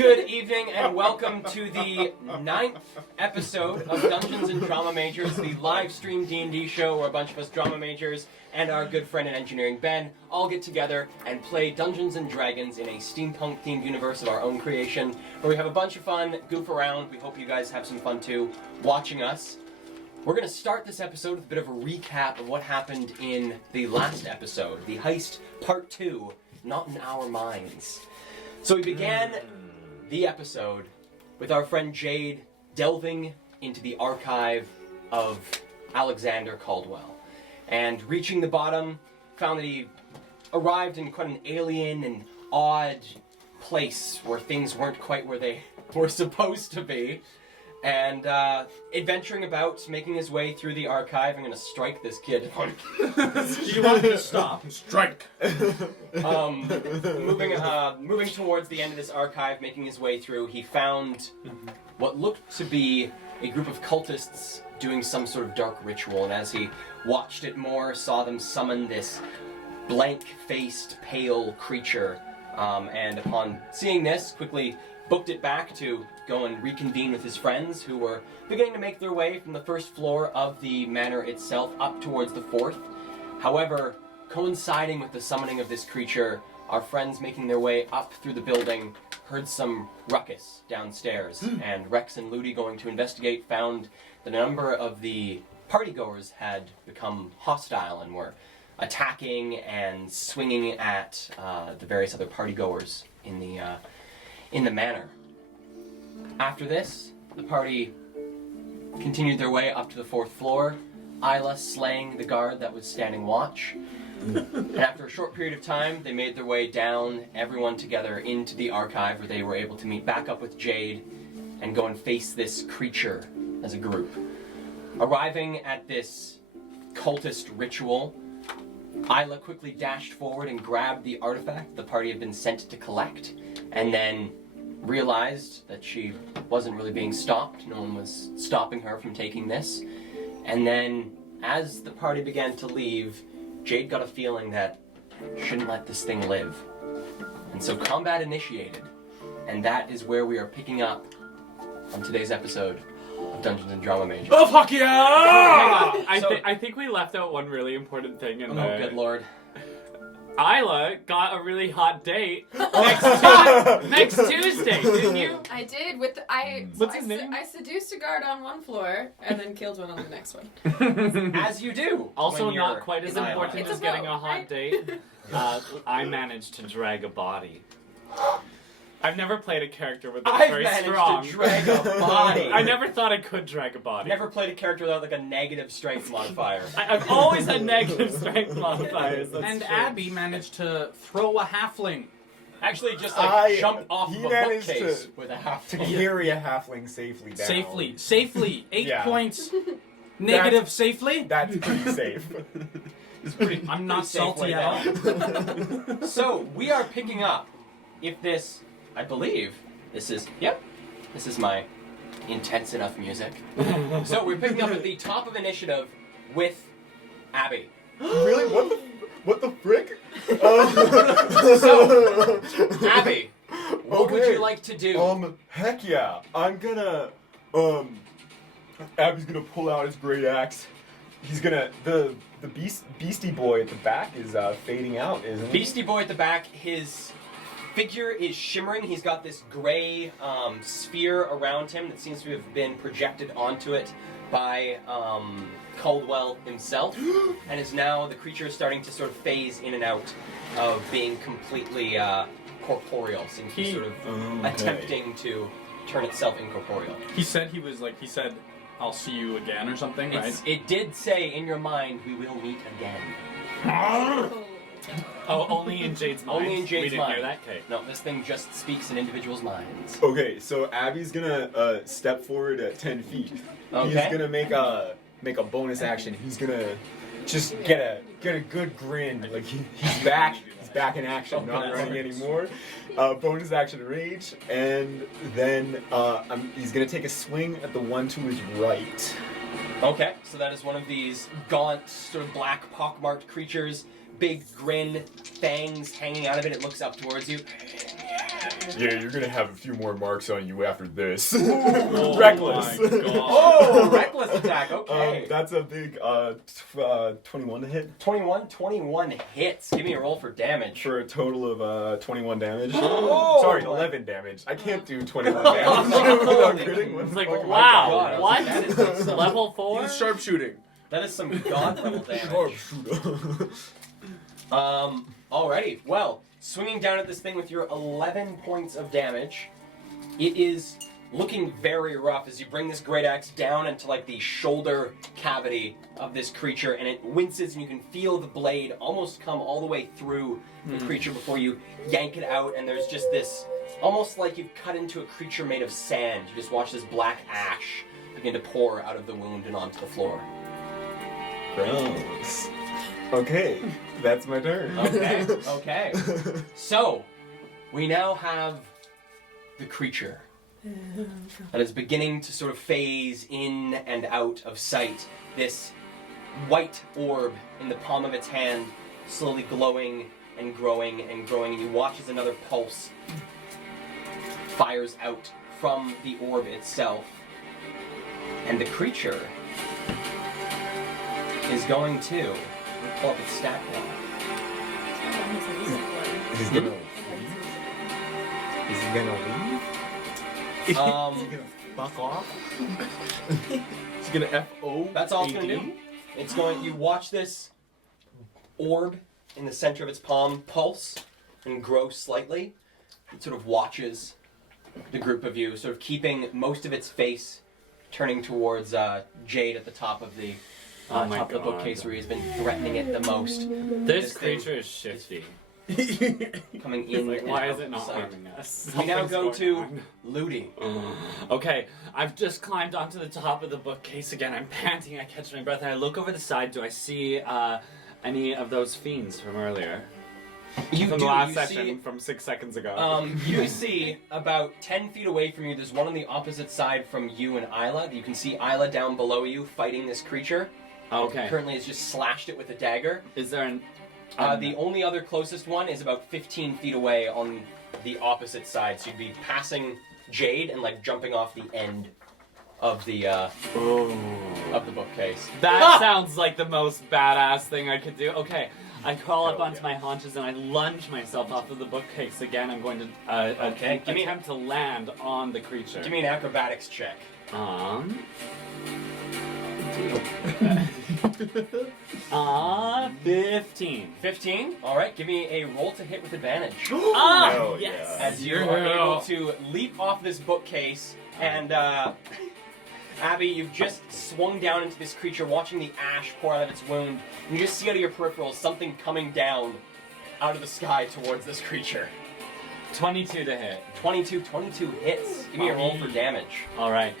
Good evening and welcome to the 9th episode of Dungeons and Drama Majors, the live stream D&D show where a bunch of us drama majors and our good friend in engineering Ben all get together and play Dungeons and Dragons in a steampunk themed universe of our own creation where we have a bunch of fun, goof around. We hope you guys have some fun too watching us. We're going to start this episode with a bit of a recap of what happened in the last episode, the Heist Part 2, Not in Our Minds. So we began the episode with our friend Jade delving into the archive of Alexander Caldwell. And reaching the bottom, found that he arrived in quite an alien and odd place where things weren't quite where they were supposed to be. And adventuring about, making his way through the archive. I'm going to strike this kid. Do you want me to stop? Strike! Moving towards the end of this archive, making his way through, he found what looked to be a group of cultists doing some sort of dark ritual. And as he watched it more, saw them summon this blank-faced, pale creature. And upon seeing this, quickly booked it back to go and reconvene with his friends who were beginning to make their way from the first floor of the manor itself up towards the fourth. However, coinciding with the summoning of this creature, our friends making their way up through the building heard some ruckus downstairs, and Rex and Ludi going to investigate found that a number of the partygoers had become hostile and were attacking and swinging at the various other partygoers in the manor. After this, the party continued their way up to the fourth floor, Isla slaying the guard that was standing watch. And after a short period of time, they made their way down, everyone together, into the archive where they were able to meet back up with Jade and go and face this creature as a group. Arriving at this cultist ritual, Isla quickly dashed forward and grabbed the artifact the party had been sent to collect, and then realized that she wasn't really being stopped. No one was stopping her from taking this. And then, as the party began to leave, Jade got a feeling that she shouldn't let this thing live. And so combat initiated. And that is where we are picking up on today's episode of Dungeons and Drama Majors. Oh, fuck yeah! I think we left out one really important thing in there. Oh, good lord. Isla got a really hot date next Tuesday, didn't you? I did. What's his name? I seduced a guard on one floor and then killed one on the next one. As you do. Also when not you're quite as in Isla. important It's as a getting vote, a hot right? date. I managed to drag a body. I've never played a character with I've very managed strong. to drag a body. I never thought I could drag a body. Never played a character without like a negative strength modifier. I've always had negative strength modifiers. That's And true. Abby managed to throw a halfling. Actually, just I- jumped off he of a managed bookcase to- with a half To carry a halfling safely down. Safely. 8 Yeah. points. Negative safely? That's pretty safe. I'm not Pretty safe way salty at all. So we are picking up. If this, I believe, this is my intense enough music. So we're picking up at the top of initiative with Abby. Really? What the frick? So, Abby, what would Okay. you like to do? Heck yeah. I'm gonna, Abby's gonna pull out his great axe. He's gonna, the beastie boy at the back is fading out, isn't he? Beastie Boy at the back, his figure is shimmering. He's got this gray sphere around him that seems to have been projected onto it by Caldwell himself, and is now, the creature is starting to sort of phase in and out of being completely corporeal. Seems to be sort of attempting to turn itself incorporeal. He said I'll see you again or something, right? It did say in your mind, we will meet again. Oh, only in Jade's mind. Only in Jade's we didn't mind. hear that, Kate. No, this thing just speaks in individuals' minds. Okay, so Abby's gonna step forward at 10 feet. Okay. He's gonna make a bonus action. He's gonna just get a good grin. Like he's back. He's back in action, not running anymore. Bonus action rage, and then he's gonna take a swing at the one to his right. Okay, so that is one of these gaunt, sort of black, pockmarked creatures. Big grin, fangs hanging out of it. It looks up towards you. Yeah, you're gonna have a few more marks on you after this. Oh Reckless. my God. Oh, reckless attack. Okay. That's a big 21 to hit 21 hits. Give me a roll for damage. for a total of 21 damage. Oh, Sorry, my- 11 damage. I can't do 21 damage without critting. It's like, Oh my wow, God. what? That is like some- Level 4? Use sharpshooting. That is some god level damage. Sharpshooter. Alrighty. Well, swinging down at this thing with your 11 points of damage, it is looking very rough as you bring this great axe down into like the shoulder cavity of this creature, and it winces, and you can feel the blade almost come all the way through the creature before you yank it out, and there's just this, almost like you've cut into a creature made of sand. You just watch this black ash begin to pour out of the wound and onto the floor. Gross. Okay, that's my turn. Okay. So, we now have the creature that is beginning to sort of phase in and out of sight. This white orb in the palm of its hand, slowly glowing and growing and growing, and you watch as another pulse fires out from the orb itself. And the creature is going to pull up its stat block. He's gonna. Is he gonna leave? Is he gonna fuck off? He's gonna F-O. That's all it's going to do. It's going. You watch this orb in the center of its palm pulse and grow slightly. It sort of watches the group of you, sort of keeping most of its face turning towards Jade at the top of the Oh my top of the God. bookcase where he's been threatening it the most. This This thing creature is shifty. coming It's in. like, and why out is it of not sight. harming us? We now Something's go going to on. Ludi. Okay, I've just climbed onto the top of the bookcase again. I'm panting, I catch my breath, and I look over the side. Do I see any of those fiends from earlier? You From do. the last You session see. from 6 seconds ago. You see about 10 feet away from you, there's one on the opposite side from you and Isla. You can see Isla down below you fighting this creature. Okay. Currently has just slashed it with a dagger. Is there an... The only other closest one is about 15 feet away on the opposite side, so you'd be passing Jade and like jumping off the end of the bookcase. That sounds like the most badass thing I could do. Okay, I crawl up Oh, onto yeah. my haunches and I lunge myself off of the bookcase again. I'm going to Okay, give me- attempt to land on the creature. Give me an acrobatics check. 15. 15. All right, give me a roll to hit with advantage. Ah, Hell yes. yeah. As you are able to leap off this bookcase, and Abby, you've just swung down into this creature, watching the ash pour out of its wound, and you just see out of your peripherals something coming down out of the sky towards this creature. 22 to hit. 22 hits. Give me a roll for damage. All right.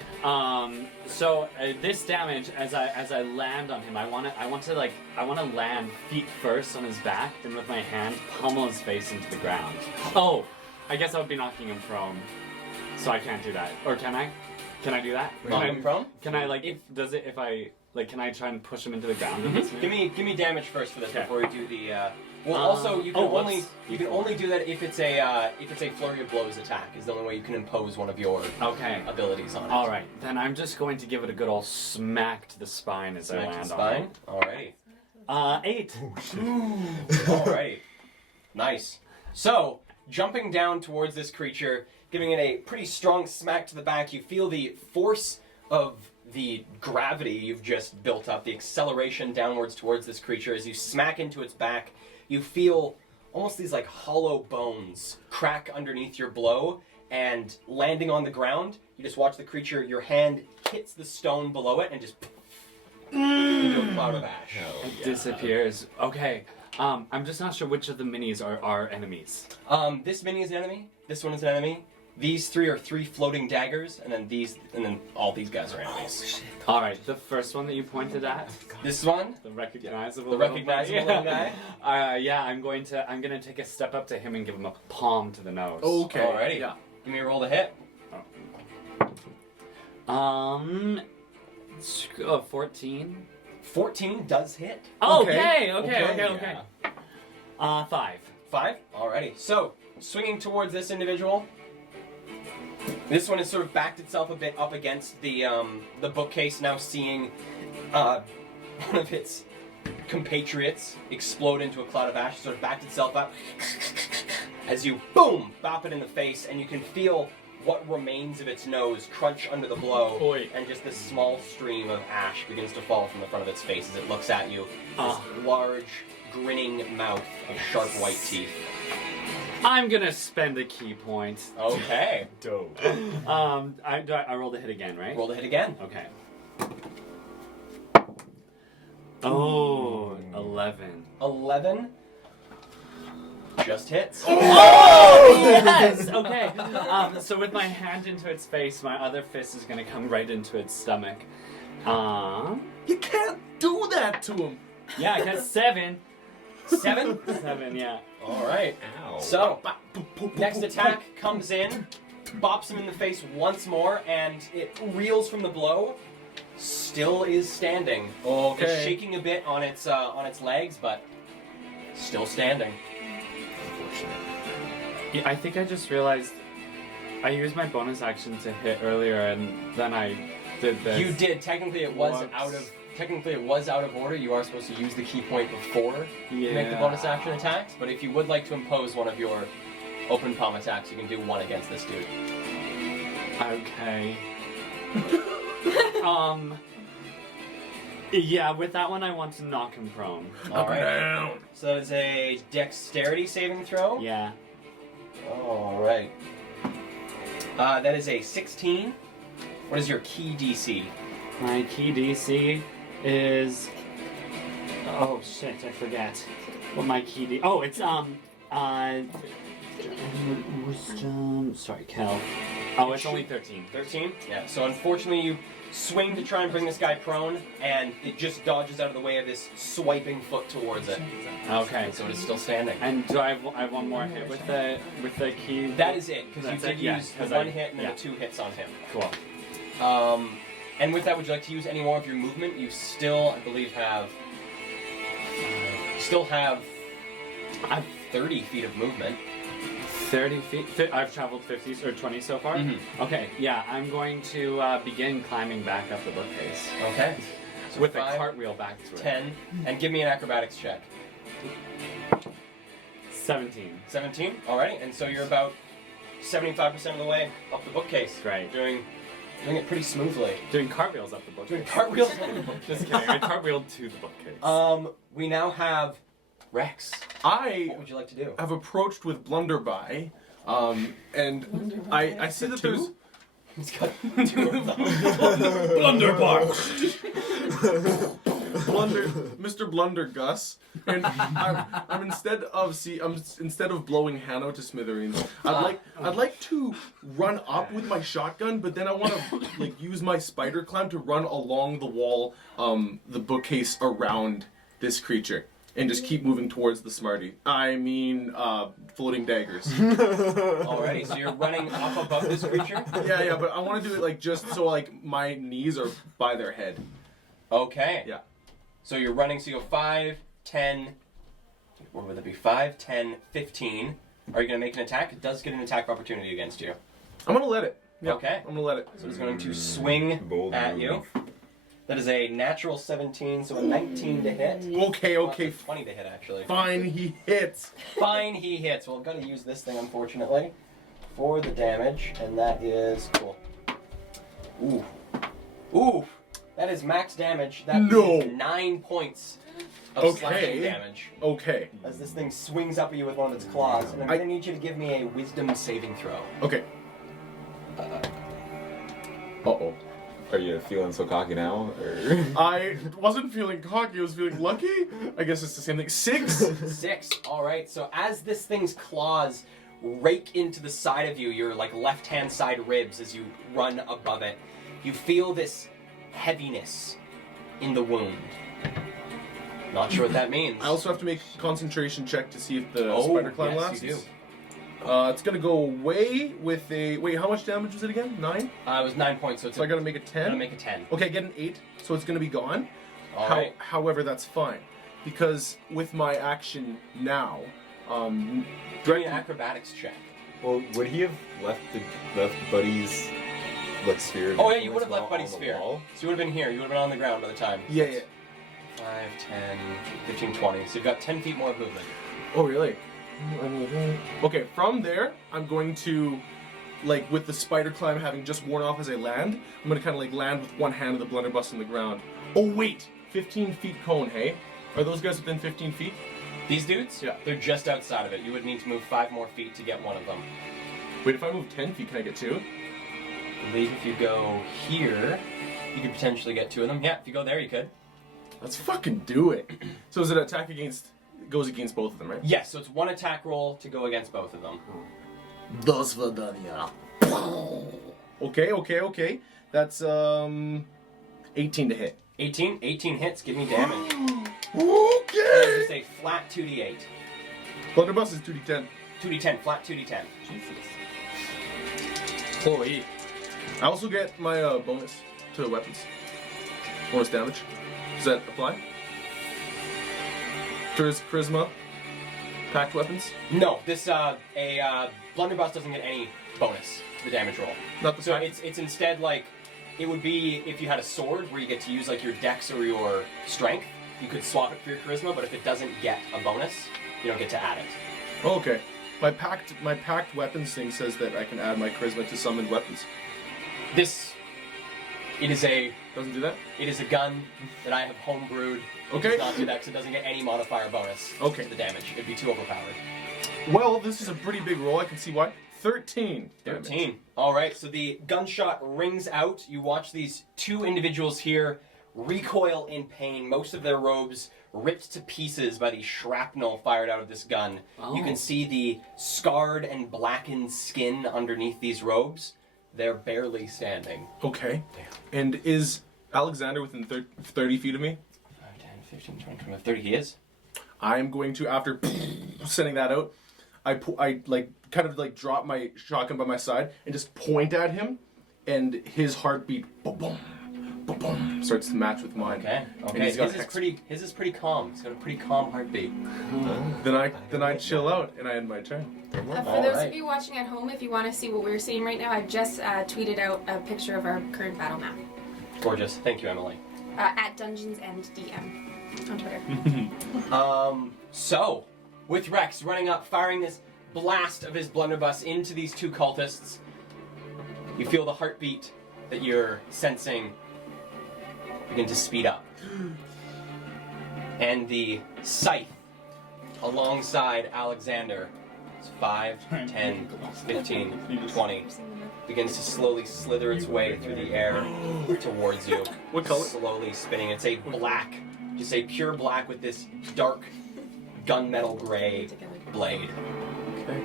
So this damage, as I land on him, I want to land feet first on his back, then with my hand pummel his face into the ground. Oh, I guess I would be knocking him prone, so I can't do that. Or can I? Can I do that? Knock him prone? Can I can I try and push him into the ground? with this move? Give me damage first for this Okay. before you do the. Also, you can whoops. you can only do that if it's a flurry of blows attack. Is the only way you can impose one of your Okay. abilities on it. All right. Then I'm just going to give it a good old smack to the spine as I Smack to land the on spine. it. Alrighty. 8. Alrighty. Nice. So, jumping down towards this creature, giving it a pretty strong smack to the back, you feel the force of the gravity you've just built up, the acceleration downwards towards this creature. As you smack into its back, you feel almost these like hollow bones crack underneath your blow, and landing on the ground, you just watch the creature, your hand hits the stone below it and just into a cloud of ash. It disappears. Okay. I'm just not sure which of the minis are enemies. This mini is an enemy. This one is an enemy. These three are 3 floating daggers, and then all these guys are enemies. All right, the first one that you pointed at, This one, the recognizable, the recognizable little guy. Yeah, I'm gonna take a step up to him and give him a palm to the nose. Okay. Alrighty. Yeah. Give me a roll to hit. 14. 14 does hit. Okay. Okay. 5. 5? Alrighty. So, swinging towards this individual. This one has sort of backed itself a bit up against the bookcase, now seeing one of its compatriots explode into a cloud of ash. Sort of backed itself up as you, boom, bop it in the face, and you can feel what remains of its nose crunch under the blow, Oi. and just this small stream of ash begins to fall from the front of its face as it looks at you. This large, grinning mouth of sharp white teeth. I'm gonna spend a key point. Okay. Dope. I rolled a hit again, right? Roll the hit again. Okay. Oh, 11. 11. Just hits. Yes! Okay. So with my hand into its face, my other fist is gonna come right into its stomach. You can't do that to him. Yeah, I got 7. 7? 7, yeah. Alright. Ow. So, next attack comes in, bops him in the face once more, and it reels from the blow. Still is standing. Okay. It's shaking a bit on its legs, but still standing. Yeah, I think I just realized I used my bonus action to hit earlier, and then I did this. You did. Technically, it was Whoops. out of order. You are supposed to use the key point before you make the Yeah. bonus action attacks. But if you would like to impose one of your open palm attacks, you can do one against this dude. Okay. Yeah, with that one, I want to knock him prone. All right. So that is a dexterity saving throw. Yeah. All right. That is a 16. What is your key DC? My key DC is. Oh shit! I forget what my key DC. Oh, it's wisdom. Sorry, Kel. Oh, it's only 13. 13? Yeah. So unfortunately, you swing to try and bring this guy prone, and it just dodges out of the way of this swiping foot towards it. Okay. And so it is still standing. And do I have one more hit with the key? That is it, because you That's did it? Yeah, use the 'cause one I- hit and then yeah. the 2 hits on him. Cool. And with that, would you like to use any more of your movement? You still, I believe, have 30 feet of movement. 30 feet. I've traveled 50 or 20 so far. Mhm. Okay. Yeah, I'm going to begin climbing back up the bookcase Okay. So with a 5, cartwheel back to it. 10, and give me an acrobatics check. 17. 17. Alrighty, and so you're about 75% of the way up the bookcase. Great. Doing it pretty smoothly. Doing cartwheels up the Doing bookcase. cartwheels up the bookcase. Just kidding. I cartwheeled to the bookcase. We now have Rex. I What would you like to do? have approached with Blunderby, and I see that there's He's got 2 of them. Mr. Blunder Gus, and I'm instead of blowing Hanno to smithereens, I'd like to run up with my shotgun, but then I want to use my spider climb to run along the wall, the bookcase around this creature. And just keep moving towards the Smarty. I mean, floating daggers. Alrighty, so you're running up above this creature? Yeah, but I want to do it just so my knees are by their head. Okay. Yeah. So you're running, so you go 5, 10, what would it be? 5, 10, 15. Are you going to make an attack? It does get an attack of opportunity against you. I'm gonna let it. Yep, Okay. I'm gonna let it. So it's going to swing Bold at move. you. That is a natural 17, so a 19 to hit. Okay. 20 to hit, actually. Fine, he hits. Fine, he hits. Well, I've got to use this thing, unfortunately, for the damage, and that is cool. Ooh. That is max damage. That No. is 9 points of slashing Okay. damage. Okay. As this thing swings up at you with one of its claws, and I'm going to need you to give me a wisdom saving throw. Okay. Uh-oh. Are you feeling so cocky now? Or? I wasn't feeling cocky, I was feeling lucky. I guess it's the same thing. 6? 6. Alright, so as this thing's claws rake into the side of you, your left-hand side ribs as you run above it, you feel this heaviness in the wound. Not sure what that means. I also have to make a concentration check to see if the Oh, spider climb yes, lasts. you do. It's gonna go away with a... Wait, how much damage was it again? 9? It was 9 points, so it's So I gotta make a 10? gonna make a 10. Okay, get an 8, so it's gonna be gone. Alright. However, that's fine. Because with my action now, Give me Direct. an acrobatics check. Well, would he have left Buddy's like sphere? of Oh yeah, you would have influence left Buddy's on the sphere. wall? So you would have been here. You would have been on the ground by the time. Yeah, yeah. 5, 10, 15, 20. So you've got 10 feet more of movement. Oh, really? Okay, from there, I'm going to, like, with the spider climb having just worn off as I land, I'm going to kind of, like, land with one hand of the blunderbuss on the ground. Oh, wait! 15 feet cone, hey? Are those guys within 15 feet? These dudes? Yeah. They're just outside of it. You would need to move 5 more feet to get one of them. Wait, if I move 10 feet, can I get 2? I believe if you go here, you could potentially get 2 of them. Yeah, if you go there, you could. Let's fucking do it. So is it attack against, goes against both of them, right? Yes, so it's 1 attack roll to go against both of them. Okay. That's, 18 to hit. 18 hits, give me damage. Okay! Just a flat 2d8. Blunderbuss is 2d10. 2d10, flat 2d10. Holy. I also get my bonus to weapons. Bonus damage. Does that apply? Charisma. Packed weapons. No, this blunderbuss doesn't get any bonus to the damage roll. Not the So packed. it's instead like it would be if you had a sword where you get to use like your dex or your strength. You could swap it for your charisma, but if it doesn't get a bonus, you don't get to add it. Oh, okay. My packed weapons thing says that I can add my charisma to summoned weapons. It is a Doesn't do that? gun that I have homebrewed. It Okay. does not do that 'cause it doesn't get any modifier bonus Okay. to the damage. It'd be too overpowered. Well, this is a pretty big roll. I can see why. 13. damage. 13. All right, so the gunshot rings out. You watch these 2 individuals here recoil in pain. Most of their robes ripped to pieces by the shrapnel fired out of this gun. Oh. You can see the scarred and blackened skin underneath these robes. They're barely standing. Okay. And is Alexander within 30 feet of me? 5, 10, 15, 20, 25, 30. He is. I'm going to, after sending that out, I like kind of like drop my shotgun by my side and just point at him, and his heartbeat boom, boom, boom, boom, starts to match with mine. Okay. And Okay. he's got His is pretty calm. He's got a pretty calm heartbeat. Then I chill out and I end my turn. For All those right. of you watching at home, if you want to see what we're seeing right now, I just tweeted out a picture of our current battle map Gorgeous. Thank you, Emily. at Dungeons and DM on Twitter. So, with Rex running up, firing this blast of his blunderbuss into these 2 cultists, you feel the heartbeat that you're sensing begin to speed up. And the scythe alongside Alexander, it's 5, 10, 15, 20, begins to slowly slither its way through the air towards you. What color? Slowly spinning. It's a black, just a pure black with this dark gunmetal gray blade. Okay.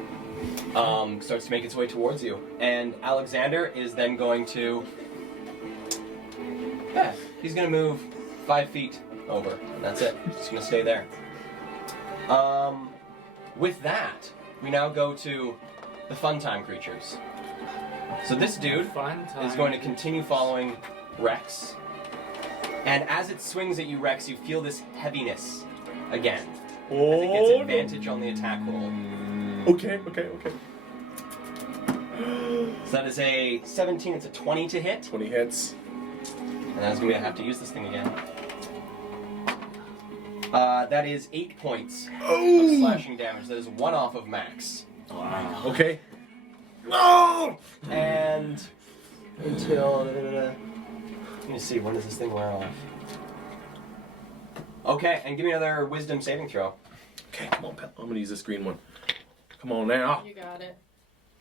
Starts to make its way towards you. And Alexander is then going to... Yeah, he's going to move 5 feet over. And that's it. Just going to stay there. With that, we now go to the fun time creatures. So this dude Fun time. is going to continue following Rex. And as it swings at you, Rex, you feel this heaviness again. As it gets advantage on the attack roll. Okay. So that is a 17, it's a 20 to hit. 20 hits. And that's going to have to use this thing again. That is 8 points of slashing damage. That is 1 off of max. Wow. Okay. No! And until... Let me see, when does this thing wear off? Okay, and give me another wisdom saving throw. Okay, come on, pal. I'm gonna use this green one. Come on now. You got it.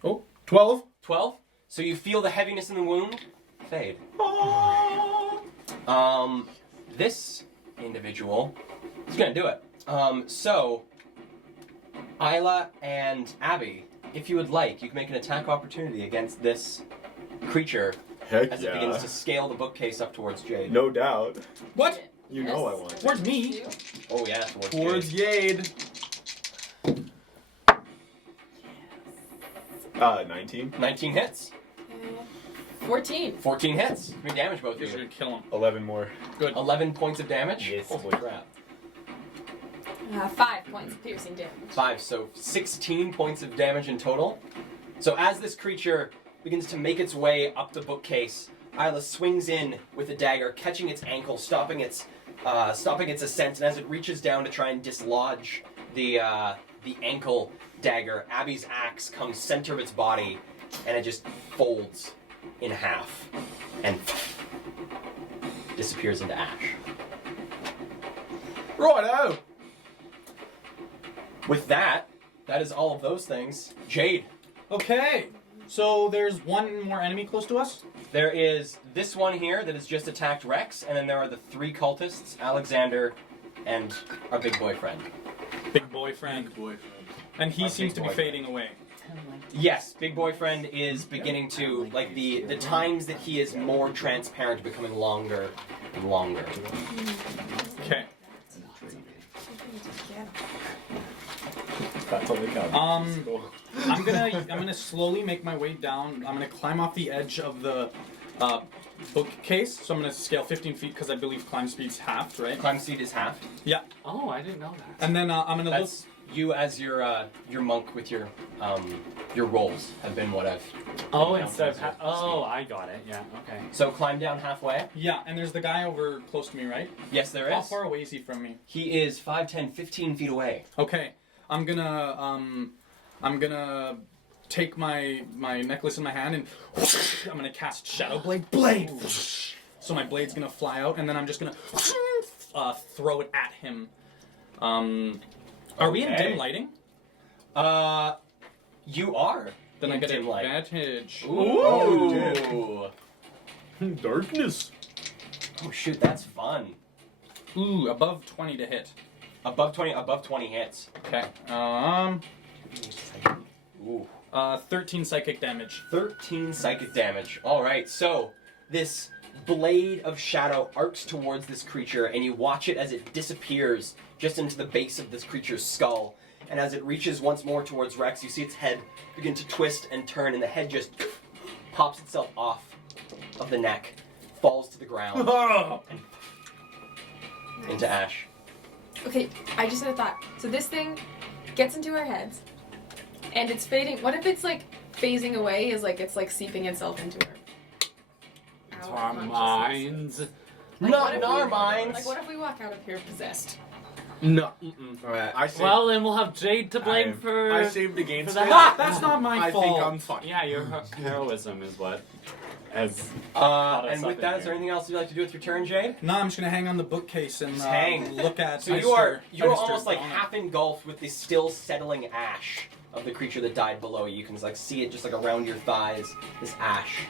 Oh, 12. 12. So you feel the heaviness in the wound fade. This individual is gonna do it. So, Isla and Abby, if you would like, you can make an attack opportunity against this creature Heck as yeah. it begins to scale the bookcase up towards Jade. No doubt. What? You know I want to. Towards me? Oh yeah, Towards Yade. 19. 19 hits. 14. 14 hits. Give me damage, both of You're you. gonna kill him. 11 more. Good. 11 points of damage. Yes, Holy boy. crap. 5 points of piercing damage. 5, so 16 points of damage in total. So as this creature begins to make its way up the bookcase, Isla swings in with a dagger, catching its ankle, stopping its ascent, and as it reaches down to try and dislodge the ankle dagger, Abby's axe comes center of its body, and it just folds in half and disappears into ash. Righto! With that is all of those things. Jade. Okay, so there's one more enemy close to us? There is this one here that has just attacked Rex, and then there are the 3 cultists, Alexander, and our big boyfriend. Big boyfriend. And he Our seems big to be boyfriend. fading away. Yes, big boyfriend is beginning to, like, the times that he is more transparent are becoming longer and longer. Okay. That's all they got. I'm gonna slowly make my way down. I'm gonna climb off the edge of the bookcase. So I'm gonna scale 15 feet because I believe climb speed's halved, right? Climb speed is halved. Yeah. Oh, I didn't know that. And then I'm gonna That's you as your monk with your rolls have been what I've. Oh, counted instead as of your oh, speed. I got it. Yeah. Okay. So climb down halfway. Yeah, and there's the guy over close to me, right? Yes, there How is. far away is he from me? He is 5, 10, 15 feet away. Okay, I'm gonna take my necklace in my hand and I'm gonna cast Shadow Blade. So my blade's gonna fly out, and then I'm just gonna throw it at him. Are we in Okay. dim lighting? You are. Then I in get dim light. advantage. Ooh. Darkness. Oh shoot, that's fun. Ooh, above 20 to hit. Above 20 hits. Okay. Ooh. 13 psychic damage. 13 psychic damage. Alright, so this blade of shadow arcs towards this creature, and you watch it as it disappears just into the base of this creature's skull. And as it reaches once more towards Rex, you see its head begin to twist and turn, and the head just pops itself off of the neck, falls to the ground, and into ash. Okay, I just had a thought. So this thing gets into our heads, and it's fading. What if it's like phasing away? Is like it's like seeping itself into Our consciousness? minds. Like, Not what in if our we- minds. Like what if we walk out of here possessed? No. Alright, I saved, Well, then we'll have Jade to blame for. I saved the game for state. that. That's not my I fault. think I'm fine. Yeah, your heroism is what has. And us with up that, in is there here. anything else you'd like to do with your turn, Jade? No, I'm just gonna hang on the bookcase and Just hang. look at. So Mr. you're Mr. almost like Donner. half engulfed with the still settling ash of the creature that died below you. You can like see it just like around your thighs, this ash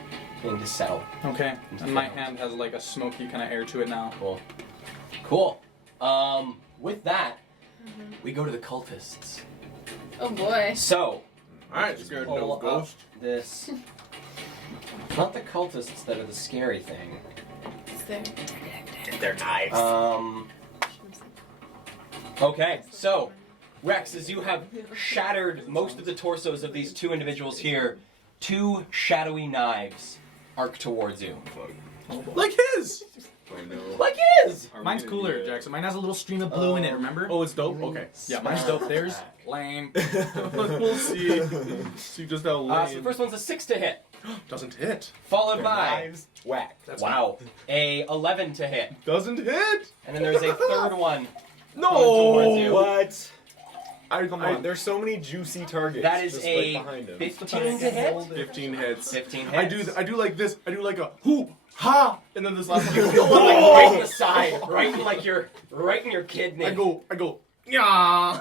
beginning to settle. Okay, and my hand has like a smoky kind of air to it now. Cool. With that, we go to the cultists. Oh boy. So, Alright, scared pull no up ghost. this. Not the cultists that are the scary thing. It's there. their knives. Okay, so Rex, as you have shattered most of the torsos of these 2 individuals here, 2 shadowy knives arc towards you. Like his! Like his! Mine's cooler, Jackson. Mine has a little stream of blue in it. Remember? Oh, it's dope? Okay. yeah, mine's dope. Theirs lame. We'll see. See just how lame. So the first one's a 6 to hit, Doesn't hit. followed Their by knives. Whack. That's wow, a 11 to hit, Doesn't hit! and then there's a third one. No! towards you. What? Come on, there's so many juicy targets. That is just a like behind him. 15 to hit. 15 hits. 15 I hits. do like this. I do like a hoo ha, and then this last one. Like right in the side, right in like right in your kidney. I go yeah.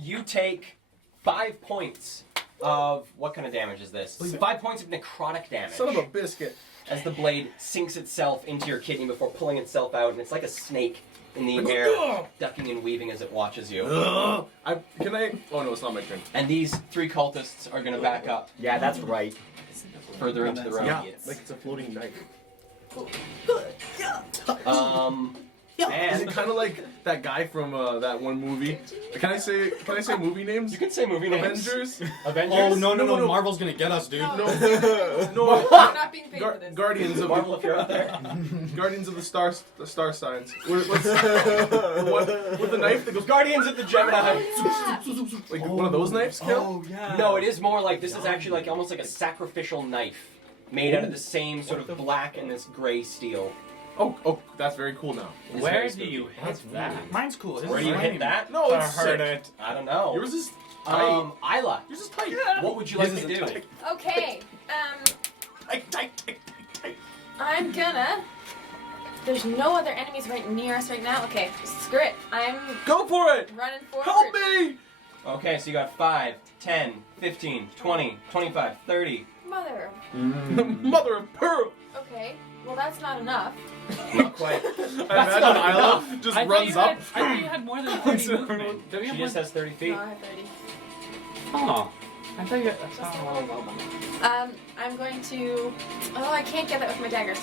You take 5 points of what kind of damage is this? 5 points of necrotic damage. Son of a biscuit. As the blade sinks itself into your kidney before pulling itself out, and it's like a snake in the air, ducking and weaving as it watches you. Oh no, it's not my turn. And these 3 cultists are gonna back up Yeah, that's right. further into the room. Yeah, like it's a floating knife. Is And it kind of like that guy from that one movie? Can I say movie names? you can say movie names. Avengers. Avengers. Oh no, No. Marvel's gonna get us, dude. No, No. I'm not being paid for this. Guardians of Marvel, if you're out there. Guardians of the star signs. What's the one with the knife that goes Guardians of the Gemini. Oh, yeah. like one of those knives? Kel? Oh yeah. No, it is more like this is actually like almost like a sacrificial knife made out of the same sort of black and this gray steel. Oh, that's very cool now. It's Where very do spooky. you hit that? Mine's cool. His Where is do you lame. hit that? No, it's sick. it. I don't know. Yours is tight. Isla, Yours is tight. what would you like His to is do? tight. Okay. Tight. I'm gonna. There's no other enemies right near us right now. Okay, screw it. I'm Go for it. running forward. Help me. Okay, so you got 5, 10, 15, 20, 25, 30. Mother. Mother of pearl. Okay. Well, that's not enough. Not quite. I imagine Isla just runs up. I thought you had more than 30 movement. Don't you She have just more? has 30 feet. No, I have 30. Oh. I thought you Just a had... little bit. I'm going to. Oh, I can't get that with my daggers.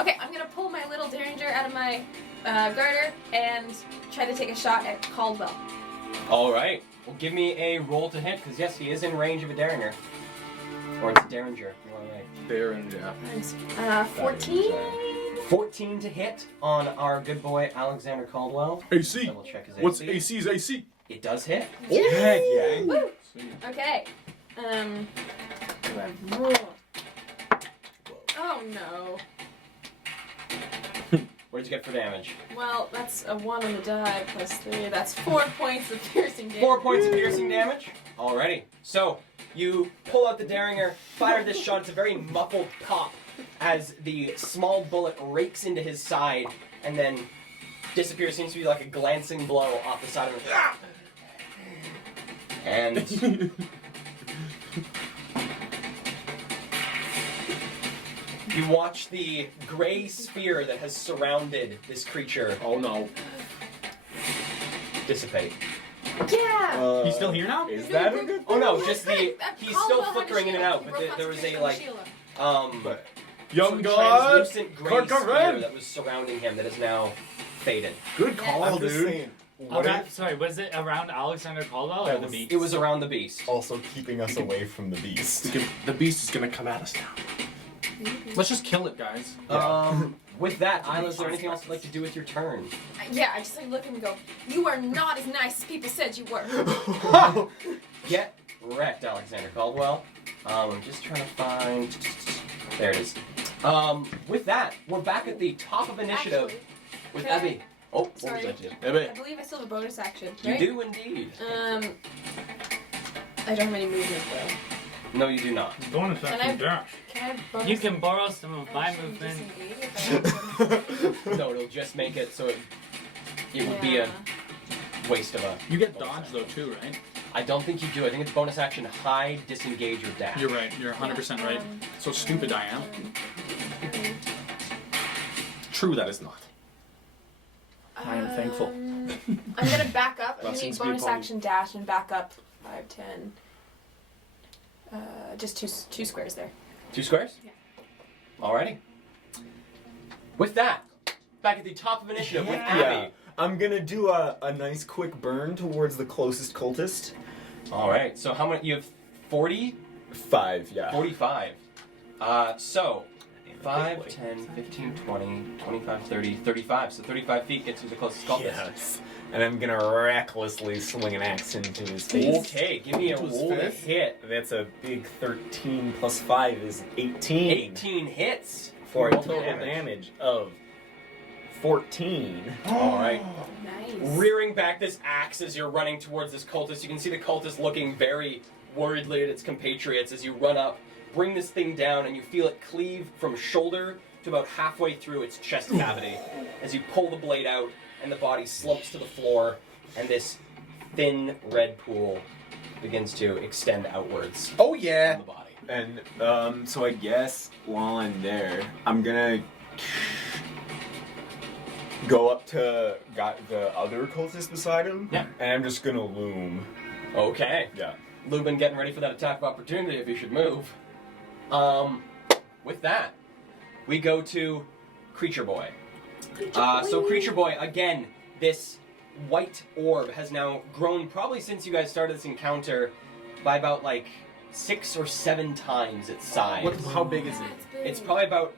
Okay, I'm gonna pull my little derringer out of my garter and try to take a shot at Caldwell. All right. Well, give me a roll to hit, because yes, he is in range of a Derringer. Or it's a Derringer. You're all right. There and yeah. Nice. 14. 14 to hit on our good boy Alexander Caldwell. AC. Double check his What's AC. AC's AC? It does hit. Heck yeah. Woo! Okay. Do I roll? Oh no. What did you get for damage? Well, that's a 1 on the die plus 3. That's 4 points of piercing damage. 4 points of piercing damage. Alrighty. So you pull out the Derringer, fire this shot. It's a very muffled pop as the small bullet rakes into his side and then disappears. Seems to be like a glancing blow off the side of him. And you watch the gray sphere that has surrounded this creature Oh no. dissipate. Yeah! He's still here now? Is that a good Oh no, just the That he's Caldwell still had a flickering in and shield. out, He but broke there was a concentration like shield. But Young sort of God. translucent gray Carca sphere Red. that was surrounding him that is now faded. Good call, I'm just dude. saying. Oh, that, sorry, was it around Alexander Caldwell or That the was- beast? It was around the beast. Also keeping us away from the beast. The beast is gonna come at us now. Let's just kill it, guys. With that, Isla, is there anything else you'd like to do with your turn? Yeah, I just like look at him and go, you are not as nice as people said you were. Get wrecked, Alexander Caldwell. I'm just trying to find. There it is. With that, we're back at the top of initiative Actually, with can I- Abby. Oh, what Sorry. was that? I believe I still have a bonus action, You right? do indeed. I don't have any movement though. No, you do not. Bonus Can I- dash. Can I bonus You can borrow some of my action movement. disengage if I No, it'll just make it so it would be a waste of a. You get dodge though too, right? I don't think you do. I think it's bonus action hide, disengage, or dash. You're right. You're 100% right. So stupid I am. True, that is not. I am thankful. I'm gonna back up. I'm gonna Blessings need be bonus upon you. action dash and back up 5, 10. Just two squares there. 2 squares? Yeah. Alrighty. With that, back at the top of initiative with Abby. Yeah. I'm gonna do a nice quick burn towards the closest cultist. Alright, so how many? You have 40? 5, yeah. 45. So, 5, 10, 15, 20, 25, 30, 35. So 35 feet gets you the closest cultist. Yes. And I'm gonna recklessly swing an axe into his face. Okay, give me a Into his roll to face? hit. That's a big 13 plus 5 is 18. 18 hits. For a Roll total damage of 14. Alright. Nice. Rearing back this axe as you're running towards this cultist. You can see the cultist looking very worriedly at its compatriots as you run up, bring this thing down, and you feel it cleave from shoulder to about halfway through its chest cavity as you pull the blade out and the body slumps to the floor and this thin red pool begins to extend outwards Oh from yeah. the body. And so I guess while I'm there, I'm gonna go up to the other cultist beside him. Yeah. And I'm just gonna loom. Okay. Yeah. Lubin getting ready for that attack of opportunity if he should move. With that, we go to Creature Boy. So Creature Boy, again, this white orb has now grown probably since you guys started this encounter by about like 6 or 7 times its size. How big is it? That's big. It's probably about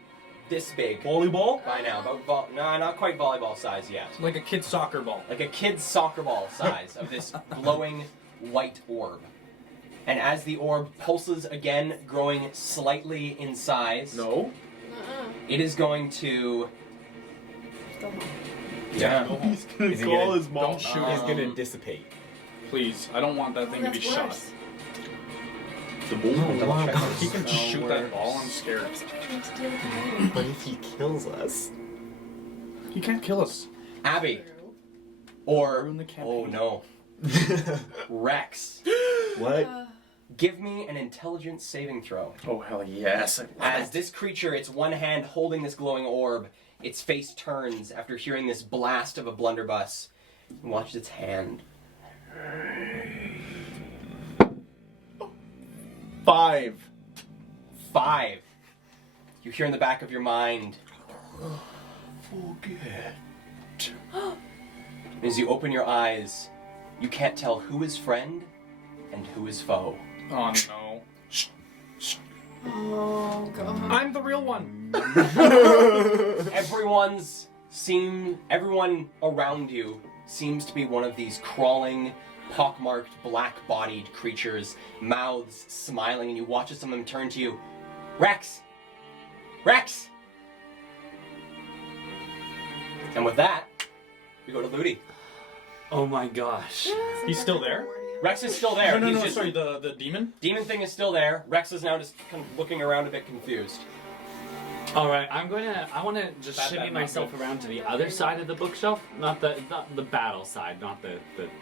this big Volleyball? by now. About no, not quite volleyball size yet. Like a kid's soccer ball. Like a kid's soccer ball size of this glowing white orb. And as the orb pulses again, growing slightly in size, No. it is going to. Go home. Yeah. He's gonna Is he call gonna- his mom. Don't shoot. He's gonna dissipate. Please, I don't want that thing to be That's shot. worse. The bull. Double check He this. can shoot that ball. I'm scared. I'm trying to deal with it later. But if he kills us, He can't kill us. Abby. Or. Ruin the campaign. Oh no. Rex. what? Give me an intelligence saving throw. Oh hell yes. As this creature, its one hand holding this glowing orb, its face turns after hearing this blast of a blunderbuss. And watch its hand. 5. 5. You hear in the back of your mind. Forget. As you open your eyes, you can't tell who is friend and who is foe. Oh no. Oh god. I'm the real one. Everyone around you seems to be one of these crawling, pockmarked, black-bodied creatures, mouths smiling, and you watch as some of them turn to you. Rex! Rex! And with that, we go to Ludi. Oh my gosh. He's still there? Rex is still there. No, He's just, sorry, the demon? Demon thing is still there. Rex is now just kind of looking around a bit confused. All right, I want to just Bad, shimmy bad, not myself good. around to the other side of the bookshelf, not the battle side, not the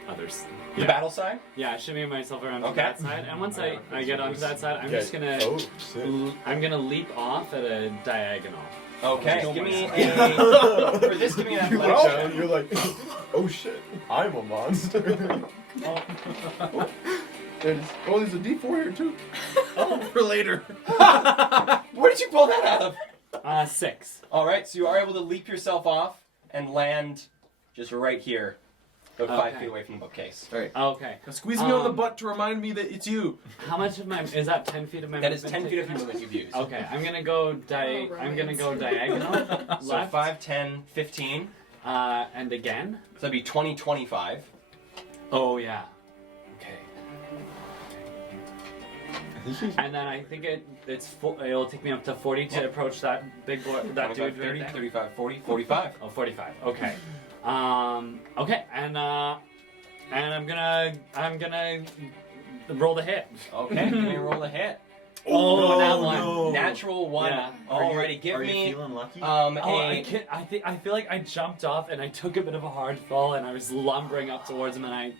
others. The Yeah. battle side? Yeah, shimmy myself around to Okay. that side, and once I get onto that side, I'm just gonna Oh, shit. I'm gonna leap off at a diagonal. Okay, Kill give me myself. a... For this, give me an You look athletics. down, you're like, oh shit, I'm a monster. There it is. Oh, there's a D4 here too. Oh, for later. Where did you pull that out of? 6. Alright, so you are able to leap yourself off and land just right here. About 5 Okay. feet away from the bookcase. All right. Okay. Now squeeze me on the Um, butt to remind me that it's you. How much of my is that 10 feet of my That is movement 10 feet of taken? your movement you've used. Okay, I'm gonna go I'm gonna go diagonal So left, 5, 10, 15. and again. So that'd be 20, 25. Oh yeah. Okay. And then I think it'll take me up to 40 to approach that big boy, that 25, dude 30, right there. 35, 40, 45. Oh, 45. Okay. Okay, and I'm gonna roll the hit. Okay, give me a roll to hit. Oh, that one. no. Natural 1. Yeah. Alrighty, give Are you me feeling lucky? Oh, I feel like I jumped off and I took a bit of a hard fall and I was lumbering up towards him and I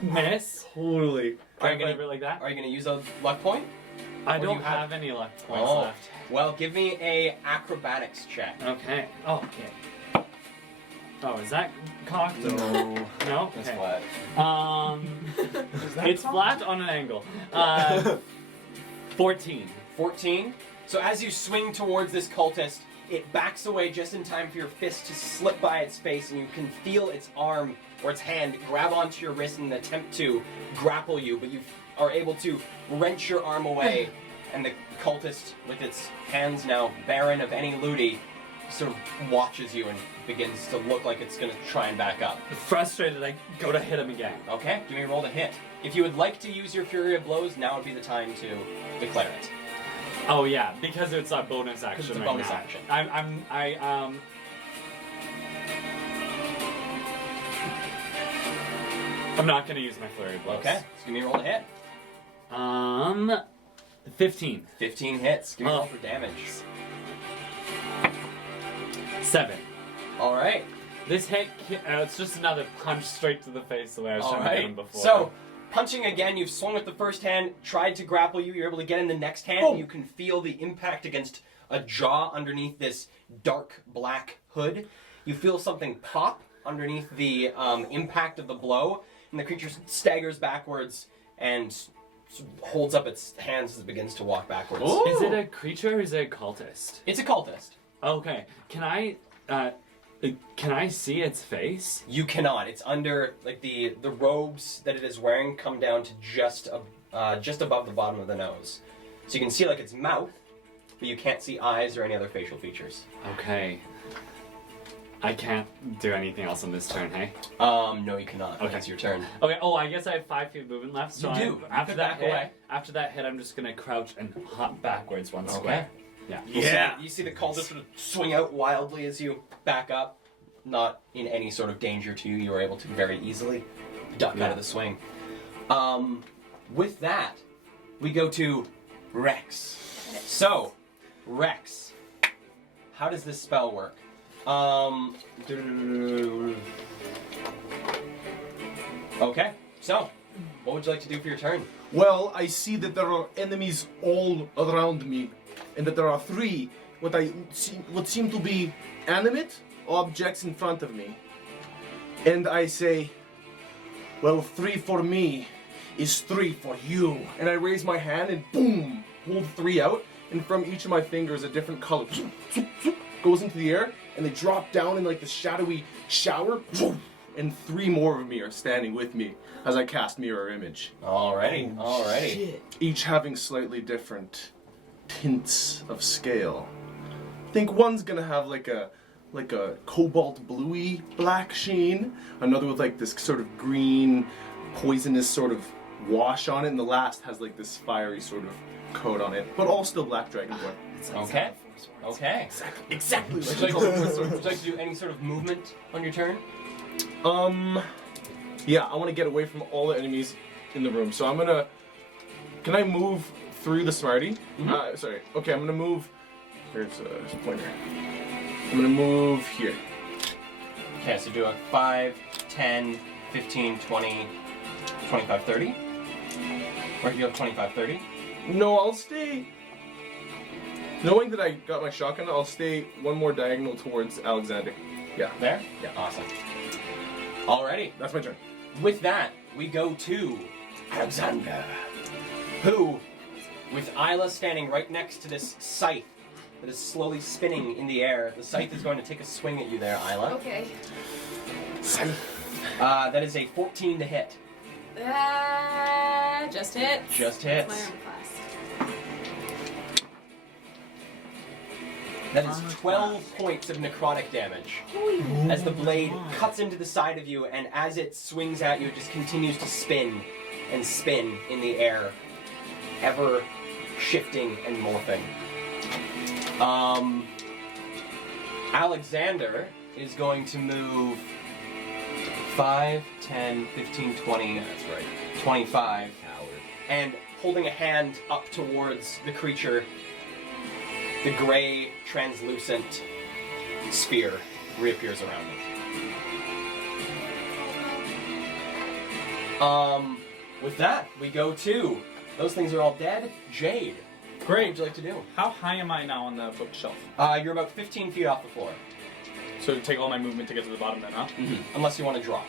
miss. Totally. Are you Whatever gonna, like that. are you gonna use a luck point? I or do don't you have- have any luck points Oh. left. Well, give me a acrobatics check. Okay. Oh, okay. Oh, is that cocked? No. No? That's Okay. flat. It's flat on an angle. 14. 14. So as you swing towards this cultist, it backs away just in time for your fist to slip by its face, and you can feel its arm or its hand grab onto your wrist in an attempt to grapple you, but you are able to wrench your arm away, and the cultist, with its hands now barren of any looty, sort of watches you and begins to look like it's going to try and back up. Frustrated, I go to hit him again. Okay, give me a roll to hit. If you would like to use your Fury of Blows, now would be the time to declare it. Oh yeah, because it's a bonus action. it's a right bonus now. action. I'm not gonna use my flurry of blows. Okay, so give me a roll to hit. 15. 15 hits. Give me a roll Oh. for damage. 7. All right. This hit, it's just another punch straight to the face the way I was All trying to get right. him before. So, punching again, you've swung with the first hand, tried to grapple you. You're able to get in the next hand, and you can feel the impact against a jaw underneath this dark black hood. You feel something pop underneath the impact of the blow, and the creature staggers backwards and holds up its hands as it begins to walk backwards. Is it a creature or is it a cultist? It's a cultist. Okay. Can I Can I see its face? You cannot. It's under, like, the robes that it is wearing come down to just above the bottom of the nose. So you can see, like, its mouth, but you can't see eyes or any other facial features. Okay. I can't do anything else on this turn, hey? No, you cannot. Okay. It's your turn. Okay, I guess I have 5 feet movement left, so You do. You after could that back hit, away. After that hit, I'm just gonna crouch and hop backwards one Okay. square. Yeah. Yeah. You see the cultist sort of swing out wildly as you back up, not in any sort of danger to you. You are able to very easily duck out of the swing. With that, we go to Rex. So, Rex, how does this spell work? Okay, so, what would you like to do for your turn? Well, I see that there are enemies all around me, and that there are 3 what seem to be animate objects in front of me. And I say, well, 3 for me is 3 for you. And I raise my hand and boom, pull 3 out, and from each of my fingers a different color goes into the air, and they drop down in like the shadowy shower, and 3 more of me are standing with me as I cast Mirror Image. Alrighty. Each having slightly different tints of scale. I think one's gonna have like a cobalt bluey black sheen, another with like this sort of green poisonous sort of wash on it, and the last has like this fiery sort of coat on it, but all still black dragonborn. Okay. Exactly. Would you like to do any sort of movement on your turn? Yeah, I want to get away from all the enemies in the room. So I'm gonna. Can I move through the Smarty? Sorry. Okay, I'm gonna move. Here's a pointer. I'm gonna move here. Okay, so do a 5, 10, 15, 20, 25, 30. Or if you have 25, 30. No, I'll stay. Knowing that I got my shotgun, I'll stay one more diagonal towards Alexander. Yeah, There? Yeah. Awesome. Alrighty. that's my turn. With that, we go to Alexander, who, with Isla standing right next to this scythe that is slowly spinning in the air, the scythe is going to take a swing at you there, Isla. Okay. That is a 14 to hit. Just hits. Just That's hits. my armor class. That is 12 points of necrotic damage. As the blade cuts into the side of you, and as it swings at you, it just continues to spin and spin in the air, ever shifting and morphing. Alexander is going to move 5, 10, 15, 20, that's right, 25, and holding a hand up towards the creature, the gray, translucent sphere reappears around it. With that, we go to, those things are all dead, Jade. What Great. would you like to do? How high am I now on the bookshelf? You're about 15 feet off the floor. So take all my movement to get to the bottom then, huh? Unless you want to drop.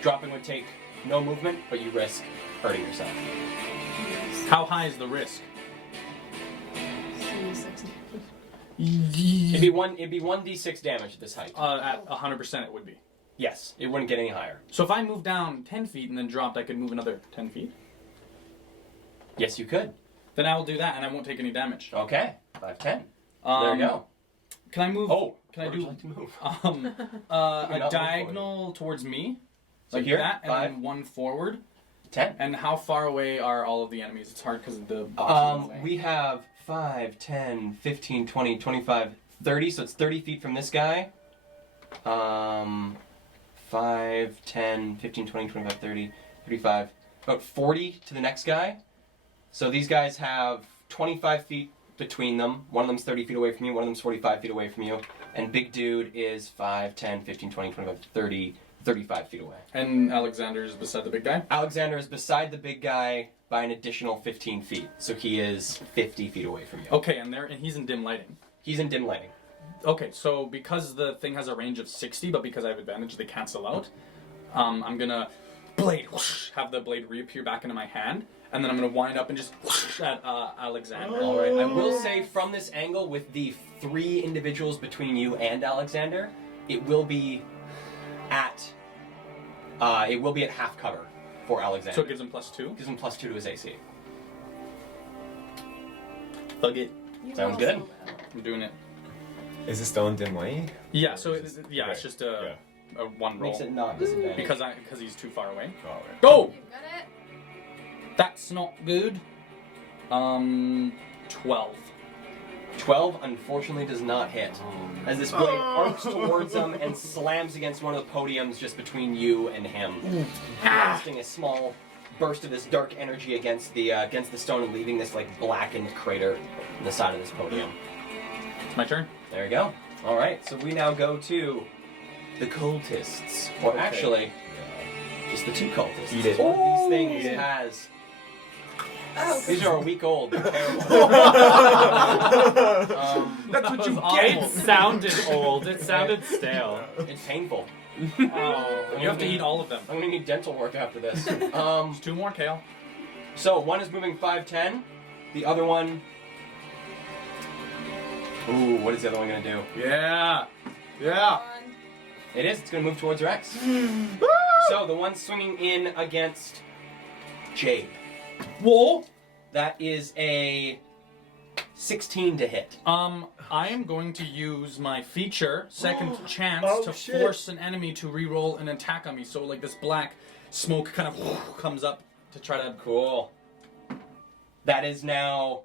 Dropping would take no movement, but you risk hurting yourself. How high is the risk? It'd be 1d6 damage at this height. At 100% it would be. Yes, it wouldn't get any higher. So if I move down 10 feet and then dropped, I could move another 10 feet? Yes, you could. Then I will do that and I won't take any damage. Okay, 5, 10. There you go. Can I move? Oh, Can I where would do you like to move? a not diagonal towards me? So Like here, that, and 5, then one forward. 10. And how far away are all of the enemies? It's hard because of the boxes. We have 5, 10, 15, 20, 25, 30, so it's 30 feet from this guy. 5, 10, 15, 20, 25, 30, 35, about 40 to the next guy. So these guys have 25 feet between them. One of them's 30 feet away from you, one of them's 45 feet away from you. And big dude is 5, 10, 15, 20, 25, 30, 35 feet away. And Alexander's beside the big guy? Alexander is beside the big guy by an additional 15 feet. So he is 50 feet away from you. Okay, and he's in dim lighting. He's in dim lighting. Okay, so because the thing has a range of 60, but because I have advantage, they cancel out. I'm gonna blade, whoosh, have the blade reappear back into my hand, and then I'm gonna wind up and just whoosh at Alexander. All right. I will say from this angle, with the 3 individuals between you and Alexander, it will be at half cover for Alexander. So it gives him +2. Gives him +2 to his AC. Fuck it. Sounds good. I'm doing it. Is it still in dim light? Yeah. So it's just a one roll Makes it not disadvantage. because he's too far away. Oh, right. Go. You got it? That's not good. 12. 12 unfortunately does not hit. As this blade arcs towards him and slams against one of the podiums just between you and him, blasting a small burst of this dark energy against the stone and leaving this like blackened crater in the side of this podium. It's my turn. There you go. All right, so we now go to the cultists, or actually, just the two cultists. Eat it. One of these things Eat it. has. Oh, These are a week old. They're terrible. That's what you It get. sounded old. It sounded stale. It's painful. Oh, You have to eat all of them. I'm gonna need dental work after this. There's 2 more, Kale. So one is moving 5'10", the other one. Ooh, what is the other one gonna do? Yeah. Yeah. It is. It's gonna move towards Rex. So the one swinging in against Jade. Whoa. That is a 16 to hit. I am going to use my feature, Second Chance, Oh, to shit. force an enemy to re-roll an attack on me. So like this black smoke kind of comes up to try to. Cool. That is now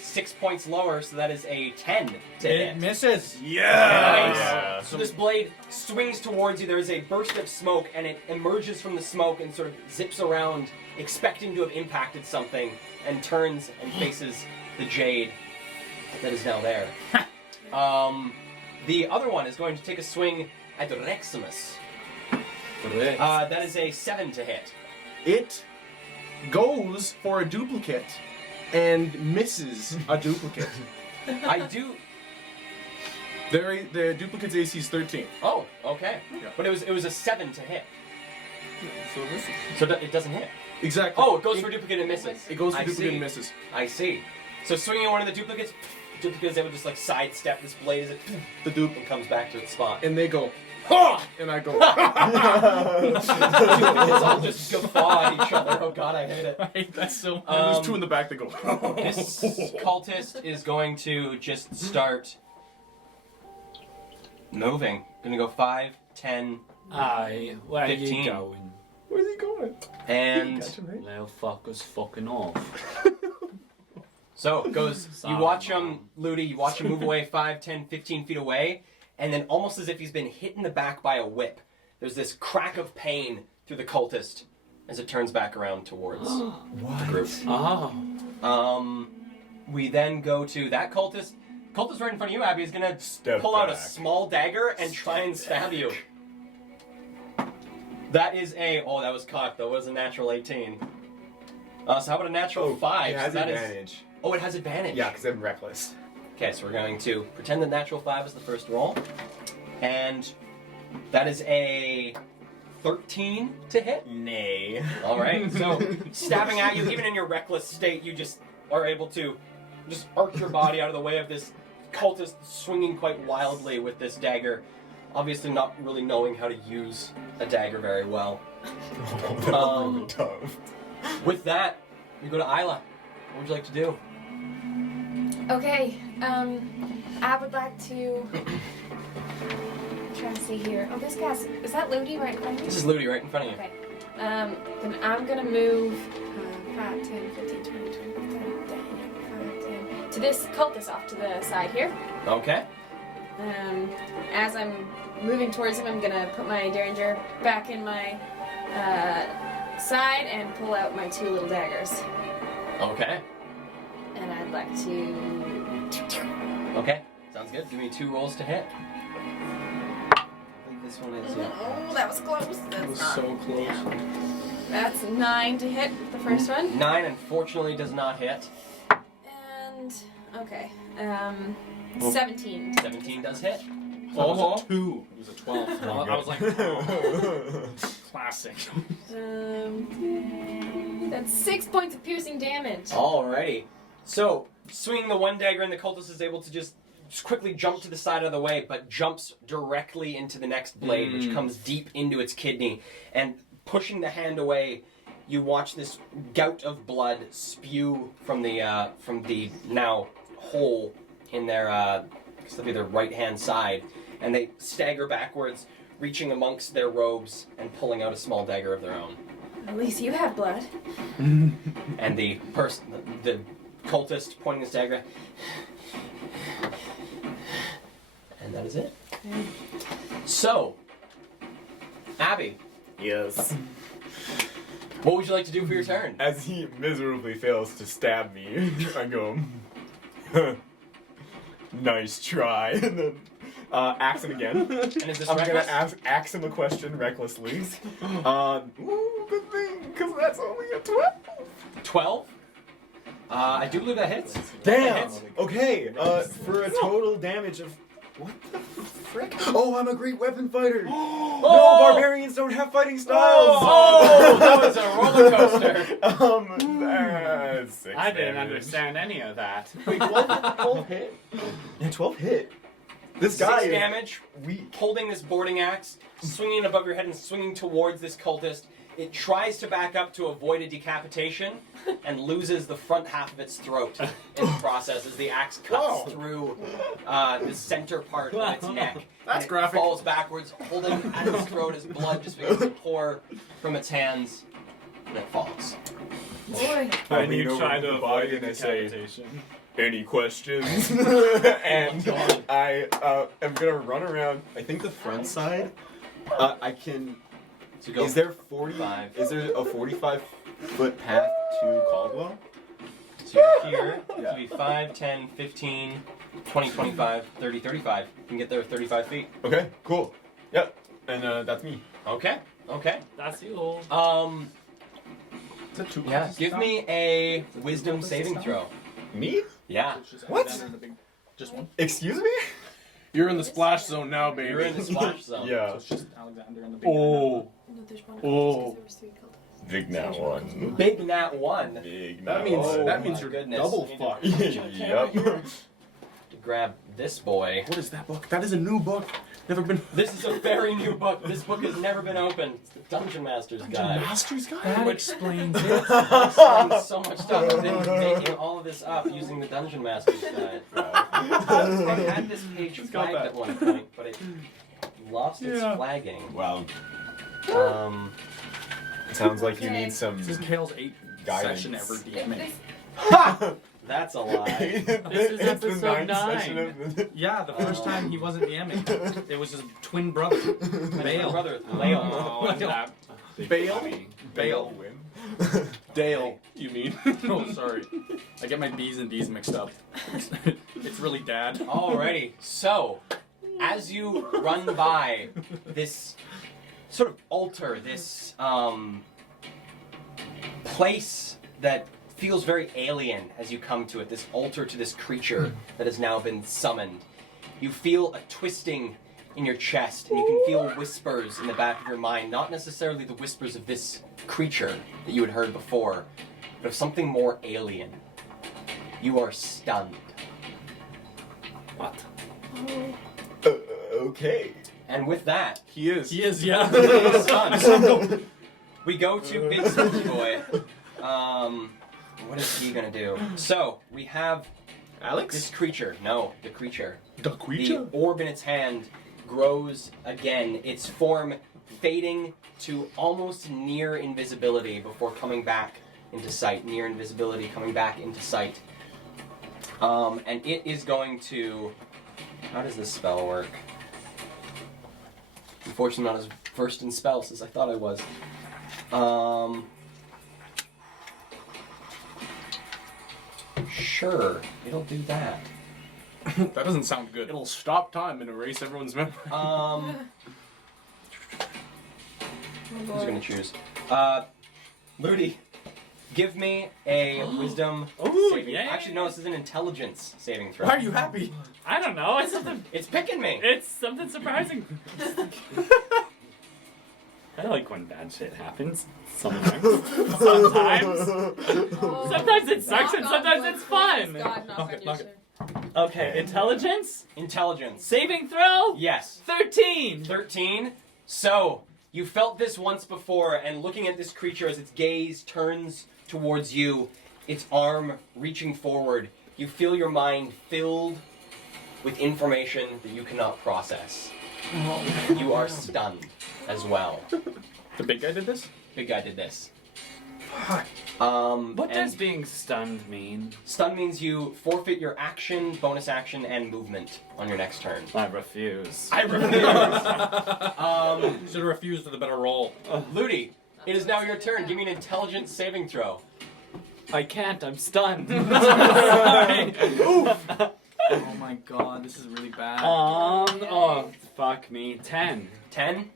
6 points lower, so that is a 10 to It hit. misses. Nice. Yeah. So this blade swings towards you. There is a burst of smoke, and it emerges from the smoke and sort of zips around, expecting to have impacted something, and turns and faces the jade that is now there. The other one is going to take a swing at Reximus. That is a 7 to hit. It goes for a duplicate and misses a duplicate. I do. The duplicate's AC is 13. Oh, okay. Yeah. But it was a 7 to hit, So this is. so it doesn't hit. Exactly. Oh, it goes for duplicate and misses. It goes for I duplicate see. and misses. I see. So swinging one of the duplicates, they would just like sidestep this blade as it The dupe. and comes back to its spot. And they go, ha! And I go, Duplicates all just guffaw at each other. Oh god, I hate it. I hate that so. and there's 2 in the back that go, This cultist is going to just start moving. Gonna go 5, 10, aye, where 15. you going? Where's he going? and Little fuckers fucking off. so it goes. You Sorry, watch him, Mom. Ludi. You watch him move away 5, 10, 15 feet away, and then almost as if he's been hit in the back by a whip, there's this crack of pain through the cultist as it turns back around towards the group. Oh. We then go to that cultist. Cultist right in front of you, Abby, is gonna Step pull out a back. small dagger and try and stab you. That is a that was cocked though. It was a natural 18. So how about a natural 5? It has So that is- advantage. oh, it has advantage. Yeah, because I'm reckless. Okay, so we're going to pretend that natural 5 is the first roll, and that is a 13 to hit. Nay. All right, so stabbing at you, even in your reckless state, you just are able to just arc your body out of the way of this cultist swinging quite wildly with this dagger, obviously not really knowing how to use a dagger very well. Tough. With that, you go to Isla. What would you like to do? Okay, I would like to. Trying to see here. Oh, this guy's. Is that Ludi right in front of me? This is Ludi right in front of you. Okay. Then I'm gonna move 5, 10, 15, 20, 25, 30, 5, 10 to this cultist off to the side here. Okay. As I'm moving towards him, I'm gonna put my derringer back in my side and pull out my 2 little daggers. Okay. And I'd like to. Okay. Sounds good. Give me 2 rolls to hit. I think this one is. Oh, that was close. It That's was not. so close. That's 9 to hit with the first one. 9 unfortunately does not hit. And okay, 17. 17 does hit. Oh, it was a 2. It was a 12. I was like, oh. Classic. That's 6 points of piercing damage. Alrighty. So, swinging the one dagger and the cultist is able to just just quickly jump to the side of the way, but jumps directly into the next blade, which comes deep into its kidney. And pushing the hand away, you watch this gout of blood spew from the now hole in their their right hand side, and they stagger backwards, reaching amongst their robes and pulling out a small dagger of their own. At least you have blood. And the cultist pointing his dagger. And that is it. So, Abby, Yes. what would you like to do for your turn? As he miserably fails to stab me, I go, nice try, and then axe him again. And is this I'm reckless? gonna axe him a question recklessly. Good thing, because that's only a 12. 12? I do believe that hits. That Damn! hits. Okay, for a total damage of... What the frick? Oh, I'm a great weapon fighter! No, barbarians don't have fighting styles! Oh, that was a roller coaster. That's 6 I didn't damage. understand any of that. Wait, 12 hit? Yeah, 12 hit. This guy 6 is damage, weak. holding this boarding axe, swinging it above your head and swinging towards this cultist. It tries to back up to avoid a decapitation and loses the front half of its throat in the process as the axe cuts through the center part of its neck. That's and it graphic. falls backwards, holding at its throat as blood just begins to pour from its hands, and it falls. Boy. I And you lean over try to to the body avoid and I say, decapitation. any questions? And I am gonna run around. I think the front side. I can. So go Is there 40? 5. Is there a 45-foot path to Caldwell? So you're here. So be 5, 10, 15, 20, 25, 30, 35. You can get there 35 feet. Okay, cool. Yep. And that's me. Okay. Okay. That's you. Is that 2 Yeah. classes Give down? me a wisdom saving throw. Me? Yeah. What? Just one? Excuse me? You're in the splash zone now, baby. You're in the splash zone. Yeah. So it's just Alexander and the big Oh. No, there's one. Oh. There was 3 cultists. Big nat one. Big nat 1. Big That nat means one. that means my you're goodness. double You need fucked. Yep. To grab this boy. What is that book? That is a new book. Never been. This is a very new book. This book has never been opened. It's the Dungeon Master's Guide. Master's Guide. That explains it. There's so much stuff. I've been making all of this up using the Dungeon Master's Guide. I had this page flagged at one point, but it lost its flagging. Wow. Um, Sounds like you Okay. need some This is Kale's 8th guidance. session ever If DMing. this- ha! That's a lie. This is It's the episode 9th session 9. of the... Yeah, the first time he wasn't DMing. It was his twin brother. My Bale. brother, Leo. Oh, that. Bale. Bale. win. Dale. You mean? Oh, sorry. I get my B's and D's mixed up. It's really dad. Alrighty, so as you run by this sort of altar, this place that feels very alien as you come to it, this altar to this creature that has now been summoned, you feel a twisting in your chest, and you can feel whispers in the back of your mind, not necessarily the whispers of this creature that you had heard before, but of something more alien. You are stunned. What? Okay. And with that, He is. He is, yeah. we go to Big Stinky Boy. What is he gonna do? So, we have Alex? this creature. No, the creature. The The orb in its hand grows again, its form fading to almost near invisibility before coming back into sight. Near invisibility, coming back into sight. And it is going to... How does this spell work? Unfortunately, not as versed in spells as I thought I was. Sure, it'll do that. That doesn't sound good. It'll stop time and erase everyone's memory. Who's gonna choose? Ludi, give me a wisdom Ooh, saving. yay. Actually, no, this is an intelligence saving throw. Why are you happy? I don't know. It's something. It's picking me. It's something surprising. I like when bad shit happens. Sometimes. Sometimes. Oh, Sometimes it sucks and knock on sometimes wood. it's fun. Please, God, knock on your knock shirt. Okay, intelligence? Intelligence. Saving throw? Yes. 13! 13. So, you felt this once before, and looking at this creature as its gaze turns towards you, its arm reaching forward, you feel your mind filled with information that you cannot process. You are stunned as well. The big guy did this? Big guy did this. What and does being stunned mean? stun means you forfeit your action, bonus action, and movement on your next turn. I refuse. I refuse. Should have refused with a better roll. Ludi, it is now your turn. Give me an intelligence saving throw. I can't, I'm stunned. Oh my god, this is really bad. Oh, fuck me. 10. 10.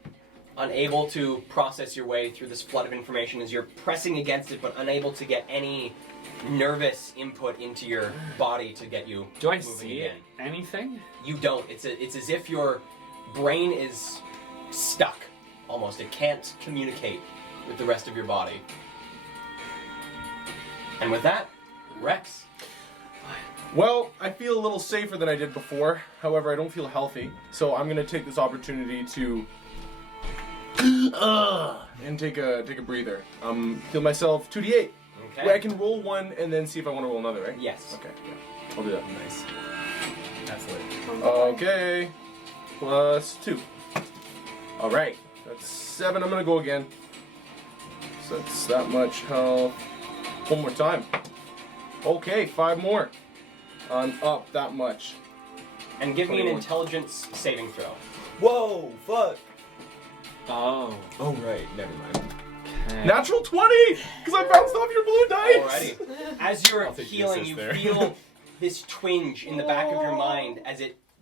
Unable to process your way through this flood of information as you're pressing against it, but unable to get any nervous input into your body to get you Do I moving see again. anything? You don't. It's as if your brain is stuck, almost. It can't communicate with the rest of your body. And with that, Rex. Well, I feel a little safer than I did before. However, I don't feel healthy, so I'm gonna take this opportunity to and take a breather. Heal myself 2d8. Okay. Wait, I can roll one and then see if I want to roll another, right? Yes. Okay. Yeah. I'll do that. Nice. That's lit. Okay. Plus 2. All right. That's 7. I'm gonna go again. So that's that much health. One more time. Okay, 5 more. I'm up that much. And give me an 21. intelligence saving throw. Whoa, fuck. Oh. Oh, right, never mind. Okay. Natural 20! Because I bounced off your blue dice! Alrighty. As you're I'll take the healing, assist you there. feel this twinge in the back of your mind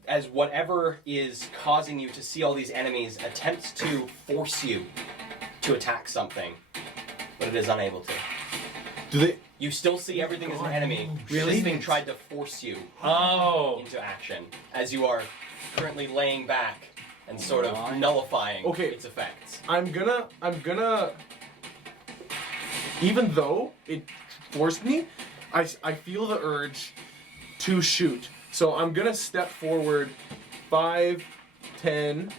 as whatever is causing you to see all these enemies attempts to force you to attack something, but it is unable to. Do they... You still see everything as an enemy. Really? This thing tried to force you Oh. into action as you are currently laying back and sort of Right. nullifying Okay. its effects. I'm gonna... Even though it forced me, I feel the urge to shoot. So I'm gonna step forward 5, 10,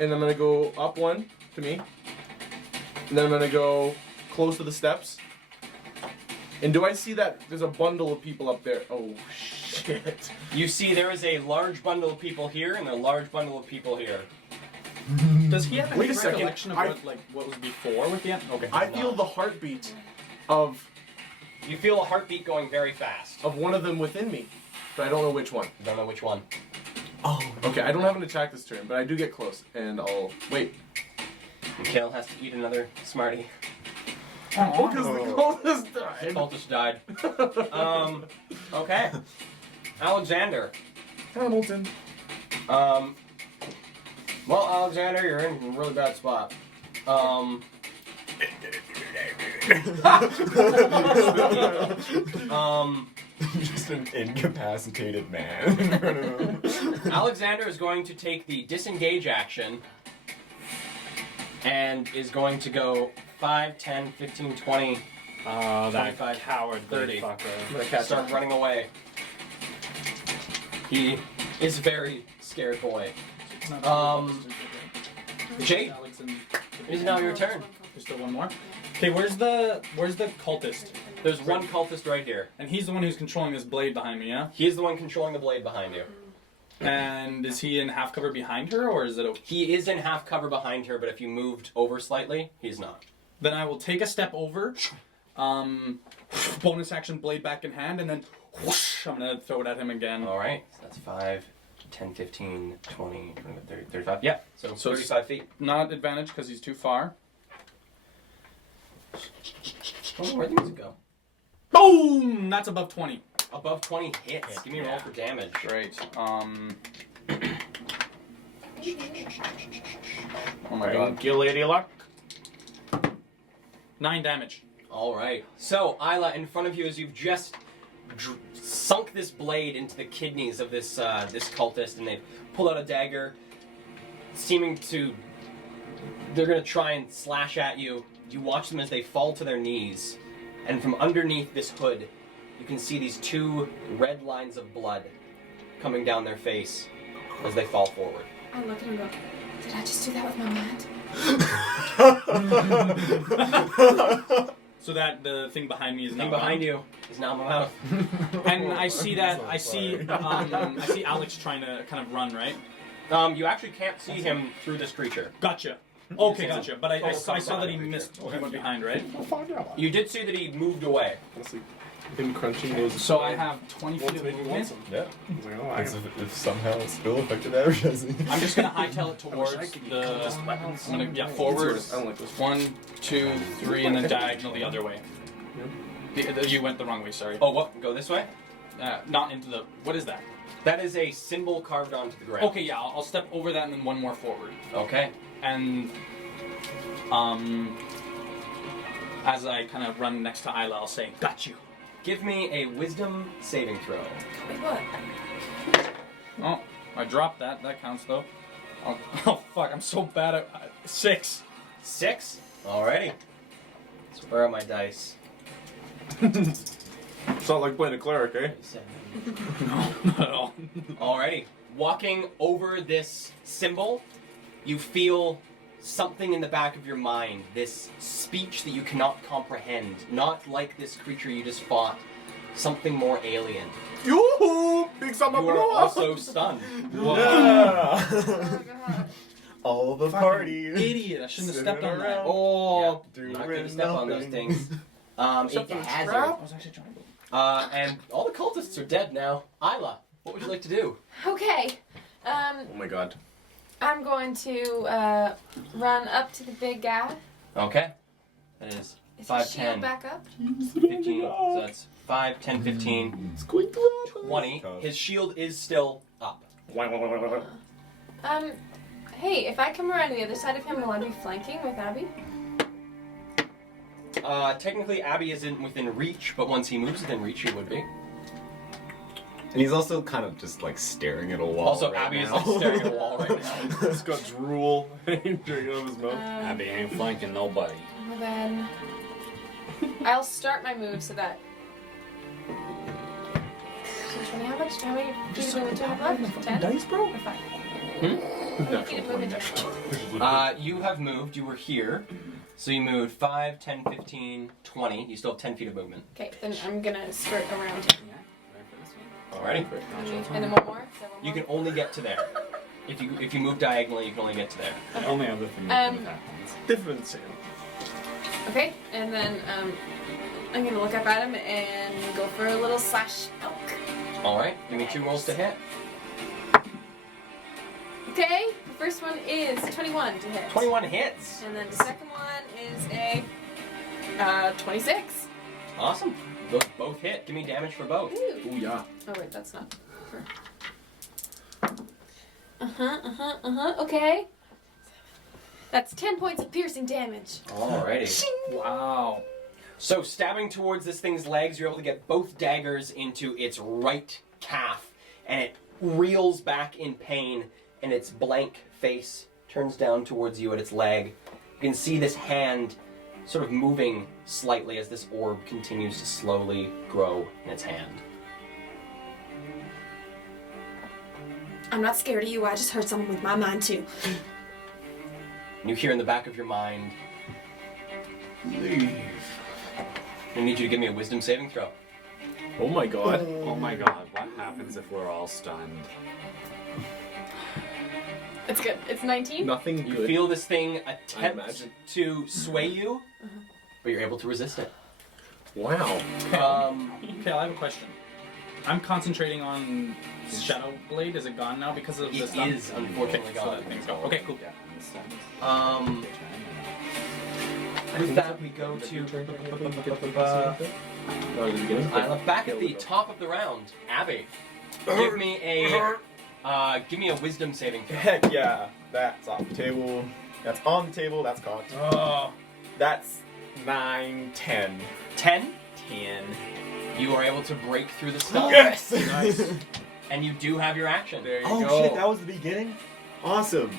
and I'm gonna go up 1 to me. And then I'm gonna go close to the steps. And do I see that there's a bundle of people up there? Oh, shit. You see there is a large bundle of people here and a large bundle of people here. Does he have any Wait a second, recollection of what was before with the end? Okay. I feel the heartbeat of You feel a heartbeat going very fast. one of them within me, but I don't know which one. Don't know which one. Oh, Okay, I don't have an attack this turn, but I do get close, and I'll wait. Mikhail has to eat another Smartie. Oh, because the cultist died. Cultist died. Okay. Alexander. Hamilton. Well, Alexander, you're in a really bad spot. just an incapacitated man in front of him. Alexander is going to take the disengage action and is going to go 5, 10, 15, 20. Oh, that 25, coward 30. fucker. Start running away. He is a very scared boy. Jake, it is now your turn. There's still one more. Okay, where's the cultist? There's one cultist right here. And he's the one who's controlling this blade behind me, yeah? He is the one controlling the blade behind you. And is he in half cover behind her, or is it okay? He is in half cover behind her, but if you moved over slightly, he's not. Then I will take a step over, bonus action blade back in hand, and then whoosh, I'm gonna throw it at him again. Alright, so that's 5, 10, 15, 20, 30, 35. Yeah, so So it's- 35 feet. Not advantage because he's too far. Oh, where'd the music go? Boom! That's above 20. Above 20 hits. Give me a roll for damage. Great. Oh my god. Thank you, Lady Luck. 9 damage. Alright. So, Isla, in front of you as you've just sunk this blade into the kidneys of this this cultist, and they've pulled out a dagger, seeming to... They're gonna try and slash at you. You watch them as they fall to their knees, and from underneath this hood, you can see these two red lines of blood coming down their face as they fall forward. I look at him and go, did I just do that with my mind? So that the thing behind me is The now thing behind around. you is now my mouth. And I see that. I see Alex trying to kind of run, right? You actually can't see him through this creature. Gotcha. Okay, gotcha. But I saw that he missed. He went behind, right? You did see that he moved away. Honestly, him crunching those. So I have 20 feet of movement. Yeah. I was like, oh, I As if somehow spill affected advertising. I'm just gonna hightail it towards the. I'm gonna forward. I don't like this. 1, 2, 3, and then diagonal the other way. You went the wrong way. Sorry. Oh, what? Go this way? Not into the. What is that? That is a symbol carved onto the ground. Okay, yeah. I'll step over that and then one more forward. Okay. And as I kind of run next to Isla, I'll say, "Got you." Give me a wisdom saving throw. Wait, what? Oh, I dropped that. That counts though. Oh fuck! I'm so bad at 6. 6? Alrighty. So where are my dice? It's not like playing a cleric, eh? No, not at all. Alrighty. Walking over this symbol, you feel something in the back of your mind, this speech that you cannot comprehend, not like this creature you just fought, something more alien. Yoo-hoo! Big summer You are blow! also stunned. Yeah. Oh, God. All the parties. Idiot! I shouldn't have stepped on that. Around. Oh, Doing not good to step on those nothing. things. It's a hazard. I was actually trying to. And all the cultists are dead now. Isla, what would you like to do? Okay. Oh my god. I'm going to run up to the big guy. Okay. That is Is 5, his shield 10, back up? 15. So that's 5, 10, 15, It's going to happen. 20. His shield is still up. Hey, if I come around to the other side of him, will I be flanking with Abby? Technically, Abby isn't within reach, but once he moves within reach, he would be. And he's also kind of just like staring at a wall. Also, right Abby is now. like staring at a wall right now. He's got drool drinking out of his mouth. Abby ain't flanking nobody. Well then, I'll start my move so that. So 20, how many feet of movement do I have left? 10? Dice, bro? Or 5? Hmm? How many feet of movement do I have? You have moved. You were here. So you moved 5, 10, 15, 20. You still have 10 feet of movement. Okay, then I'm gonna skirt around him. Alrighty. And then one more? Is there one You more? can only get to there. If you move diagonally, you can only get to there. The only other thing that could have happened. Different Sam. Okay, and then I'm gonna look up at him and go for a little slash poke. Alright, give me 2 rolls to hit. Okay, the first one is 21 to hit. 21 hits. And then the second one is a 26. Awesome. Those both hit. Give me damage for both. Ooh. Oh yeah. Oh wait, that's not. Okay. That's 10 points of piercing damage. Alrighty. Wow. So stabbing towards this thing's legs, you're able to get both daggers into its right calf, and it reels back in pain, and its blank face turns down towards you at its leg. You can see this hand sort of moving slightly as this orb continues to slowly grow in its hand. I'm not scared of you, I just heard something with my mind too. And you hear in the back of your mind, leave. I need you to give me a wisdom saving throw. Oh my god. Oh my god, what happens if we're all stunned? It's good. It's 19. Nothing You good. feel this thing attempt imagine. to sway you, but you're able to resist it. Wow. Okay, I have a question. I'm concentrating on Shadow Blade. Is it gone now because of the It stun? is unfortunately So gone. that thing's gone. Okay, cool. With that, we go to back at the top of the round. Abby, give me a wisdom saving throw. Heck yeah. That's off the table. That's on the table. That's cocked. Oh. That's 9, 10. 10. 10. You are able to break through the stun. Yes! Nice. And you do have your action. There you Oh go. shit, that was the beginning? Awesome.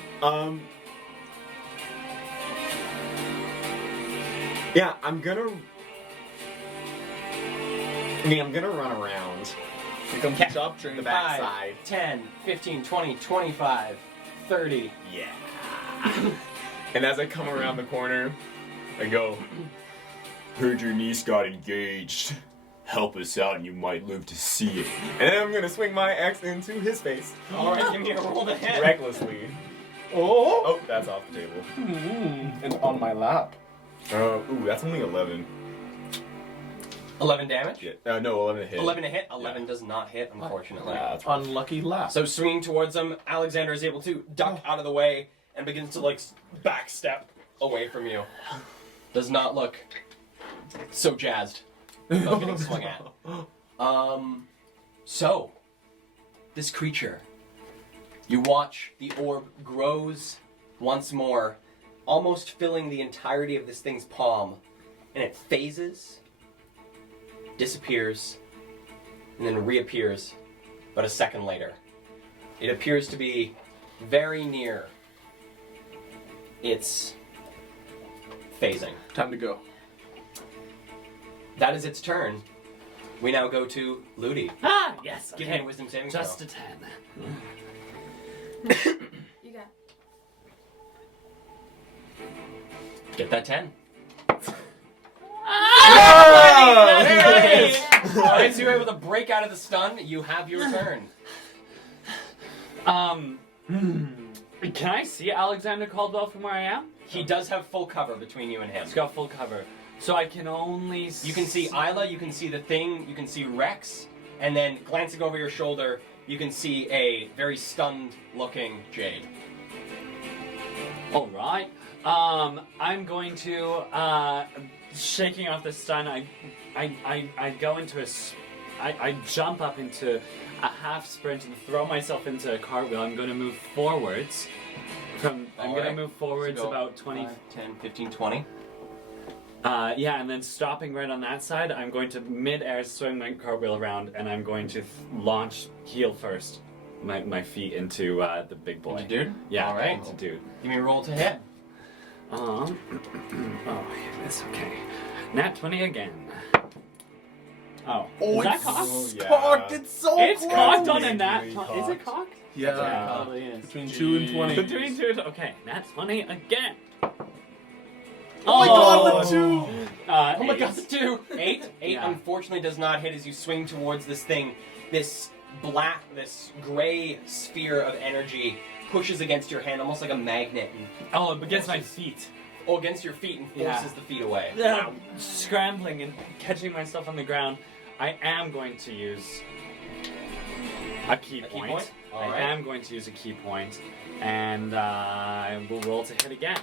Yeah, I'm gonna I mean, I'm gonna run around. Here comes the chop train. The 5, backside. 10, 15, 20, 25, 30. Yeah. And as I come around the corner, I go, heard your niece got engaged. Help us out and you might live to see it. And then I'm gonna swing my axe into his face. Alright, give me a roll to hit. Recklessly. Oh! Oh, that's off the table. And on my lap. Ooh, that's only 11. 11 damage? Yeah. No, 11 to hit. 11 to hit? 11 does not hit, unfortunately. That's Unlucky lap. So swinging towards him, Alexander is able to duck out of the way and begins to like backstep away from you. Does not look so jazzed about getting swung at. So this creature, you watch the orb grows once more, almost filling the entirety of this thing's palm, and it phases, disappears, and then reappears but a second later. It appears to be very near its phasing. Time to go. That is its turn. We now go to Ludi. Ah, yes. Give Okay. me a wisdom saving Just throw. a 10. You got. Get that 10. Ah! There it is! Alright, so you're able to break out of the stun. You have your turn. Can I see Alexander Caldwell from where I am? He does have full cover between you and him. He's got full cover. So I can only You can see Isla, you can see the thing, you can see Rex, and then glancing over your shoulder, you can see a very stunned looking Jade. Alright. I'm going to, shaking off the stun, I go into I jump up into a half sprint and throw myself into a cartwheel. I'm going to move forwards. I'm going to move forwards So go about 20. 5, 10, 15, 20. Yeah, and then stopping right on that side, I'm going to mid-air swing my cartwheel around, and I'm going to launch heel first, my feet into the big boy. Into dude? Yeah, Alright. into dude. Give me a roll to hit. Oh, it's okay. Nat 20 again. Oh, is that cocked? Oh, yeah. Cocked! It's so It's close! cocked on a nat Legally 20. Is it cocked? Yeah. Yeah, it probably is. Between 2 and 20. Between 2 and okay, nat 20 again. Oh my god, the 2! Oh my eight. god, the 2! 8? 8 Yeah. unfortunately does not hit as you swing towards this thing. This gray sphere of energy pushes against your hand almost like a magnet and Oh, against my feet. against your feet and Yeah. forces the feet away. Scrambling and catching myself on the ground, I am going to use a key A key point. point? I Alright. am going to use a key point, and I will roll to hit again.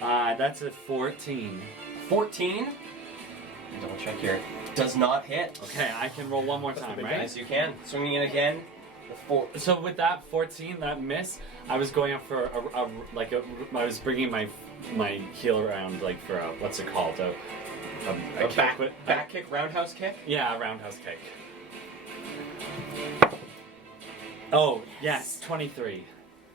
That's a 14. 14? Double check here. Does not hit. Okay, I can roll one more time, right? Yes, you can. Swinging in again. The 4. So with that 14, that miss, I was going up for I was bringing my heel around like for a, what's it called? A kick back, with- back kick, roundhouse kick. Yeah, a roundhouse kick. Oh, yes, 23.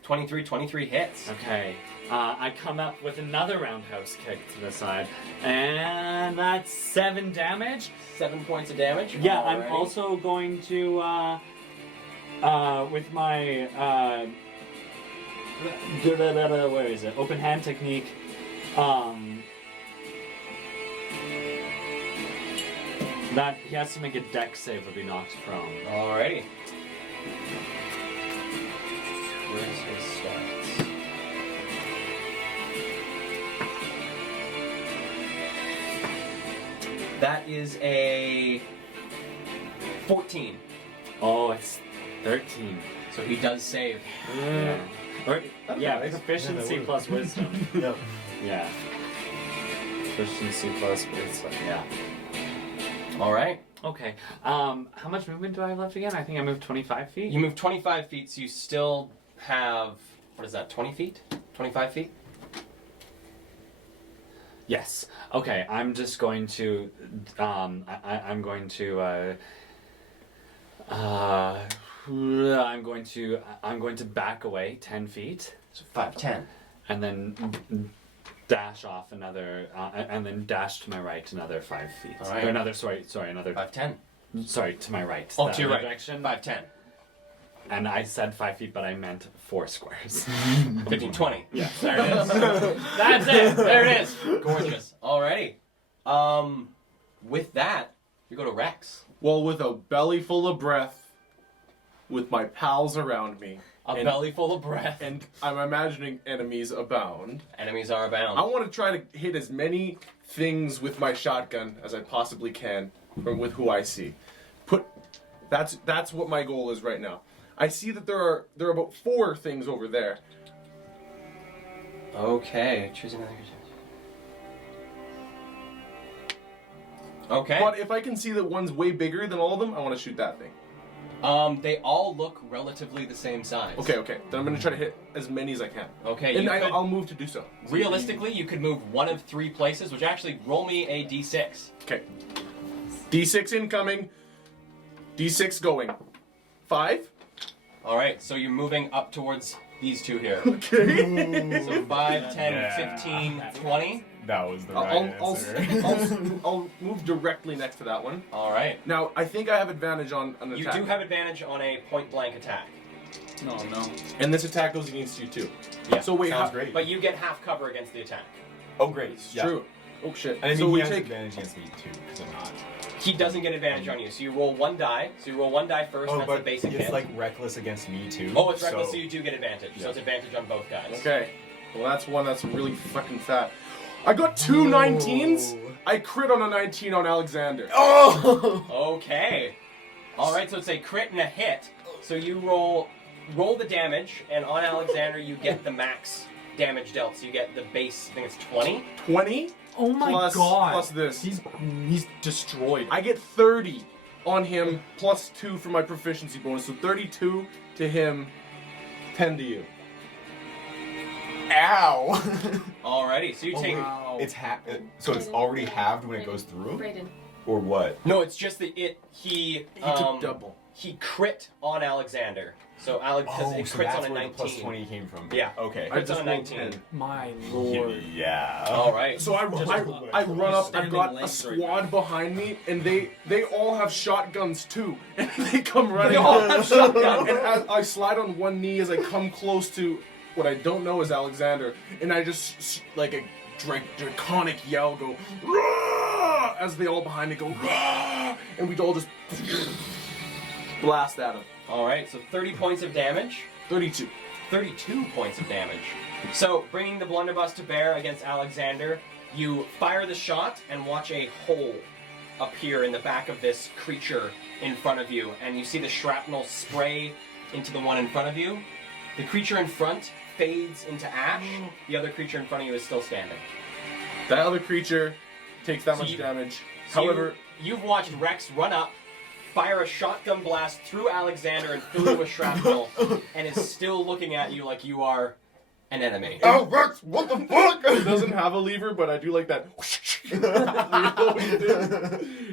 23 hits. Okay. I come up with another roundhouse kick to the side, and that's 7 damage. 7 points of damage. Yeah, I'm Alrighty. also going to, with my, where is it? Open hand technique. That he has to make a dex save or be knocked prone. Alrighty. Where's his stats? That is a 14. Oh, it's 13. So he does save. Yeah. Or, yeah, nice. proficiency Yeah, that plus wisdom. Yep. Yeah. Proficiency plus wisdom. Yeah. Alright. Okay. How much movement do I have left again? I think I moved 25 feet. You move 25 feet, so you still have, what is that, 20 feet? 25 feet? Yes. Okay. I'm just going to. I'm going to. I'm going to back away 10 feet, So 5, 10. and then dash off another, and then dash to my right another 5 feet. All right. Or another, sorry, another. 5'10". Sorry, to my right. Oh, That to your right. direction. 5'10". And I said 5 feet, but I meant 4 squares. 15, 20. Yeah. There it is. That's it. There it is. Gorgeous. Alrighty. With that, we go to Rex. Well, with a belly full of breath, with my pals around me, A belly full of breath. and I'm imagining enemies abound. Enemies are abound. I want to try to hit as many things with my shotgun as I possibly can with who I see. That's what my goal is right now. I see that there are about 4 things over there. Okay. Choose another. Okay. But if I can see that one's way bigger than all of them, I want to shoot that thing. They all look relatively the same size. Okay. Then I'm gonna try to hit as many as I can. Okay. And you could- I'll move to do so. realistically, you could move one of 3 places, which actually roll me a d6. Okay. D6 incoming. D6 going. 5. All right. So you're moving up towards these 2 here. Okay. So 5, 10, Yeah. 15, 20. That was the right I'll answer. I'll move directly next to that one. All right. Now I think I have advantage on an You attack. do have advantage on a point blank attack. No, no. And this attack goes against you too. Yeah. So wait, Sounds great. But you get half cover against the attack. Oh, great. It's Yeah. true. Oh shit. And I mean, so he we has take. advantage against me too, because I'm not. He doesn't get advantage on you, so you roll 1 die. So you roll 1 die first, and that's the basic it's hit. like reckless against me too. Oh, it's reckless, so you do get advantage. So Yeah. it's advantage on both guys. Okay. Well, that's one that's really fucking fat. I got 2 19s. I crit on a 19 on Alexander. Oh! Okay. All right, so it's a crit and a hit. So you roll the damage, and on Alexander you get the max damage dealt. So you get the base. I think it's 20. 20 Oh my plus, god. plus this. He's destroyed. I get 30 on him plus 2 for my proficiency bonus. So 32 to him, 10 to you. Ow! Alrighty, so you take. Wow. It's so it's already halved when it goes through, Brayden. or what? No, it's just that he took double. He crit on Alexander. So because it so crits that's on a where 19. the plus 20 came from. Yeah. Okay. I just on a rolled 19. 10. My lord. Yeah. All right. So I run up. I've got a squad behind me, and they all have shotguns too, and they come running. They all up. have shotguns. And as I slide on one knee as I come close to what I don't know is Alexander, and I just like a draconic yell go "Rah!" as they all behind me go "Rah!" and we all just blast at him. All right. So 30 points of damage. 32. 32 points of damage. So, bringing the blunderbuss to bear against Alexander, you fire the shot and watch a hole appear in the back of this creature in front of you, and you see the shrapnel spray into the one in front of you. The creature in front fades into ash. The other creature in front of you is still standing. That other creature takes that So much you- damage. So However, you've watched Rex run up, fire a shotgun blast through Alexander and fill you with shrapnel, and is still looking at you like you are an enemy. Oh, Rex! What the fuck? it doesn't have a lever, but I do like that.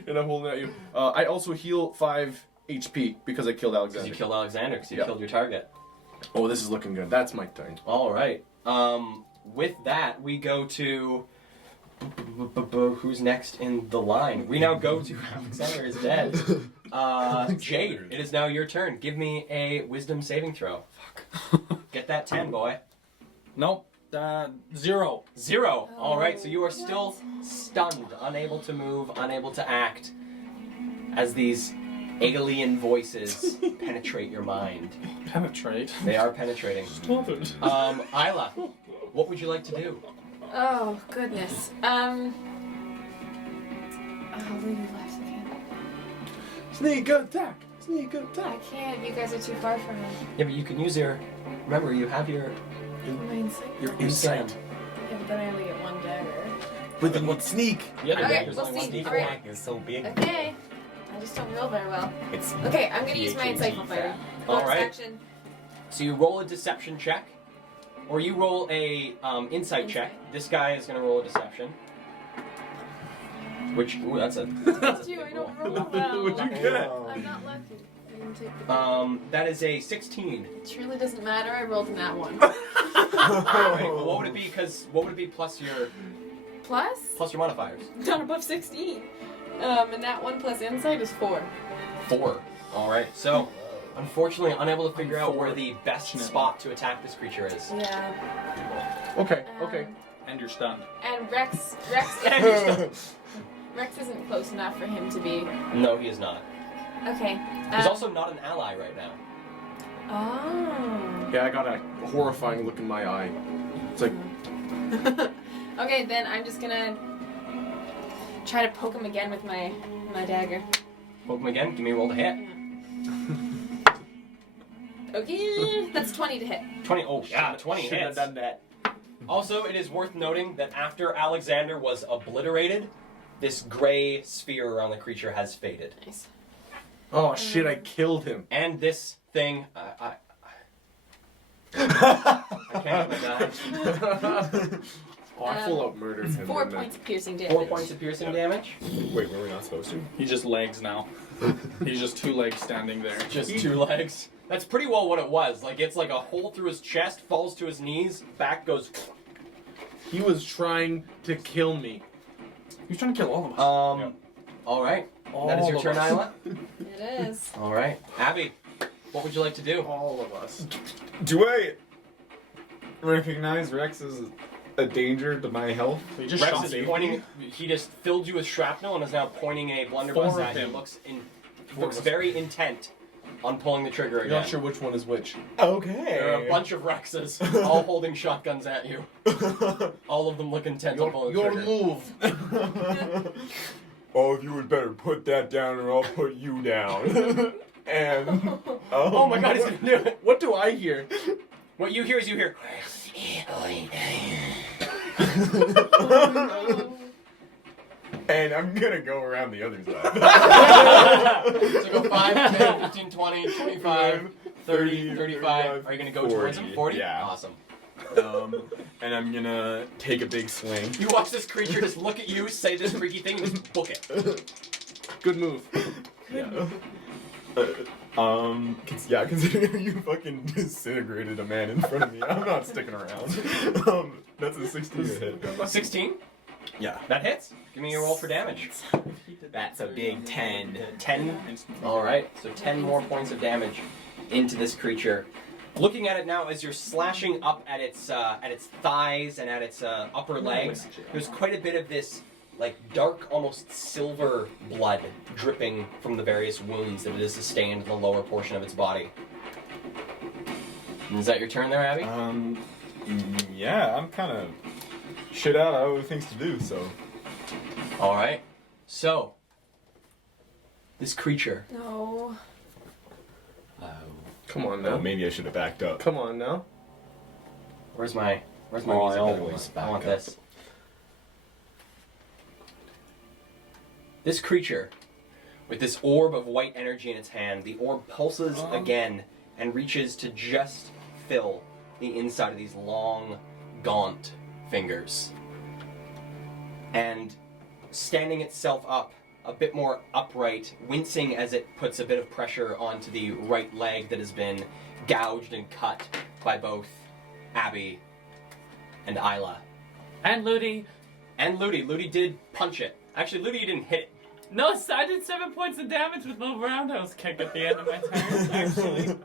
And I'm holding at you. I also heal 5 HP because I killed Because Alexander. you killed Alexander, because you Yeah. killed your target. Oh, this is looking good. That's my turn. All right. With that, we go to who's next in the line. We now go to Alexander is dead. Jade, it is now your turn. Give me a wisdom saving throw. Fuck. Get that 10, boy. Nope. 0. 0. All right. Oh, So you are still stunned, unable to move, unable to act, as these alien voices penetrate your mind. Penetrate. They are penetrating. Stop it. Isla, what would you like to do? Oh, goodness. Oh, leave me left again. Sneak attack! Sneak I attack! can't. You guys are too far from me. Yeah, but you can use your. Remember, you have your My insight. Your insight. insight. Yeah, but then I only get 1 dagger. But then what sneak? The other Okay, dagger's we'll only see. one d4. Alright. Is so big. Okay. I just don't roll very well. It's Okay, I'm gonna use my PHAT insightful fighting. All Bonus right. action. So you roll a deception check, or you roll a insight check. This guy is going to roll a deception. Which, ooh, that's a. Told you I don't roll well. What'd you get? I'm not lucky. can take the That is a 16. It really doesn't matter. I rolled in that one. Alright, well, what would it be? What would it be plus your Plus? your modifiers? Not above 16. And that one plus insight is 4. 4. Alright, so unfortunately unable to figure out where the best spot to attack this creature is. Yeah. Okay. And you're stunned. And Rex isn't close enough for him to be. No, he is not. Okay. He's also not an ally right now. Oh. Yeah, I got a horrifying look in my eye. It's like, Okay, then I'm just gonna try to poke him again with my dagger. Poke him again. Give me a roll to hit. Okay, that's 20 to hit. 20. Oh, yeah, 20 shouldn't have hits. done that. Also, it is worth noting that after Alexander was obliterated, this gray sphere around the creature has faded. Nice. Oh shit! I killed him. And this thing, I can't get my die. Oh, I full out murdered him. 4 didn't I? points of piercing damage. 4 points of piercing damage. Wait, were we not supposed to? He's just legs now. He's just 2 legs standing there. Just 2 legs. That's pretty well what it was. Like, it's like a hole through his chest, falls to his knees, back goes. He was trying to kill me. He's trying to kill all of us. Yep. Alright. All That is your of turn, us. Isla. It is. Alright. Abby, what would you like to do? All of us. Do I recognize Rex as a danger to my health? We just Rex shot is him. pointing. He just filled you with shrapnel and is now pointing a blunderbuss 4 of at you. them. Looks very intent on pulling the trigger You're again. not sure which one is which. Okay. There are a bunch of Rexes, all holding shotguns at you. All of them look intent on pulling the Your trigger. move. All of you would better put that down or I'll put you down. And Oh my god, he's gonna do it! What do I hear? What you hear is you hear. and I'm gonna go around the other side. So go 5, 10, 15, 20, 25, 30, 35. Are you gonna go towards him? 40, 40? yeah. Awesome. And I'm gonna take a big swing. You watch this creature just look at you, say this freaky thing, and just book it. Good move. Yeah. Considering you fucking disintegrated a man in front of me, I'm not sticking around. That's a 16 to hit. 16? Yeah. That hits. Give me a roll for damage. That's a big 10. 10. Alright, so 10 more points of damage into this creature. Looking at it now as you're slashing up at its thighs and at its upper legs, there's quite a bit of this like dark, almost silver blood dripping from the various wounds that it has sustained in the lower portion of its body. And is that your turn there, Abby? Yeah, I'm kind of shit out. I have other things to do, so. Alright. So, this creature. No. Come on Oh, now. maybe I should have backed up. Come on now. Where's my Oh, I music? always I want back up. this. This creature, with this orb of white energy in its hand, the orb pulses again and reaches to just fill the inside of these long, gaunt fingers. And standing itself up, a bit more upright, wincing as it puts a bit of pressure onto the right leg that has been gouged and cut by both Abby and Isla. And Ludi. And Ludi. Ludi did punch it. Actually, Ludi, you didn't hit it. No, I did 7 points of damage with no roundhouse kick at the end of my turn, actually.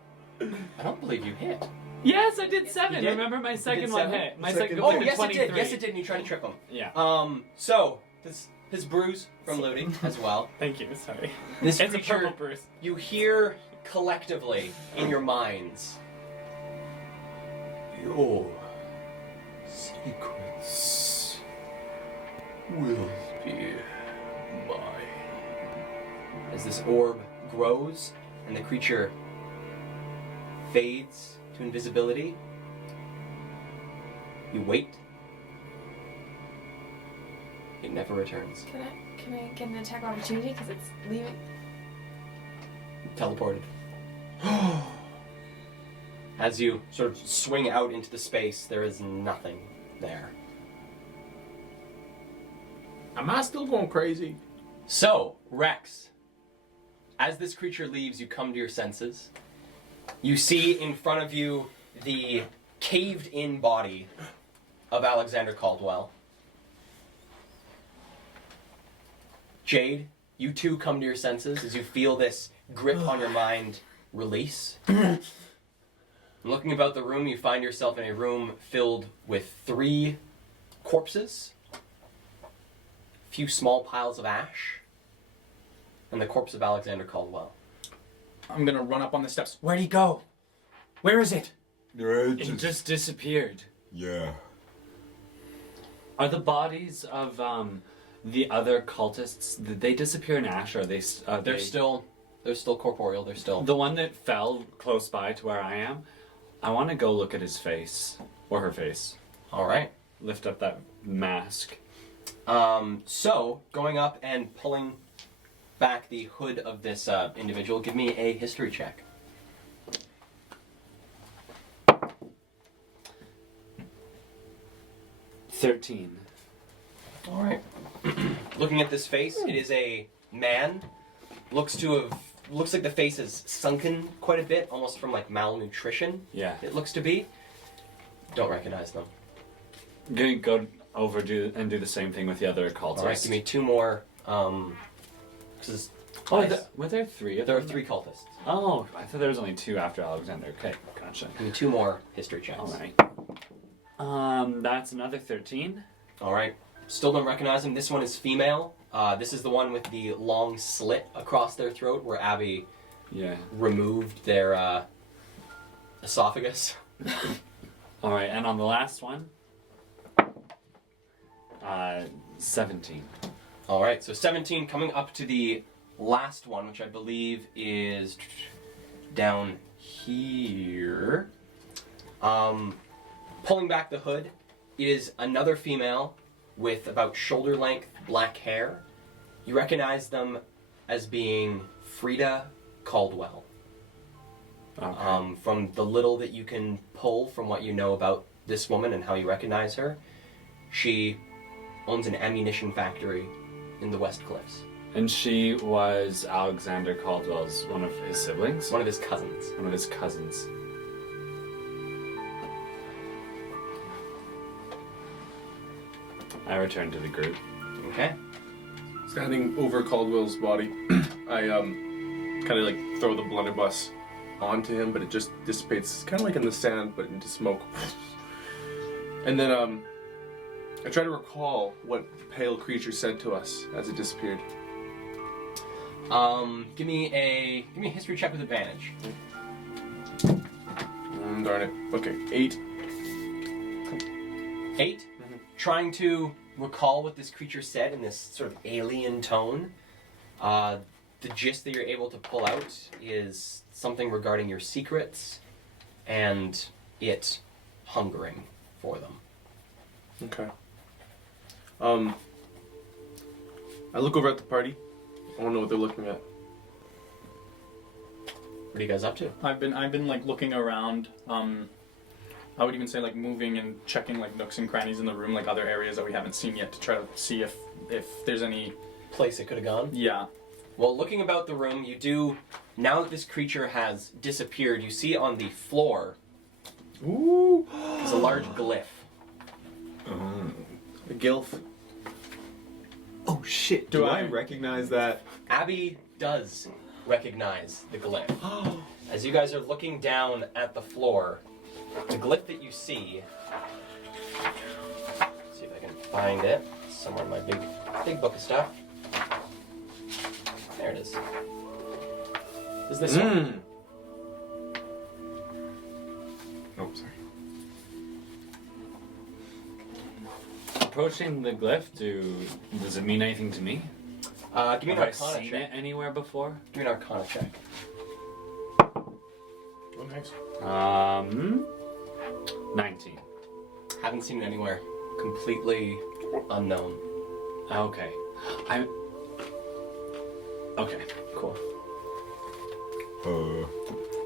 I don't believe you hit. Yes, I did 7. You did? Remember my second did one 7? hit. My Second- second Oh, one hit yes, it 23. did. Yes, it did. And you tried to trip him. Yeah. So his bruise from Ludi as well. Thank you, sorry. This It's a creature, purple bruise. you hear collectively in your minds. Your secrets will be mine. As this orb grows and the creature fades to invisibility, you wait. It never returns. Can I get an attack opportunity because it's leaving? Teleported. As you sort of swing out into the space, there is nothing there. Am I still going crazy? So, Rex, As this creature leaves, you come to your senses. You see in front of you the caved-in body of Alexander Caldwell. Jade, you too come to your senses as you feel this grip on your mind release. Looking about the room, you find yourself in a room filled with 3 corpses, a few small piles of ash, and the corpse of Alexander Caldwell. I'm gonna run up on the steps. Where'd he go? Where is it? It just disappeared. Yeah. Are the bodies of the other cultists? Did they disappear in ash? Or are they? They're still corporeal. They're still. The one that fell close by to where I am. I want to go look at his face or her face. All right. Lift up that mask. So going up and pulling back the hood of this individual, give me a history check. $13. All right. Looking at this face, it is a man. Looks like the face is sunken quite a bit, almost from like malnutrition. Yeah. It looks to be. Don't recognize them. I'm gonna go over do the same thing with the other cultists. All right. Give me 2 more. Were there 3 of There are them? 3 cultists. Oh, I thought there was only 2 after Alexander. Okay, gotcha. Give me 2 more history checks. All right. That's another 13. All right. Still don't recognize them. This one is female. This is the one with the long slit across their throat where Abby Yeah. removed their esophagus. All right, and on the last one, 17. All right, so 17 coming up to the last one, which I believe is down here. Pulling back the hood, it is another female with about shoulder length black hair. You recognize them as being Frida Caldwell. Okay. From the little that you can pull from what you know about this woman and how you recognize her, she owns an ammunition factory in the West Cliffs. And she was Alexander Caldwell's one of his siblings? One of his cousins. One of his cousins. I return to the group. Okay. Standing over Caldwell's body, I kind of like throw the blunderbuss onto him, but it just dissipates, kind of like in the sand, but into smoke. And then I try to recall what the pale creature said to us as it disappeared. Give me a history check with advantage. Darn it. Okay, 8. 8. Trying to recall what this creature said in this sort of alien tone. The gist that you're able to pull out is something regarding your secrets and it hungering for them. Okay. I look over at the party. I don't know what they're looking at. What are you guys up to? I've been like looking around. I would even say like moving and checking like nooks and crannies in the room, like other areas that we haven't seen yet, to try to see if there's any. Place it could have gone? Yeah. Well, looking about the room, you do, now that this creature has disappeared, you see on the floor Ooh. is a large glyph. A gilf. Oh shit! Do Do I- I recognize that? Abby does recognize the glyph. As you guys are looking down at the floor, the glyph that you see, see if I can find it somewhere in my big book of stuff. There it is. Is this one? Oh, sorry. Approaching the glyph, does it mean anything to me? Give me an Have I Arcana seen check. it anywhere before? Give me an Arcana check. Oh, nice. 19. Haven't seen it anywhere. Completely unknown. Okay. Okay, cool.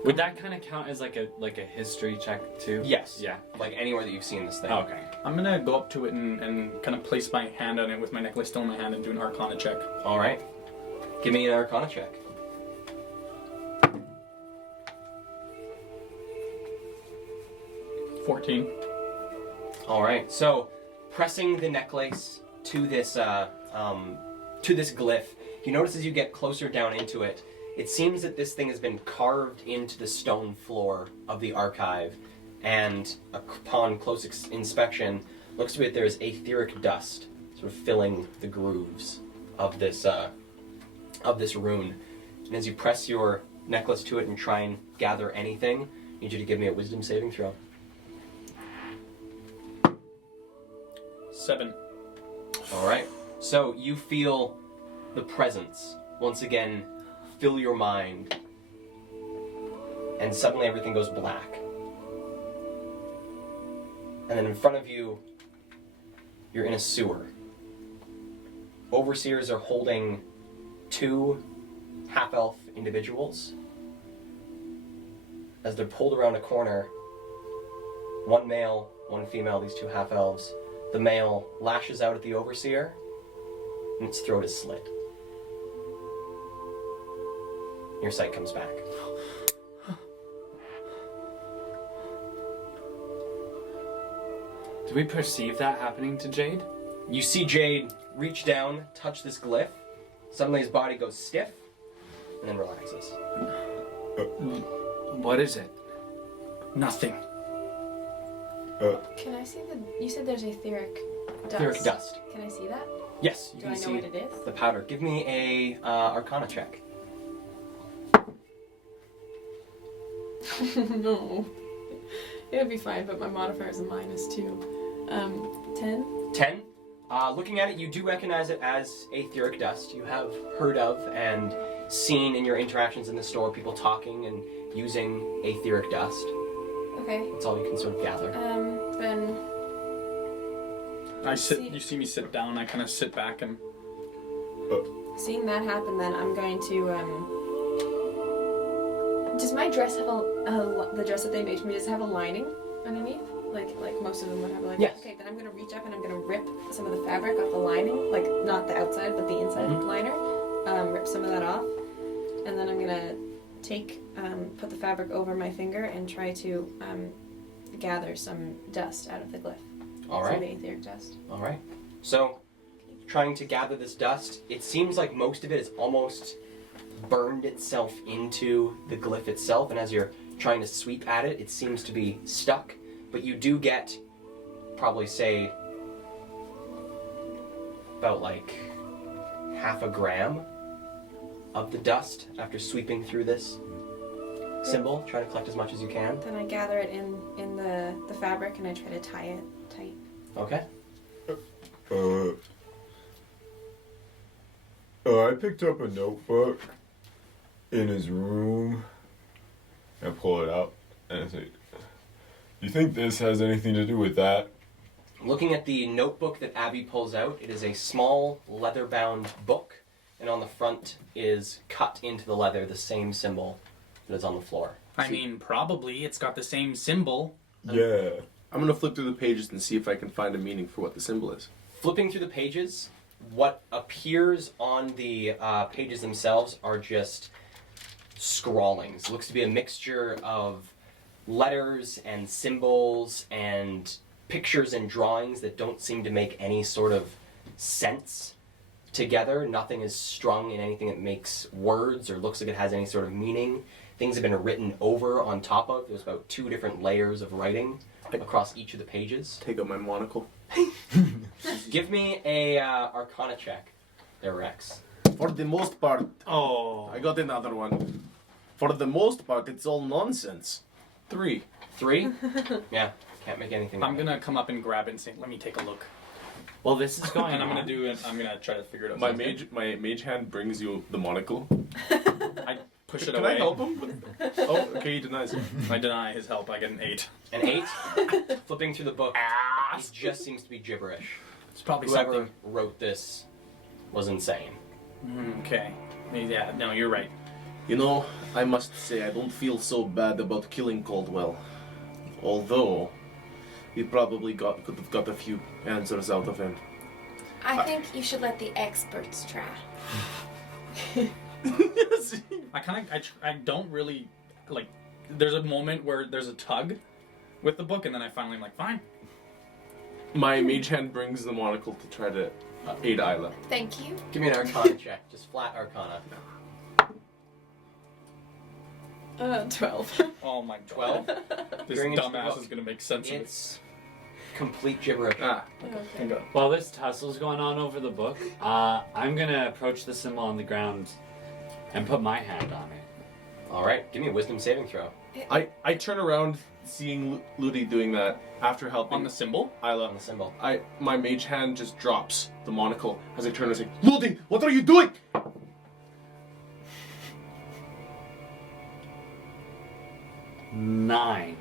Would that kind of count as like a history check too? Yes. Yeah. Like anywhere that you've seen this thing. Okay. I'm gonna go up to it and kind of place my hand on it with my necklace still in my hand and do an Arcana check. All right. Give me an Arcana check. 14. All right. So, pressing the necklace to this glyph, you notice as you get closer down into it, it seems that this thing has been carved into the stone floor of the archive, and upon close inspection, looks to be that there is etheric dust sort of filling the grooves of this rune. And as you press your necklace to it and try and gather anything, I need you to give me a wisdom saving throw. 7. All right. So you feel the presence once again fill your mind, and suddenly everything goes black. And then in front of you, you're in a sewer. Overseers are holding 2 half-elf individuals. As they're pulled around a corner, 1 male, 1 female, these 2 half-elves. The male lashes out at the overseer, and its throat is slit. Your sight comes back. Do we perceive that happening to Jade? You see Jade reach down, touch this glyph. Suddenly his body goes stiff, and then relaxes. What is it? Nothing. Can I see the... You said there's etheric dust. Etheric dust. Can I see that? Yes, you Do can I know see what it is? the powder. Give me a Arcana check. No. It would be fine, but my modifier is a -2. 10? 10. Looking at it, you do recognize it as etheric dust. You have heard of and seen in your interactions in the store people talking and using etheric dust. Okay. That's all you can sort of gather. Then... You see me sit down, I kind of sit back and... Seeing that happen, then I'm going to, Does my dress have the dress that they made for me, does it have a lining underneath? Like most of them would have a lining? Yes. Okay, then I'm going to reach up and I'm going to rip some of the fabric off the lining. Like, not the outside, but the inside liner. Rip some of that off. And then I'm going to put the fabric over my finger and try to gather some dust out of the glyph. All Some right. of the etheric dust. All right. So, trying to gather this dust, it seems like most of it has almost burned itself into the glyph itself, and as you're trying to sweep at it, it seems to be stuck. But you do get, probably say, about like half a gram of the dust after sweeping through this symbol, trying to collect as much as you can. Then I gather it in the fabric and I try to tie it tight. Okay. I picked up a notebook in his room. I pull it out and I say, "You think this has anything to do with that?" Looking at the notebook that Abby pulls out, it is a small leather-bound book, and on the front is cut into the leather the same symbol that is on the floor. I mean, probably. It's got the same symbol. Yeah. I'm gonna flip through the pages and see if I can find a meaning for what the symbol is. Flipping through the pages, what appears on the pages themselves are just scrawlings. It looks to be a mixture of letters and symbols and pictures and drawings that don't seem to make any sort of sense together. Nothing is strung in anything that makes words or looks like it has any sort of meaning. Things have been written over on top of. There's about 2 different layers of writing across each of the pages. Take out my monocle. Give me a Arcana check there, Rex. For the most part, Oh. I got another one. For the most part, it's all nonsense. 3. 3? Yeah, can't make anything I'm of it. gonna come up and grab it and say, "Let me take a look." Well, this is going And I'm on. gonna do it. I'm gonna try to figure it out. My mage hand brings you the monocle. I push it Can away. I help him? Oh, okay, he denies it. I deny his help. I get an 8. An 8? Flipping through the book, it just seems to be gibberish. It's probably Whoever something. wrote this was insane. Okay. Yeah. No, you're right. You know, I must say I don't feel so bad about killing Caldwell. Although, we probably could have got a few answers out of him. I think you should let the experts try. I don't really like. There's a moment where there's a tug, with the book, and then I finally am like, fine. My mage hand brings the monocle to try to aid Isla. Thank you. Give me an Arcana check. Just flat Arcana. 12. Oh my 12. god. This Bring it to the dumbass book. is gonna make sense of it. It's complete gibberish. Thank God. While this tussle's going on over the book, I'm gonna approach the symbol on the ground and put my hand on it. All right, give me a wisdom saving throw. I turn around, seeing Ludi doing that after helping On the symbol? Isla. On the symbol. My mage hand just drops the monocle as I turn and say, Ludi, what are you doing? 9.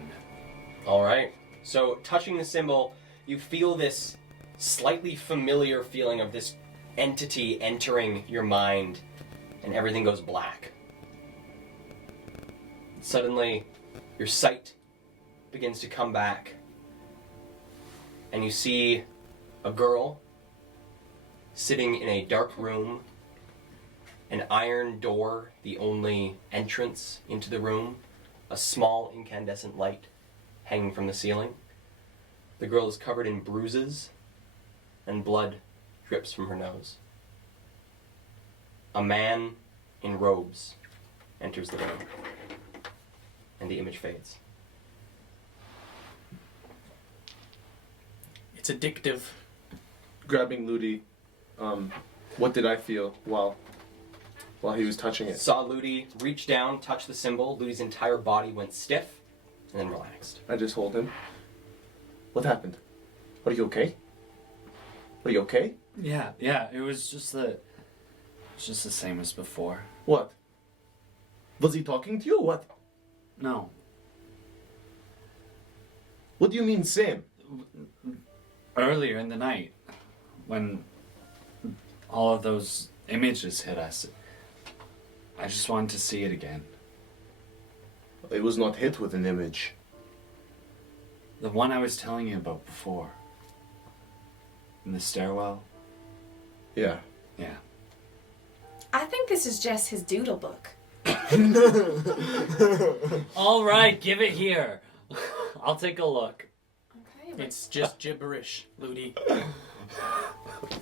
All right. So touching the symbol, you feel this slightly familiar feeling of this entity entering your mind, and everything goes black. Suddenly, your sight begins to come back, and you see a girl sitting in a dark room, an iron door, the only entrance into the room, a small incandescent light hanging from the ceiling. The girl is covered in bruises, and blood drips from her nose. A man in robes enters the room, and the image fades. It's addictive. Grabbing Ludi, what did I feel while he was touching it? Saw Ludi reach down, touch the symbol. Ludi's entire body went stiff, and then relaxed. I just hold him. What happened? Are you okay? Are you okay? Yeah, it was just the same as before. What? Was he talking to you or what? No. What do you mean same? Earlier in the night, when all of those images hit us, I just wanted to see it again. It was not hit with an image. The one I was telling you about before. In the stairwell. Yeah. Yeah. I think this is just his doodle book. All right, give it here. I'll take a look. Okay, but It's just gibberish, Ludi.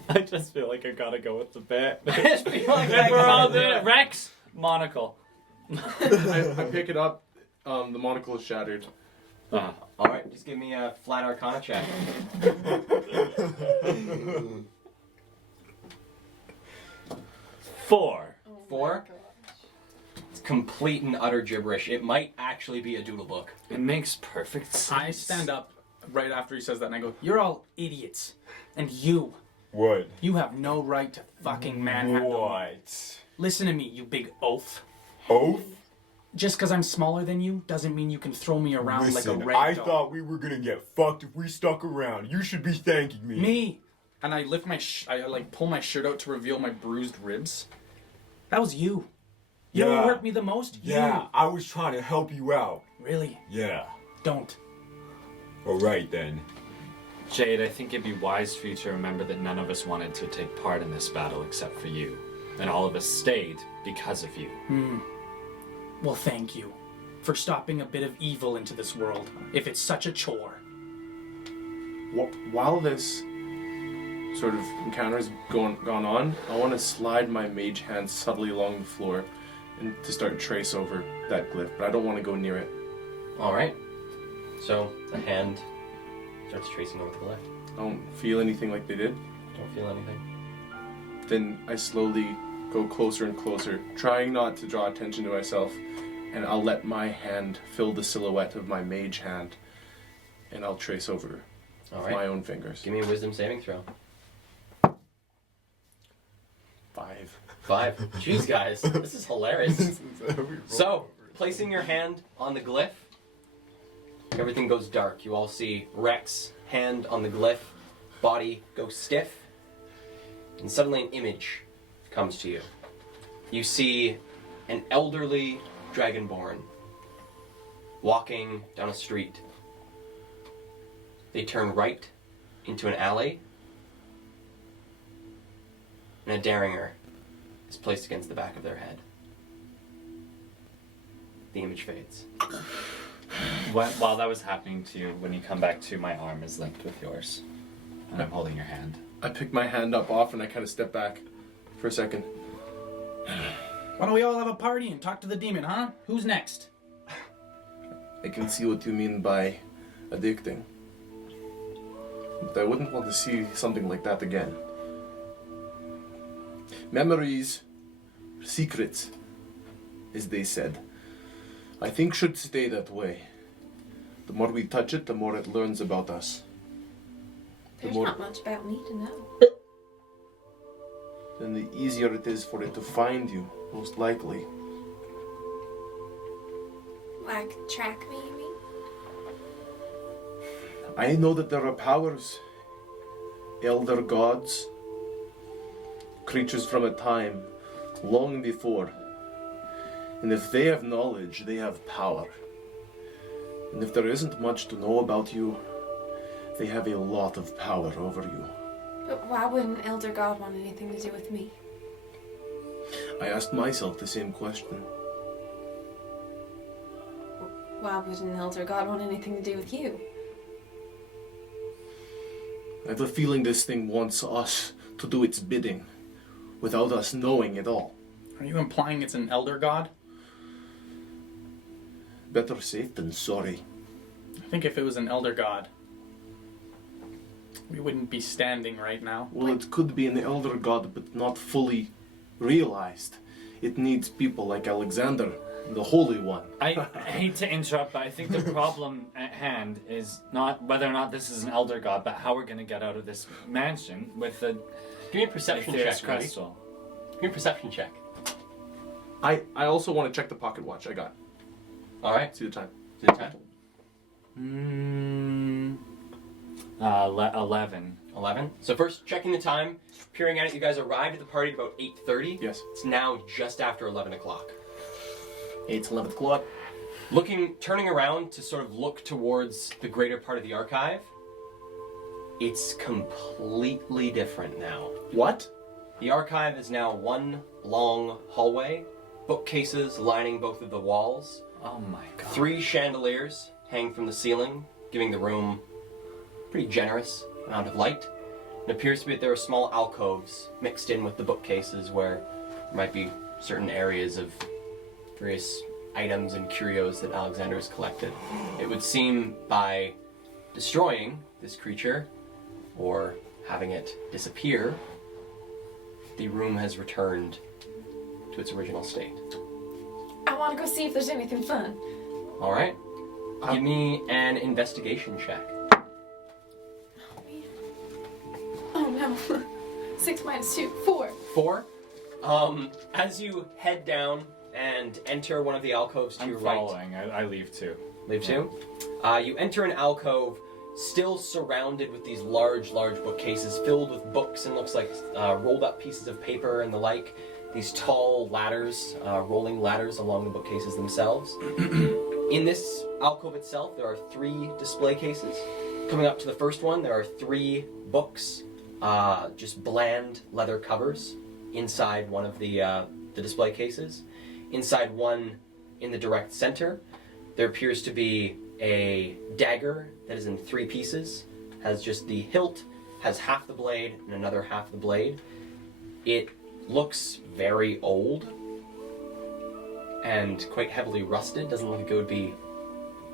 I just feel like I gotta go with the bit. I just feel like If we're all doing it. Rex, monocle. I pick it up. The monocle is shattered. All right, just give me a flat Arcana check. 4. oh my 4? gosh. It's complete and utter gibberish. It might actually be a doodle book. It makes perfect sense. I stand up right after he says that and I go, you're all idiots. And you What? have no right to fucking manhandle me. What? Listen to me, you big oaf. Oath? Just because I'm smaller than you doesn't mean you can throw me around Listen, like a rag I doll. thought we were gonna get fucked if we stuck around. You should be thanking me. Me. And I lift my I pull my shirt out to reveal my bruised ribs. That was you. You know Yeah. who hurt me the most? Yeah, You. I was trying to help you out. Really? Yeah. Don't. Alright then. Jade, I think it'd be wise for you to remember that none of us wanted to take part in this battle except for you. And all of us stayed because of you. Well, thank you for stopping a bit of evil into this world, if it's such a chore. While this sort of encounter has gone on, I want to slide my mage hand subtly along the floor and to start trace over that glyph, but I don't want to go near it. All right. So the hand starts tracing over the glyph. I don't feel anything like they did. Don't feel anything. Then I slowly go closer and closer, trying not to draw attention to myself, and I'll let my hand fill the silhouette of my mage hand, and I'll trace over All my right. own fingers. Give me a wisdom saving throw. 5. 5. Jeez, guys, this is hilarious. So, placing your hand on the glyph, everything goes dark. You all see Rex, hand on the glyph, body go stiff, and suddenly an image comes to you. You see an elderly dragonborn walking down a street. They turn right into an alley, and a derringer is placed against the back of their head. The image fades. While that was happening to you, when you come back to, my arm is linked with yours. And I'm holding your hand. I pick my hand up off and I kind of step back for a second. Why don't we all have a party and talk to the demon, huh? Who's next? I can see what you mean by addicting. But I wouldn't want to see something like that again. Memories, secrets, as they said, I think should stay that way. The more we touch it, the more it learns about us. There's not much about me to know. Then the easier it is for it to find you, most likely. Like, track me, you mean? I know that there are powers, elder gods, creatures from a time long before. And if they have knowledge, they have power. And if there isn't much to know about you, they have a lot of power over you. But why would an elder god want anything to do with me? I asked myself the same question. Why would an elder god want anything to do with you? I have a feeling this thing wants us to do its bidding, without us knowing it all. Are you implying it's an elder god? Better safe than sorry. I think if it was an elder god, we wouldn't be standing right now. Well, it could be an elder god, but not fully realized. It needs people like Alexander, the Holy One. I hate to interrupt, but I think the problem at hand is not whether or not this is an elder god, but how we're going to get out of this mansion with the Give me a perception Aetherius check, Cody. crystal. Give me a perception check. I also want to check the pocket watch I got. All right. See the time. Is it time? 11. 11. So first, checking the time, peering at it. You guys arrived at the party at about 8:30. Yes. It's now just after 11 o'clock. It's 11 o'clock. Turning around to sort of look towards the greater part of the archive, it's completely different now. What? The archive is now one long hallway, bookcases lining both of the walls, Oh my god. 3 chandeliers hang from the ceiling, giving the room a pretty generous amount of light. It appears to be that there are small alcoves mixed in with the bookcases where there might be certain areas of various items and curios that Alexander has collected. It would seem by destroying this creature or having it disappear, the room has returned to its original state. I want to go see if there's anything fun. All right. Give me an investigation check. Oh no. 6 minus 2, 4. 4. As you head down and enter one of the alcoves to I'm your right. following. I leave too. Leave too? You enter an alcove still surrounded with these large bookcases filled with books and looks like rolled up pieces of paper and the like. These tall ladders, rolling ladders along the bookcases themselves. In this alcove itself, there are 3 display cases. Coming up to the first one, there are 3 books, just bland leather covers inside one of the display cases. Inside one, in the direct center, there appears to be a dagger that is in 3 pieces, has just the hilt, has half the blade and another half the blade. It looks very old and quite heavily rusted. Doesn't look like it would be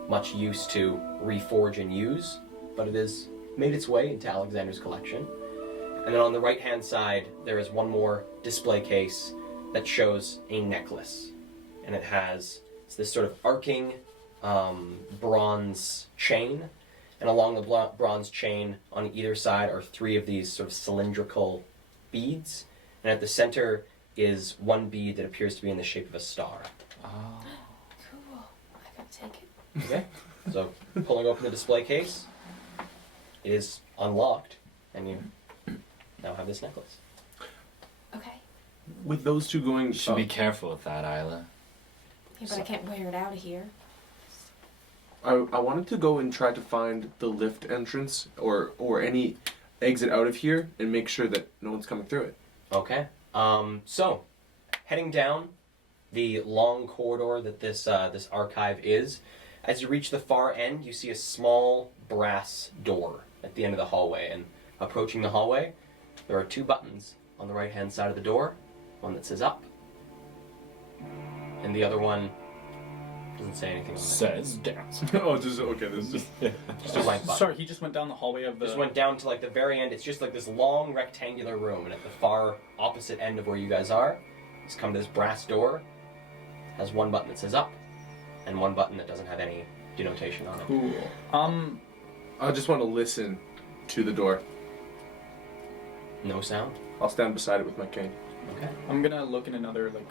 much use to reforge and use, but it has made its way into Alexander's collection. And then on the right hand side, there is one more display case that shows a necklace. And it's this sort of arcing bronze chain, and along the bronze chain on either side are 3 of these sort of cylindrical beads, and at the center is one bead that appears to be in the shape of a star. Oh. Cool. I gotta take it. Okay, so pulling open the display case, it is unlocked, and you now have this necklace. Okay. With those 2 going... You should be careful with that, Isla. Yeah, but I can't wear it out of here. I wanted to go and try to find the lift entrance or any exit out of here and make sure that no one's coming through it. Okay. So, heading down the long corridor that this archive is, As you reach the far end, you see a small brass door at the end of the hallway. And approaching the hallway, there are 2 buttons on the right-hand side of the door. One that says up, and the other one doesn't say anything on it. Says down. Oh, just okay. This is Just a blank button. Sorry, he just went down the hallway of the. Just went down to like the very end. It's just like this long rectangular room, and at the far opposite end of where you guys are, he's come to this brass door. Has 1 button that says up, and 1 button that doesn't have any denotation on it. Cool. I just want to listen to the door. No sound. I'll stand beside it with my cane. Okay. I'm gonna look in another like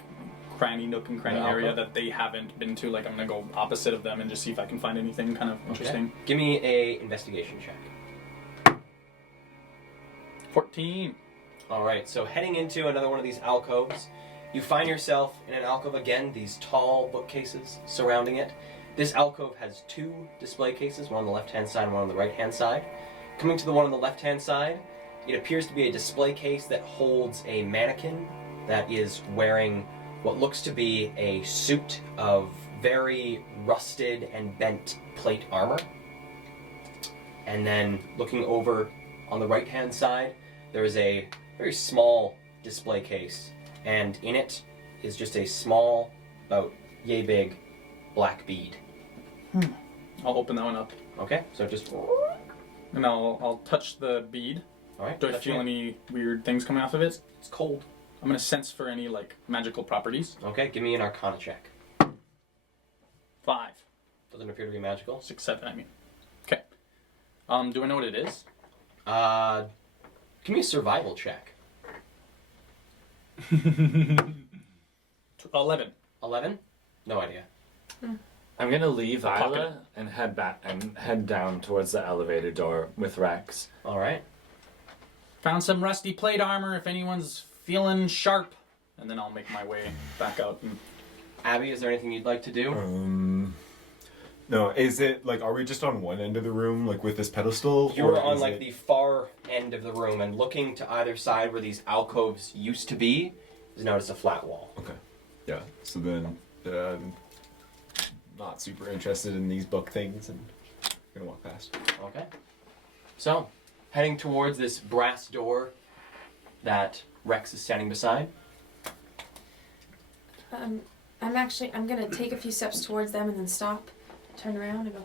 nook and cranny The area alcove? that they haven't been to. Like I'm gonna go opposite of them and just see if I can find anything kind of interesting. Okay. Give me a investigation check. 14. All right. So heading into another one of these alcoves, you find yourself in an alcove again. These tall bookcases surrounding it. This alcove has 2 display cases, one on the left-hand side and one on the right-hand side. Coming to the one on the left-hand side, it appears to be a display case that holds a mannequin that is wearing what looks to be a suit of very rusted and bent plate armor. And then looking over on the right-hand side, there is a very small display case, and in it is just a small, about yay big, black bead. I'll open that one up Okay, so just and I'll touch the bead. all right. Do I touch feel it. any weird things coming off of it? It's cold. I'm gonna sense for any like magical properties. Okay, give me an Arcana check. 5, Doesn't appear to be magical. 6, 7. I mean. Okay. Do I know what it is? Give me a survival check. 11. 11? No idea. I'm gonna leave Pocket Isla and head back and head down towards the elevator door with Rex. All right. Found some rusty plate armor. If anyone's feeling sharp, and then I'll make my way back out. And Abby, is there anything you'd like to do? No, is it like, are we just on one end of the room, like with this pedestal? You were or on is like it- the far end of the room, and looking to either side where these alcoves used to be, is notice a flat wall. Okay. Yeah. So then, not super interested in these book things, and gonna walk past. Okay. So, heading towards this brass door that Rex is standing beside. I'm gonna take a few steps towards them and then stop, turn around and go,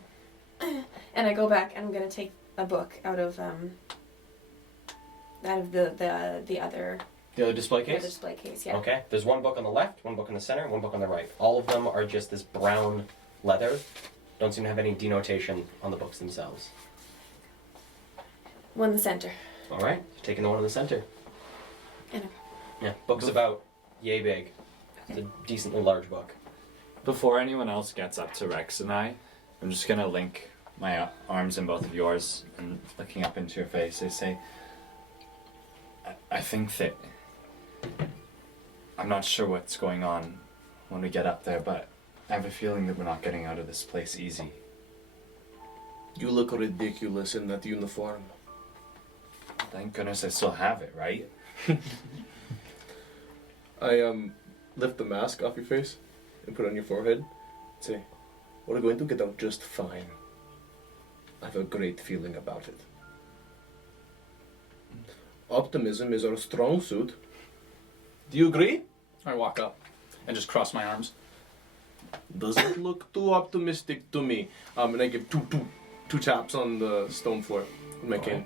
and I go back and I'm gonna take a book out of the other The other display case? display case. Yeah. Okay. There's 1 book on the left, 1 book in the center, 1 book on the right. All of them are just this brown leather. Don't seem to have any denotation on the books themselves. One in the center. All right. Taking the one in the center. And Yeah. Book's about yay big. It's a decently large book. Before anyone else gets up to Rex and I'm just gonna link my arms in both of yours and looking up into your face, I say, I think that I'm not sure what's going on when we get up there, but I have a feeling that we're not getting out of this place easy. You look ridiculous in that uniform. Thank goodness I still have it, right? I lift the mask off your face and put it on your forehead. Say, we're going to get out just fine. I have a great feeling about it. Optimism is our strong suit. Do you agree? I walk up and just cross my arms. Doesn't look too optimistic to me. And I give two taps on the stone floor with my cane.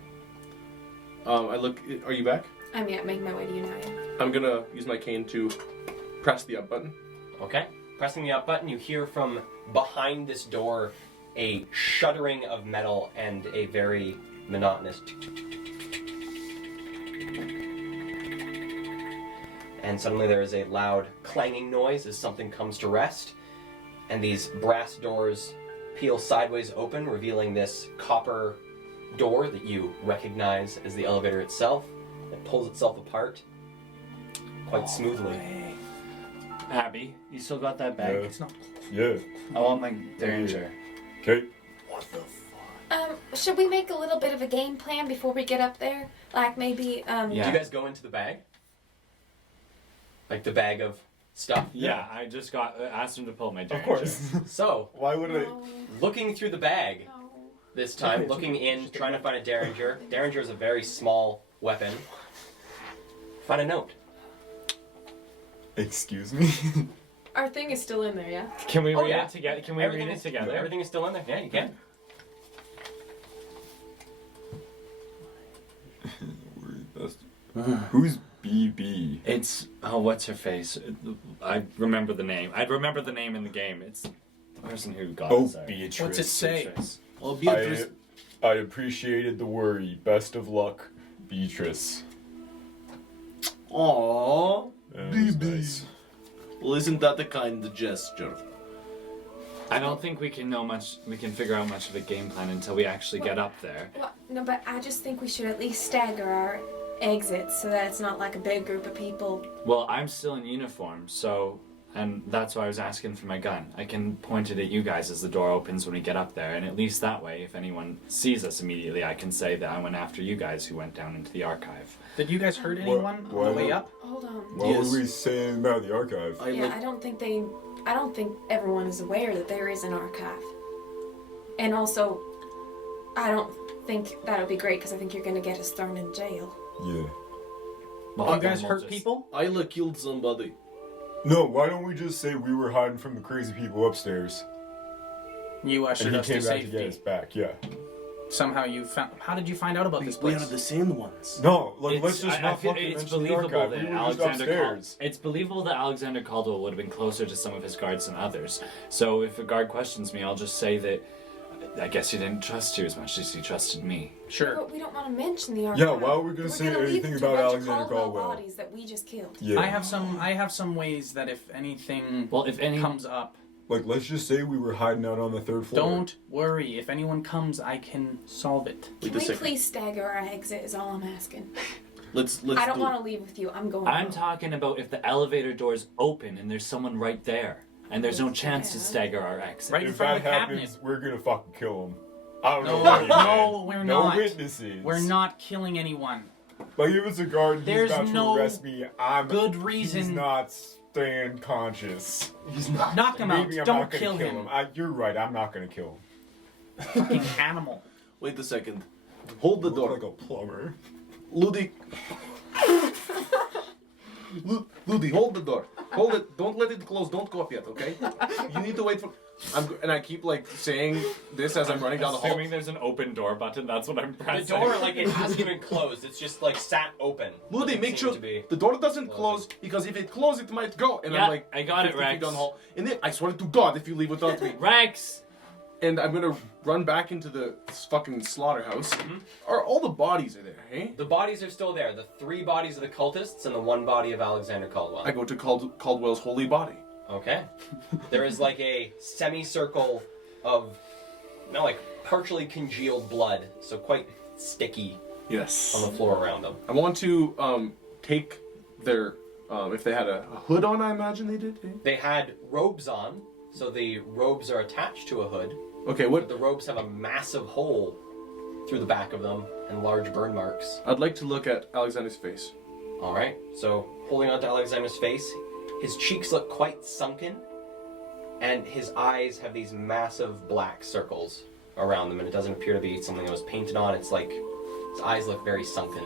I look. Are you back? I'm making my way to you now. Yeah. I'm gonna use my cane to press the up button. Okay. Pressing the up button, you hear from behind this door a shuddering of metal and a very monotonous tick, tick, tick, tick, tick, tick, tick, tick, tick. And suddenly there is a loud clanging noise as something comes to rest, and these brass doors peel sideways open, revealing this copper door that you recognize as the elevator itself. It pulls itself apart quite smoothly. Abby, you still got that bag? It's not. Yeah. I want my Derringer. Okay. Should we make a little bit of a game plan before we get up there? Like maybe Yeah. Do you guys go into the bag? Like the bag of stuff. Yeah, I just got asked him to pull my Of Derringer. course. So, Why would I? No. looking through the bag No. this time, Okay, looking in, just trying to find a Derringer. Derringer is a very small weapon. Find a note. Excuse me. Our thing is still in there, yeah? Can we Oh, read yeah. it together? Can we Everything read it is- together? Everything is still in there. Yeah, you can. Who's BB? It's what's her face? I remember the name. I'd remember the name in the game. It's the person who got Oh, us there. Beatrice. What's it say? Beatrice. Well, Beatrice. I appreciated the worry. Best of luck, Beatrice. Aww. That was BB. nice. Well, isn't that a kind gesture? I don't think we can know much. We can figure out much of a game plan until we actually get up there. Well, no, but I just think we should at least stagger our exits so that it's not like a big group of people. Well, I'm still in uniform, so, and that's why I was asking for my gun. I can point it at you guys as the door opens when we get up there, and at least that way, if anyone sees us immediately, I can say that I went after you guys who went down into the archive. Did you guys hurt anyone on the way up? Hold on. What Yes. were we saying about the archive? Yeah, I don't think everyone is aware that there is an archive. And also, I don't think that would be great because I think you're going to get us thrown in jail. Yeah. Well, You guys we'll hurt just- people? Isla killed somebody. No, why don't we just say we were hiding from the crazy people upstairs? You ushered And us he to came back to get us safety. back, yeah. Somehow you found. How did you find out about this We are place? the same ones. No, like, let's It's- just I not feel fucking it's mention the believable archive. that We were just Alexander upstairs. it's believable that Alexander Caldwell would have been closer to some of his guards than others. So if a guard questions me, I'll just say that I guess he didn't trust you as much as he trusted me. Sure. But we don't want to mention the archive. Yeah, why are we gonna say leave anything it to a about bunch of Alexander Caldwell? bodies that we just killed. Yeah. I have some ways that if anything Well, if any comes up, Like, let's just say we were hiding out on the third floor. don't worry. If anyone comes, I can solve it. Can we please stagger our exit is all I'm asking. Let's I don't do want to leave with you. I'm going I'm home. talking about if the elevator doors open and there's someone right there, and there's no chance to Yeah. stagger our exit. Right in If front that of the cabinet. happens, we're gonna fucking kill him. I don't know. No, what he no, did. we're no not. witnesses. We're not killing anyone. Like, if it's a guard, he's There's about no to arrest me. I'm good reason- He's not staying conscious. He's not. Knock him out. Maybe I'm Don't not gonna kill him. You're right. I'm not gonna kill him. Fucking animal. Wait a second. Hold the Look door. like a plumber. Ludi. Ludi, hold the door. Hold it. Don't let it close. Don't go up yet, okay? You need to wait for. And I keep like saying this as I'm running down the hall. Assuming there's an open door button, that's what I'm The pressing. door, like, it hasn't even closed. It's just, like, sat open. Ludi, Doesn't make seem sure to be the door doesn't closing. close because if it closes, it might go. And Yeah, I'm like, I got it, 50 feet Rex. down the hall. And then I swear to God, if you leave without me, Rex! and I'm gonna run back into the fucking slaughterhouse. Mm-hmm. Are all the bodies are there? Hey, The bodies are still there. The 3 bodies of the cultists and the 1 body of Alexander Caldwell. I go to Caldwell's holy body. Okay. There is like a semicircle of, like partially congealed blood, so quite sticky Yes. on the floor around them. I want to take their if they had a hood on. I imagine they did. Eh? They had robes on, so the robes are attached to a hood, Okay, but what? the robes have a massive hole through the back of them and large burn marks. I'd like to look at Alexander's face. All right. So holding on to Alexander's face, his cheeks look quite sunken, and his eyes have these massive black circles around them, and it doesn't appear to be something that was painted on. It's like his eyes look very sunken.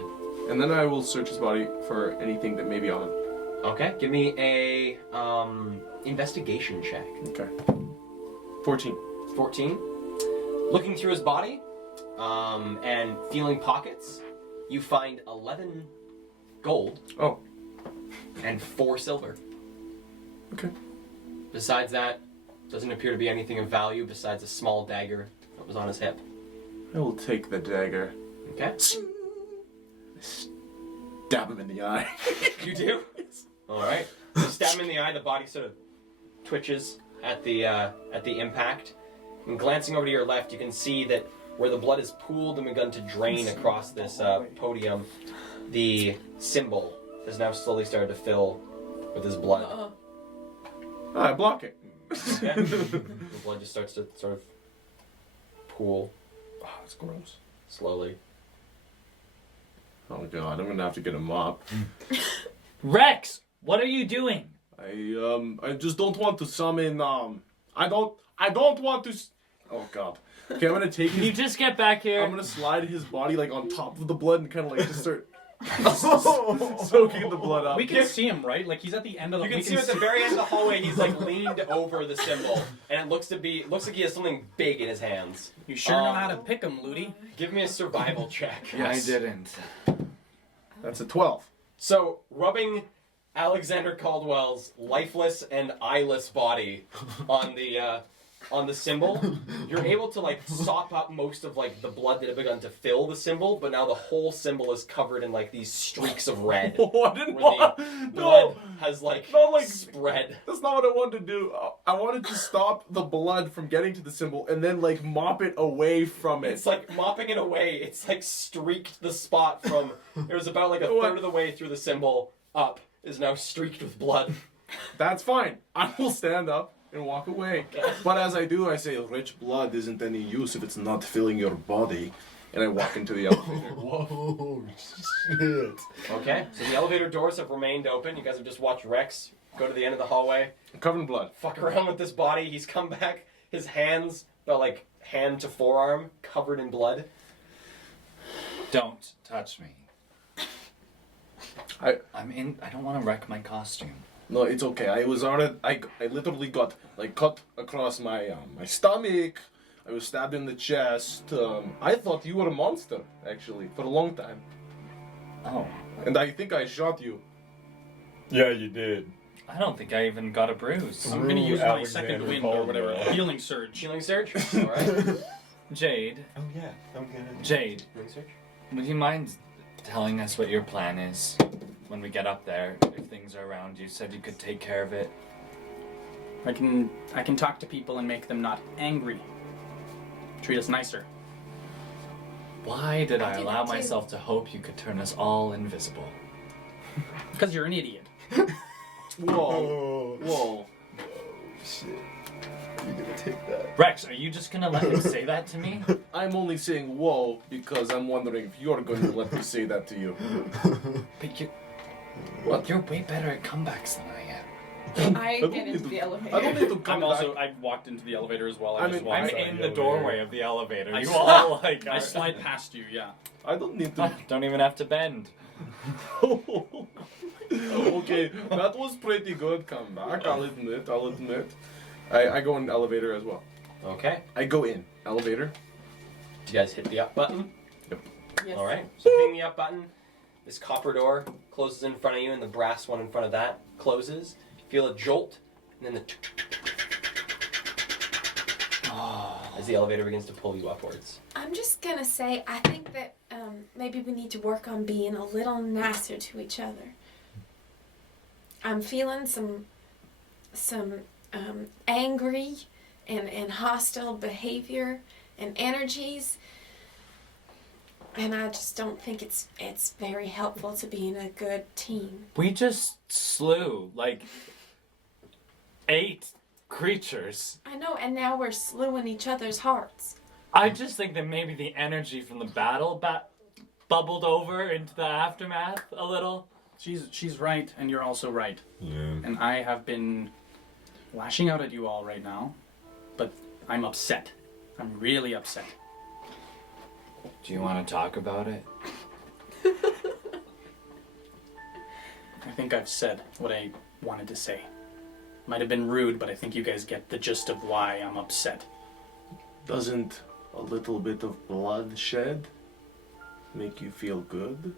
And then I will search his body for anything that may be on. Okay. Give me a investigation check. Okay. 14. 14. Looking through his body, and feeling pockets, you find 11 gold Oh. and 4 silver. Okay. Besides that, doesn't appear to be anything of value besides a small dagger that was on his hip. I will take the dagger. Okay. Stab him in the eye. You do? All right. You stab him in the eye. The body sort of twitches at the impact. And glancing over to your left, you can see that where the blood has pooled and begun to drain across this podium, the symbol has now slowly started to fill with his blood. I block it. Okay. The blood just starts to sort of pool Oh, that's gross. slowly. Oh god, I'm gonna have to get a mop. Rex! What are you doing? I just don't want to summon. I don't want to. Oh God. Okay, I'm gonna take Can you his. just get back here? I'm gonna slide his body like on top of the blood and kind of like just start soaking the blood up. We can see him, right? Like he's at the end of the. You can we see him at the very end of the hallway. He's like leaned over the symbol, and it looks like he has something big in his hands. You sure know how to pick him, Ludi. Give me a survival check. Yes. I didn't. That's a 12. So, rubbing Alexander Caldwell's lifeless and eyeless body on the symbol, you're able to like sop up most of like the blood that had begun to fill the symbol, but now the whole symbol is covered in like these streaks of red. Oh, I didn't Where want. the No, blood has like spread. that's not what I wanted to do. I wanted to stop the blood from getting to the symbol and then like mop it away from it. It's like mopping it away. It's like streaked the spot from. It was about like a third of the way through the symbol up is now streaked with blood. That's fine. I will stand up and walk away. But as I do, I say, rich blood isn't any use if it's not filling your body. And I walk into the elevator. Whoa, shit. Okay, so the elevator doors have remained open. You guys have just watched Rex go to the end of the hallway, I'm covered in blood. fuck around with this body. He's come back, his hands, about like hand to forearm, covered in blood. Don't touch me. I don't want to wreck my costume. No, it's okay. I was already. I literally got like cut across my my stomach. I was stabbed in the chest. I thought you were a monster, actually, for a long time. Oh, And I think I shot you. Yeah, you did. I don't think I even got a bruise. I'm gonna use my Alexander second wind or whatever. Caldwell. Healing surge. Healing surge. All right. Jade, Oh yeah, I'm gonna. Jade, Healing surge. would you mind telling us what your plan is when we get up there? If things are around, you said you could take care of it. I can talk to people and make them not angry. Treat us nicer. Why did I do allow that too. myself to hope you could turn us all invisible? Because you're an idiot. Whoa, whoa. Shit. You gonna take that? Rex, are you just gonna let him say that to me? I'm only saying whoa because I'm wondering if you're going to let me say that to you. But What? you're way better at comebacks than I am. I don't get need into to- the elevator. I don't need to come I walked into the elevator as well. I I just mean, walked I'm Sorry, in go the there. doorway of the elevator. I You slide- all like I are- slide past you, yeah. I don't need to. Don't even have to bend. Okay, that was pretty good comeback. I'll admit. I go in the elevator as well. Okay. I go in elevator. Do you guys hit the up button? Yes. All right. So hitting the up button, this copper door closes in front of you, and the brass one in front of that closes. You feel a jolt, and then the as the elevator begins to pull you upwards. I'm just gonna say, I think that maybe we need to work on being a little nicer to each other. I'm feeling some angry and hostile behavior and energies, and I just don't think it's very helpful to being a good team. We just slew like 8 creatures. I know, and now we're slewing each other's hearts. I just think that maybe the energy from the battle bubbled over into the aftermath a little. She's right, and you're also right. Yeah. And I have been lashing out at you all right now, but I'm upset. I'm really upset. Do you want to talk about it? I think I've said what I wanted to say. Might have been rude, but I think you guys get the gist of why I'm upset. Doesn't a little bit of bloodshed make you feel good?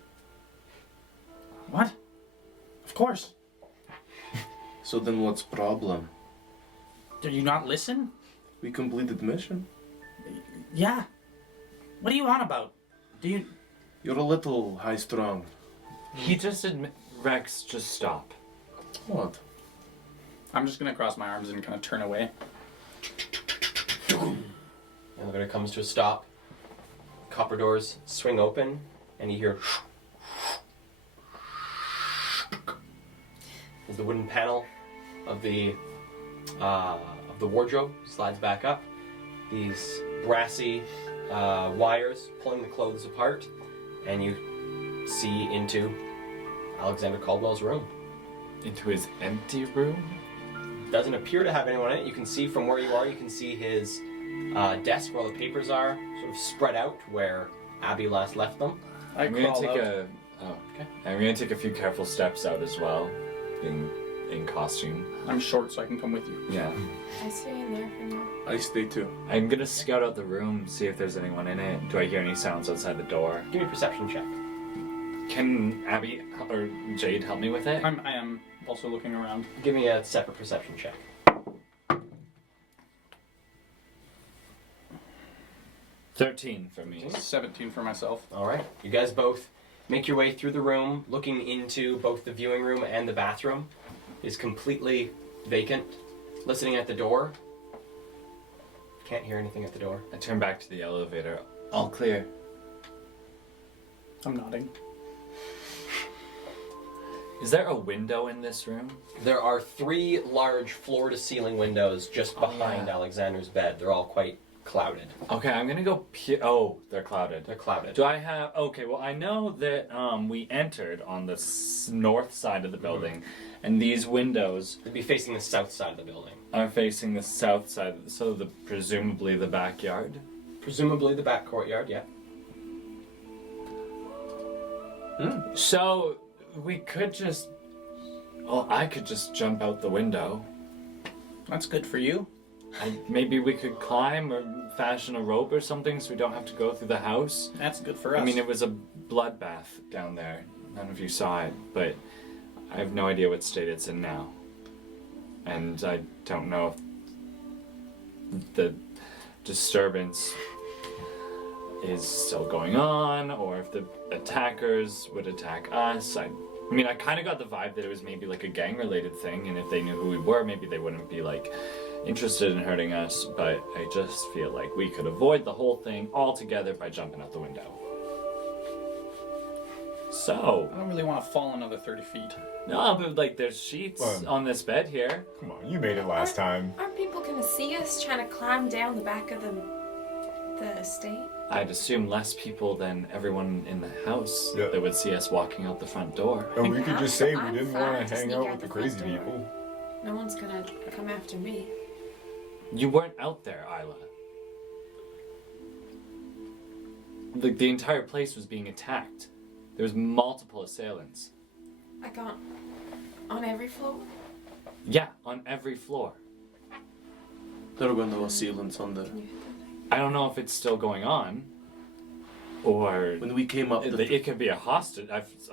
What? Of course. So then what's problem? Did you not listen? We completed mission. Yeah. What are you on about? Do you... You're a little high strung. He just Rex, just stop. What? I'm just gonna cross my arms and kind of turn away. Elevator comes to a stop. Copper doors swing open, and you hear as the wooden panel of the wardrobe slides back up. These brassy wires pulling the clothes apart, and you see into Alexander Caldwell's room. Into his empty room? Doesn't appear to have anyone in it. You can see from where you are, you can see his desk where all the papers are, sort of spread out where Abby last left them. I'm gonna take okay. I'm gonna take a few careful steps out as well, in costume. I'm short, so I can come with you. Yeah. I stay in there for now. I stay too. I'm gonna scout out the room, see if there's anyone in it. Do I hear any sounds outside the door? Give me a perception check. Can Abby or Jade help me with it? I am also looking around. Give me a separate perception check. 13 for me. 17 for myself. All right. You guys both make your way through the room, looking into both the viewing room and the bathroom. It is completely vacant. Listening at the door. Can't hear anything at the door. I turn back to the elevator. All clear. I'm nodding. Is there a window in this room? There are 3 large floor-to-ceiling windows just behind yeah. Alexander's bed. They're all quite clouded. Okay, I'm gonna go oh, they're clouded. They're clouded. Do I have... Okay, well, I know that we entered on the north side of the building, and these windows They'd be facing the south side of the building. are facing the south side, so presumably the backyard. Presumably the back courtyard, yeah. So, we could just... Well, I could just jump out the window. That's good for you. Maybe we could climb or fashion a rope or something so we don't have to go through the house. That's good for us. I mean, it was a bloodbath down there. None of you saw it, but I have no idea what state it's in now. And I don't know if the disturbance is still going on or if the attackers would attack us. I mean, I kind of got the vibe that it was maybe like a gang-related thing, and if they knew who we were, maybe they wouldn't be like interested in hurting us, but I just feel like we could avoid the whole thing altogether by jumping out the window. So, I don't really want to fall another 30 feet. no, but like there's sheets on this bed here. Come on, you made it last time. Aren't people gonna see us trying to climb down the back of the estate? I'd assume less people than everyone in the house Yeah. that would see us walking out the front door. And we I'm could just say we fine didn't to want to hang sneak out out with the the crazy front door. people. No one's gonna come after me. You weren't out there, Isla. The entire place was being attacked. There was multiple assailants. Like on every floor? Yeah, on every floor. There were no assailants on the... I don't know if it's still going on, or When we came up, it could be a hostage,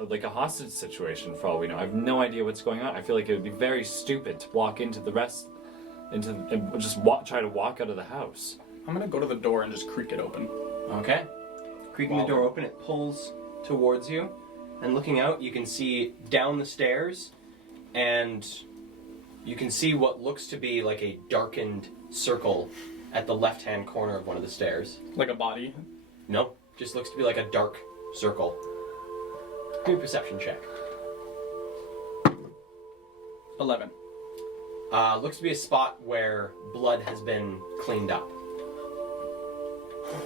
like a hostage situation for all we know. I have no idea what's going on. I feel like it would be very stupid to walk into and just try to walk out of the house. I'm gonna go to the door and just creak it open. Okay. Creaking the door open, it pulls towards you, and looking out, you can see down the stairs, and you can see what looks to be like a darkened circle at the left-hand corner of one of the stairs. Like a body. Nope, just looks to be like a dark circle. Give me a perception check. 11. Looks to be a spot where blood has been cleaned up.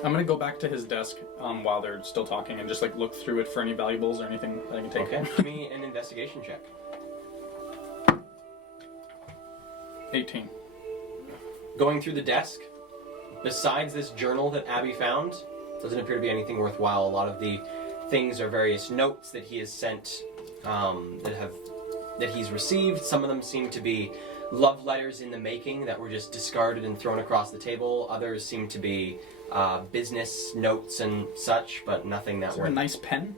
I'm gonna go back to his desk while they're still talking and just like look through it for any valuables or anything that I can take. Okay, give me an investigation check. 18. Going through the desk, besides this journal that Abby found, doesn't appear to be anything worthwhile. A lot of the things are various notes that he has sent, that he's received. Some of them seem to be love letters in the making that were just discarded and thrown across the table. Others seem to be business notes and such, but nothing that Is there a nice pen?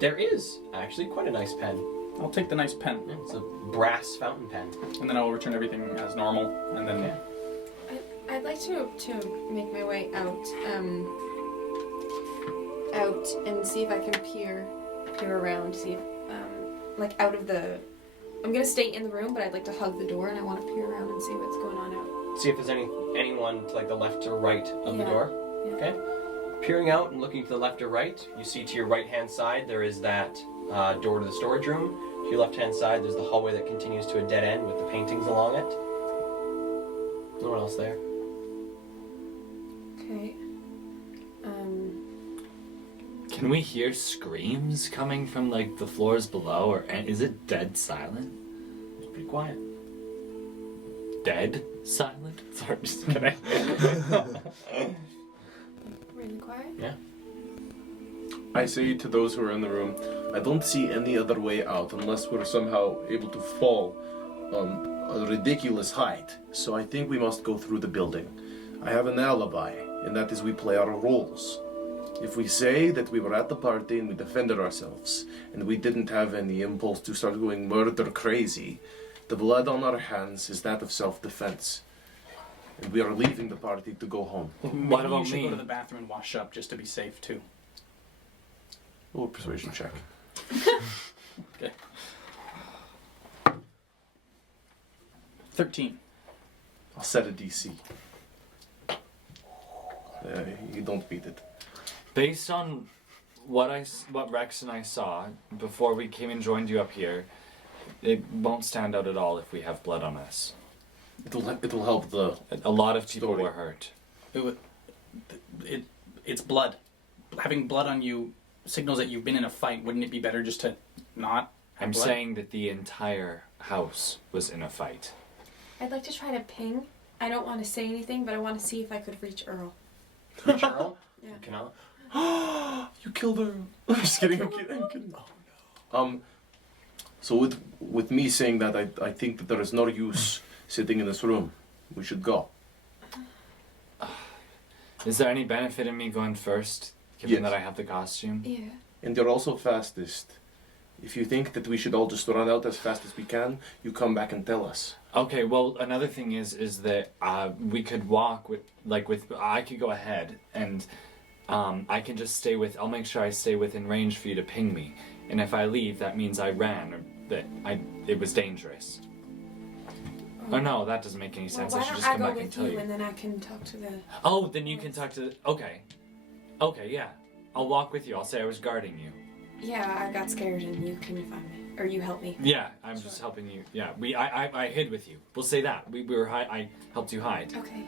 There is actually quite a nice pen. I'll take the nice pen. It's a brass fountain pen. And then I'll return everything as normal. And then Okay. I'd like to make my way out and see if I can peer around, see if like out of the. I'm gonna stay in the room, but I'd like to hug the door and I want to peer around and see what's going on out. See if there's anyone to like the left or right of the Yeah. door. Yeah. Okay. Peering out and looking to the left or right, you see to your right-hand side there is that door to the storage room. To your left-hand side, there's the hallway that continues to a dead end with the paintings along it. No one else there. Okay. Can we hear screams coming from like the floors below, or is it dead silent? It's pretty quiet. Dead silent? Sorry, just kidding. Really quiet. Yeah. I say to those who are in the room, I don't see any other way out unless we're somehow able to fall a ridiculous height. So I think we must go through the building. I have an alibi, and that is we play our roles. If we say that we were at the party and we defended ourselves, and we didn't have any impulse to start going murder crazy, the blood on our hands is that of self-defense. And we are leaving the party to go home. Maybe about you should me? go to the bathroom and wash up just to be safe too. Oh, persuasion check. Okay. 13. I'll set a DC. You don't beat it. Based on what Rex and I saw before we came and joined you up here, it won't stand out at all if we have blood on us. It'll help the. A lot of people Story. were hurt. It's blood. Having blood on you signals that you've been in a fight. Wouldn't it be better just to not have I'm blood? saying that the entire house was in a fight. I'd like to try to ping. I don't want to say anything, but I want to see if I could reach Earl. Reach Earl? Yeah. You cannot. You killed her. I'm just kidding. I'm kidding. So with me saying that, I think that there is no use sitting in this room. We should go. Is there any benefit in me going first, given Yes. that I have the costume? Yeah. And you're also fastest. If you think that we should all just run out as fast as we can, you come back and tell us. Okay, well, another thing is that we could walk I could go ahead and I can just stay I'll make sure I stay within range for you to ping me. And if I leave, that means I ran, or that it was dangerous. Oh no, that doesn't make any sense. Well, I why should don't just I come go back and with tell you, you. and then I can talk to the. Oh, then you can talk to okay. Okay, yeah. I'll walk with you. I'll say I was guarding you. Yeah, I got scared, and you can find me, or you help me. Yeah, I'm just helping you. Yeah, I hid with you. We'll say that. We were I helped you hide. Okay.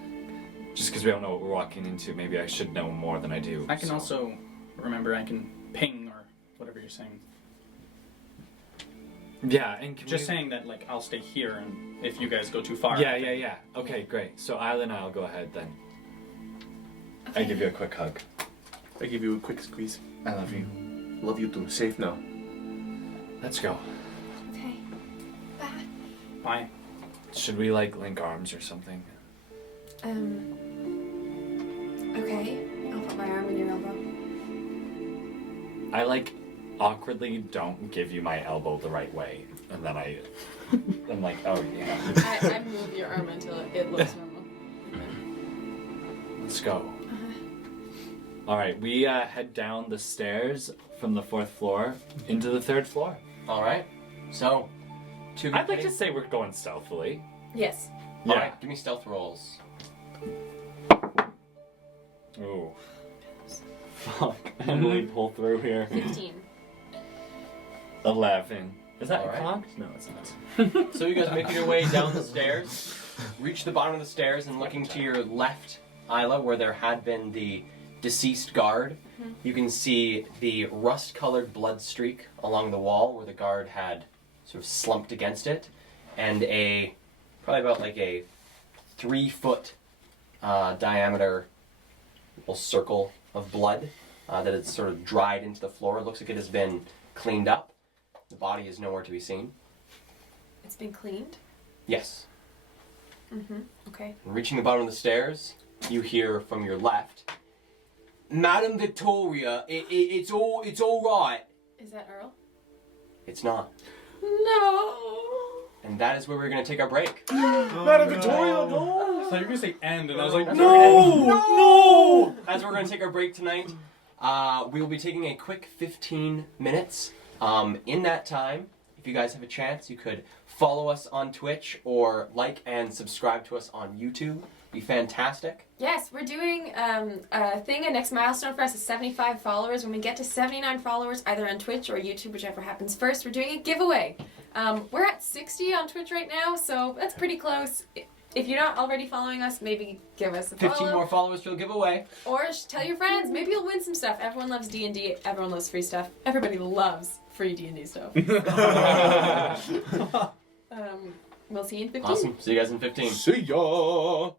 Just because we don't know what we're walking into, maybe I should know more than I do. I can so. also remember I can ping or whatever you're saying. Yeah, and can Just we... saying that like I'll stay here, and if you guys go too far. Yeah. Okay, great. So Isla and I'll go ahead then. Okay. I give you a quick hug. I give you a quick squeeze. I love you. Love you too. Safe now. Let's go. Okay. Bye. Bye. Should we link arms or something? Okay. I'll put my arm in your elbow. I awkwardly don't give you my elbow the right way, and then I'm like, oh yeah. I move your arm until it looks normal. Let's go. All right, we head down the stairs from the 4th floor into the 3rd floor. All right. So, two. I'd like to say we're going stealthily. Yes. All right. Give me stealth rolls. Oh. Fuck. Emily, pull through here. 15. 11. Is that All right. cocked? No, it's not. So you guys make your way down the stairs, reach the bottom of the stairs, and looking to your left, Isla, where there had been the deceased guard, you can see the rust-colored blood streak along the wall where the guard had sort of slumped against it, and probably about a 3-foot diameter little circle of blood that had sort of dried into the floor. It looks like it has been cleaned up. The body is nowhere to be seen. It's been cleaned. Yes. Okay. And reaching the bottom of the stairs, you hear from your left, Madam Victoria, it's all right. Is that Earl? It's not. No. And that is where we're going to take our break. Madam Victoria, no! I thought you were gonna say end, and I was like, That's No! As we're going to take our break tonight, we will be taking a quick 15 minutes. In that time, if you guys have a chance, you could follow us on Twitch or like and subscribe to us on YouTube. Be fantastic. Yes, we're doing a thing. A next milestone for us is 75 followers. When we get to 79 followers, either on Twitch or YouTube, whichever happens first, we're doing a giveaway. We're at 60 on Twitch right now, so that's pretty close. if you're not already following us, maybe give us a 15 follow. more followers to a giveaway. Or tell your friends. Maybe you'll win some stuff. Everyone loves D&D. Everyone loves free stuff. Everybody loves free D&D stuff. We'll see you in 15. Awesome. See you guys in 15. See ya.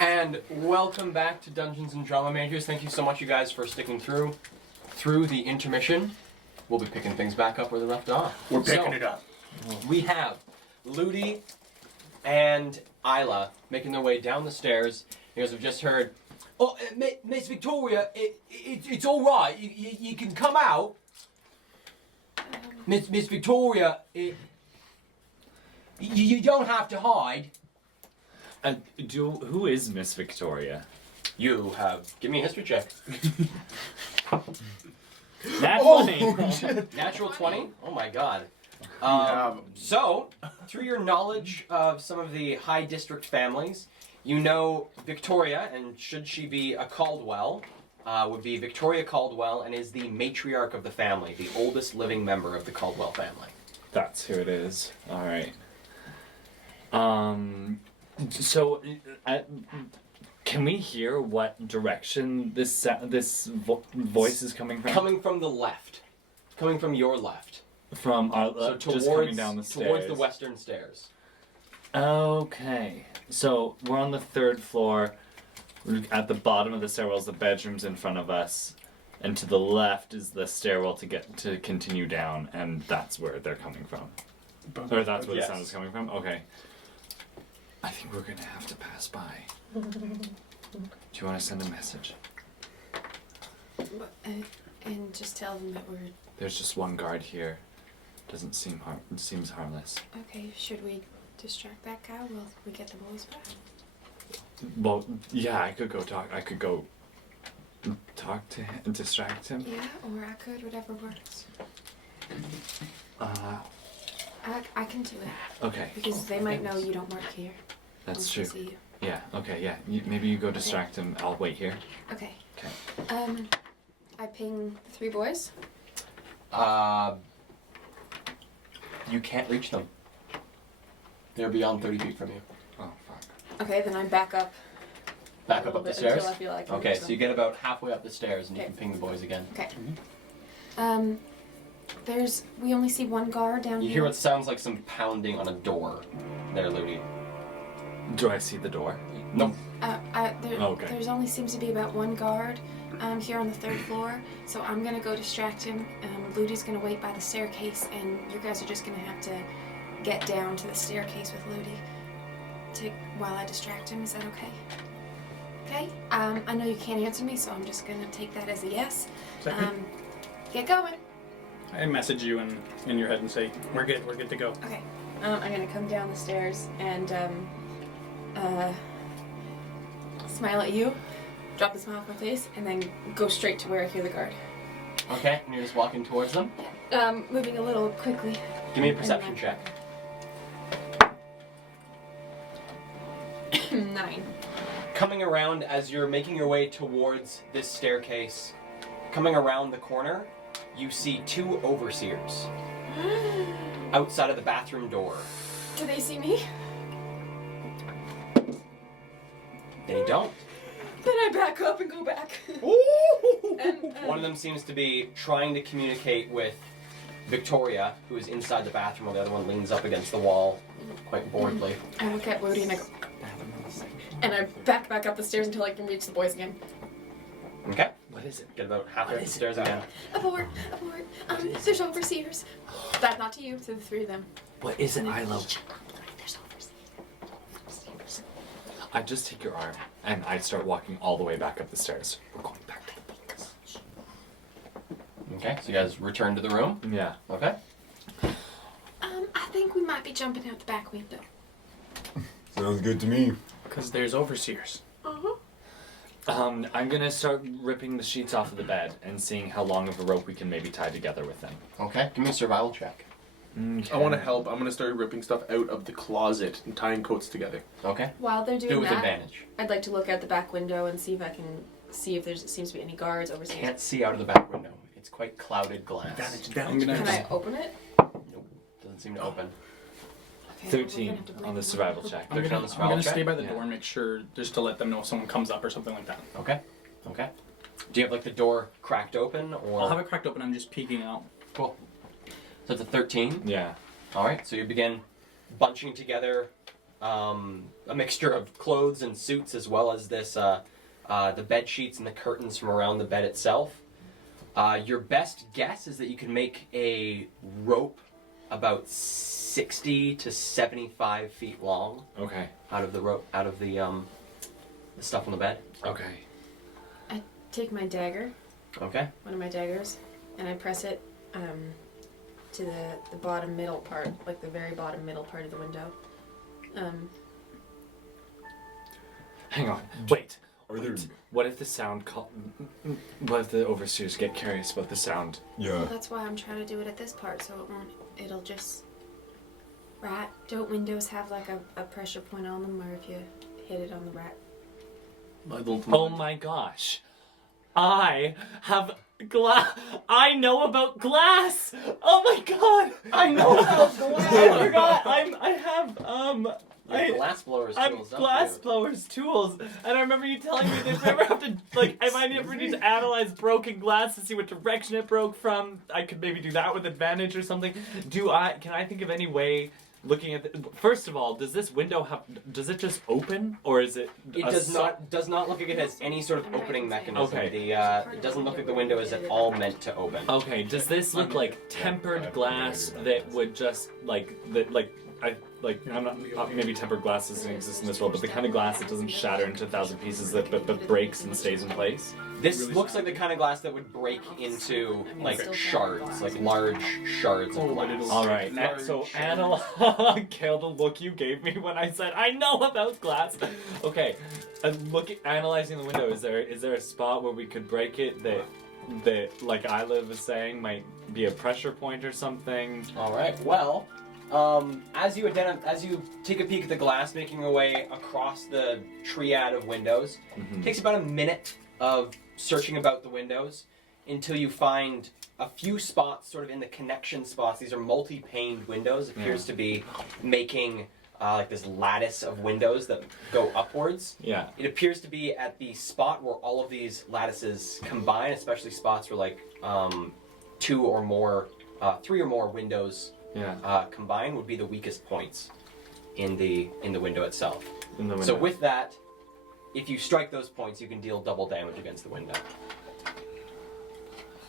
And welcome back to Dungeons and Drama Majors. Thank you so much, you guys, for sticking through the intermission. We'll be picking things back up where they left off. We're picking it up. We have Ludi and Isla making their way down the stairs. You guys have just heard, "Oh, Miss Victoria, it's all right. You can come out." Miss Victoria, you don't have to hide. Who is Miss Victoria? You have. Give me a history check. That's funny. Natural 20? Oh my god. have 'em. So, through your knowledge of some of the high district families, you know Victoria, and should she be a Caldwell, would be Victoria Caldwell and is the matriarch of the family, the oldest living member of the Caldwell family. That's who it is. All right. So, can we hear what direction this voice is coming from? Coming from the left. Coming from your left. From our So just coming down the stairs. towards the western stairs. Okay. So we're on the 3rd floor. We're at the bottom of the stairwells, the bedroom's in front of us, and to the left is the stairwell to continue down, and that's where they're coming from. Or that's where Yes. the sound is coming from? Okay. I think we're gonna have to pass by. Do you want to send a message? And just tell them that we're There's just one guard here. Doesn't seem it seems harmless. okay. Should we distract that guy while we get the boys back? Well, yeah, I could go talk. I could go talk to him, distract him. Yeah, or I could, whatever works. I can do it Okay. because they might know you don't work here. That's once true. they see you. Yeah. Okay. Yeah. Maybe you go distract him. I'll wait here. Okay. Okay. I ping the 3 boys. You can't reach them. They're beyond 30 feet from you. Oh fuck. Okay, then I back up. Back a up little the bit stairs? Until I feel like I can Okay, reach so them. you get about halfway up the stairs and you Okay. can ping the boys again. Okay. We only see one guard down You here. hear what sounds like some pounding on a door there, Ludi. Do I see the door? Nope. Okay. There's only seems to be about one guard here on the 3rd floor, so I'm gonna go distract him. Ludi's gonna wait by the staircase, and you guys are just gonna have to get down to the staircase with Ludi while I distract him. Is that okay? Okay. I know you can't answer me, so I'm just gonna take that as a yes. Get going. I message you in your head and say, we're good to go. Okay. I'm gonna come down the stairs and smile at you, drop the smile off my face, and then go straight to where I hear the guard. Okay, and you're just walking towards them. Moving a little quickly. Give me a perception check. 9. Coming around as you're making your way towards this staircase, coming around the corner, you see 2 overseers outside of the bathroom door. Do they see me? They don't. Then I back up and go back. And, One of them seems to be trying to communicate with Victoria, who is inside the bathroom, while the other one leans up against the wall, quite boredly. I look at Ludi and I go, and I back up the stairs until I can reach the boys again. Okay. What is it? Get about halfway up the stairs again. Abort. There's overseers. That's not to you, to the 3 of them. What is it, Isla? There's overseers. I just take your arm and I start walking all the way back up the stairs. We're going back to the boys. Okay, so you guys return to the room. Yeah. Okay. I think we might be jumping out the back window. Sounds good to me. Because there's overseers. I'm gonna start ripping the sheets off of the bed and seeing how long of a rope we can maybe tie together with them. Okay, give me a survival check. I want to help. I'm going to start ripping stuff out of the closet and tying coats together. Okay. While they're Do it doing with that, advantage. I'd like to look out the back window and see if I can see if there seems to be any guards overseas. Can't see out of the back window. It's quite clouded glass. I'm gonna Can I open it? Nope. Doesn't seem to open. Okay, we're 13 gonna have to break on the them. survival check. I'm They're gonna, on the I'm survival gonna check? stay by the Yeah. door and make sure, just to let them know if someone comes up or something like that. Okay. Okay. Do you have like the door cracked open or? I'll have it cracked open, I'm just peeking out. Cool. So it's a 13. Yeah. All right. So you begin bunching together a mixture of clothes and suits, as well as this the bed sheets and the curtains from around the bed itself. Your best guess is that you can make a rope about 60 to 75 feet long Okay. out of the rope, out of the stuff on the bed. Okay. I take my dagger, Okay. one of my daggers, and I press it to the bottom middle part, like the very bottom middle part of the window. Hang on. Wait. Are there? What if the sound what if the overseers get curious about the sound? Yeah. Well, that's why I'm trying to do it at this part, so it won't. It'll just. Right? Don't windows have like a pressure point on them, or if you hit it on the rat? I don't know. Oh my gosh. I have I know about glass! Oh my god! I know about glass! I forgot! I have, Your glass blowers I'm tools up glass here. blowers tools, and I remember you telling me that if I ever have to, like, if I ever need to analyze broken glass to see what direction it broke from, I could maybe do that with advantage or something. Can I think of any way, looking at first of all, does this window does it just open, or is it? It does not look like it has any sort of opening mechanism. Okay. It doesn't look like the window is at all meant to open. Okay, does this look like tempered glass that would just, I'm not, maybe tempered glass doesn't exist in this world, but the kind of glass that doesn't shatter into 1,000 pieces but breaks and stays in place? This looks like the kind of glass that would break into, like, shards, like large shards of glass. Alright, so Kale, the look you gave me when I said, I know about glass! Okay, analyzing the window, is there a spot where we could break it that like Isla was saying, might be a pressure point or something? Alright, well, as you take a peek at the glass, making your way across the triad of windows, it takes about a minute of searching about the windows until you find a few spots sort of in the connection spots. These are multi-paned windows. It appears to be making like this lattice of windows that go upwards. Yeah. It appears to be at the spot where all of these lattices combine, especially spots where like 3 or more windows combine would be the weakest points in the window itself. So with that, if you strike those points, you can deal double damage against the window.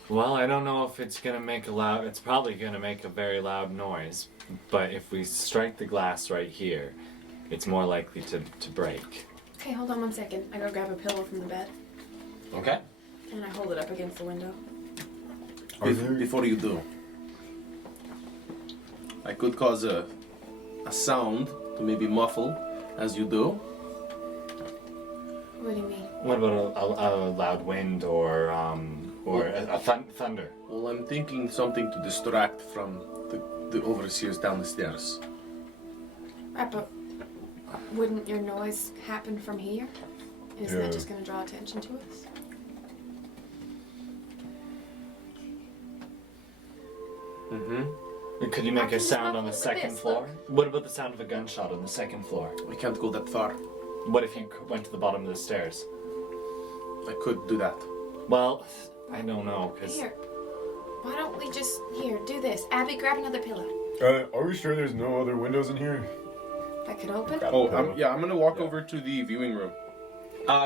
Well, I don't know if it's gonna make it's probably gonna make a very loud noise, but if we strike the glass right here, it's more likely to break. Okay, hold on 1 second. I go grab a pillow from the bed, Okay? and I hold it up against the window. Before you do, I could cause a sound to maybe muffle as you do. What do you mean? What about a loud wind or a thunder? Well, I'm thinking something to distract from the overseers down the stairs. Right, but wouldn't your noise happen from here? Isn't Yeah. that just going to draw attention to us? Mm-hmm. Could you Why make a can't you sound not on the look at second this? floor? Look. What about the sound of a gunshot on the second floor? I can't go that far. What if you went to the bottom of the stairs? I could do that. Well, I don't know, because... Here. Why don't we just... Here, do this. Abby, grab another pillow. Are we sure there's no other windows in here? That could open? Oh, I'm gonna walk over to the viewing room.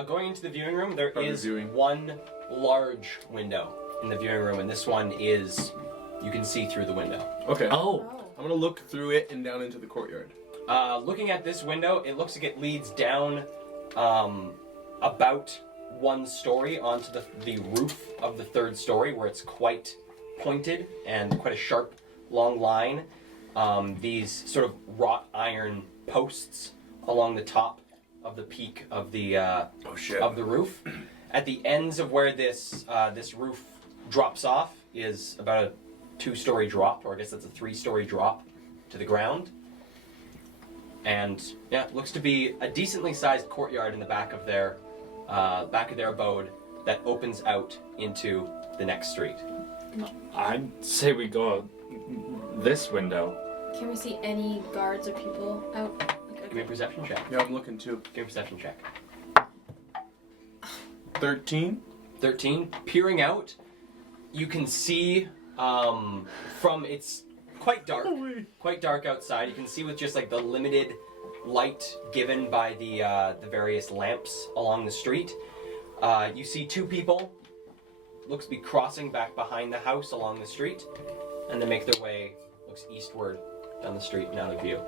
Going into the viewing room, there Probably is viewing. one large window in the viewing room, and this one is... You can see through the window. Okay. Oh! I'm gonna look through it and down into the courtyard. Looking at this window, it looks like it leads down about 1 story onto the roof of the 3rd story, where it's quite pointed and quite a sharp, long line. These sort of wrought iron posts along the top of the peak of the of the roof. At the ends of where this roof drops off is about a 2-story drop, or I guess that's a 3-story drop to the ground. And yeah, it looks to be a decently sized courtyard in the back of their abode that opens out into the next street. I'd say we go out this window. Can we see any guards or people out? Give me a perception check. Yeah, I'm looking too. Give me a perception check. 13. 13. Peering out, you can see from it's quite dark outside. You can see with just like the limited light given by the various lamps along the street, you see two people. Looks to be crossing back behind the house along the street, and they make their way, looks eastward down the street and out of view.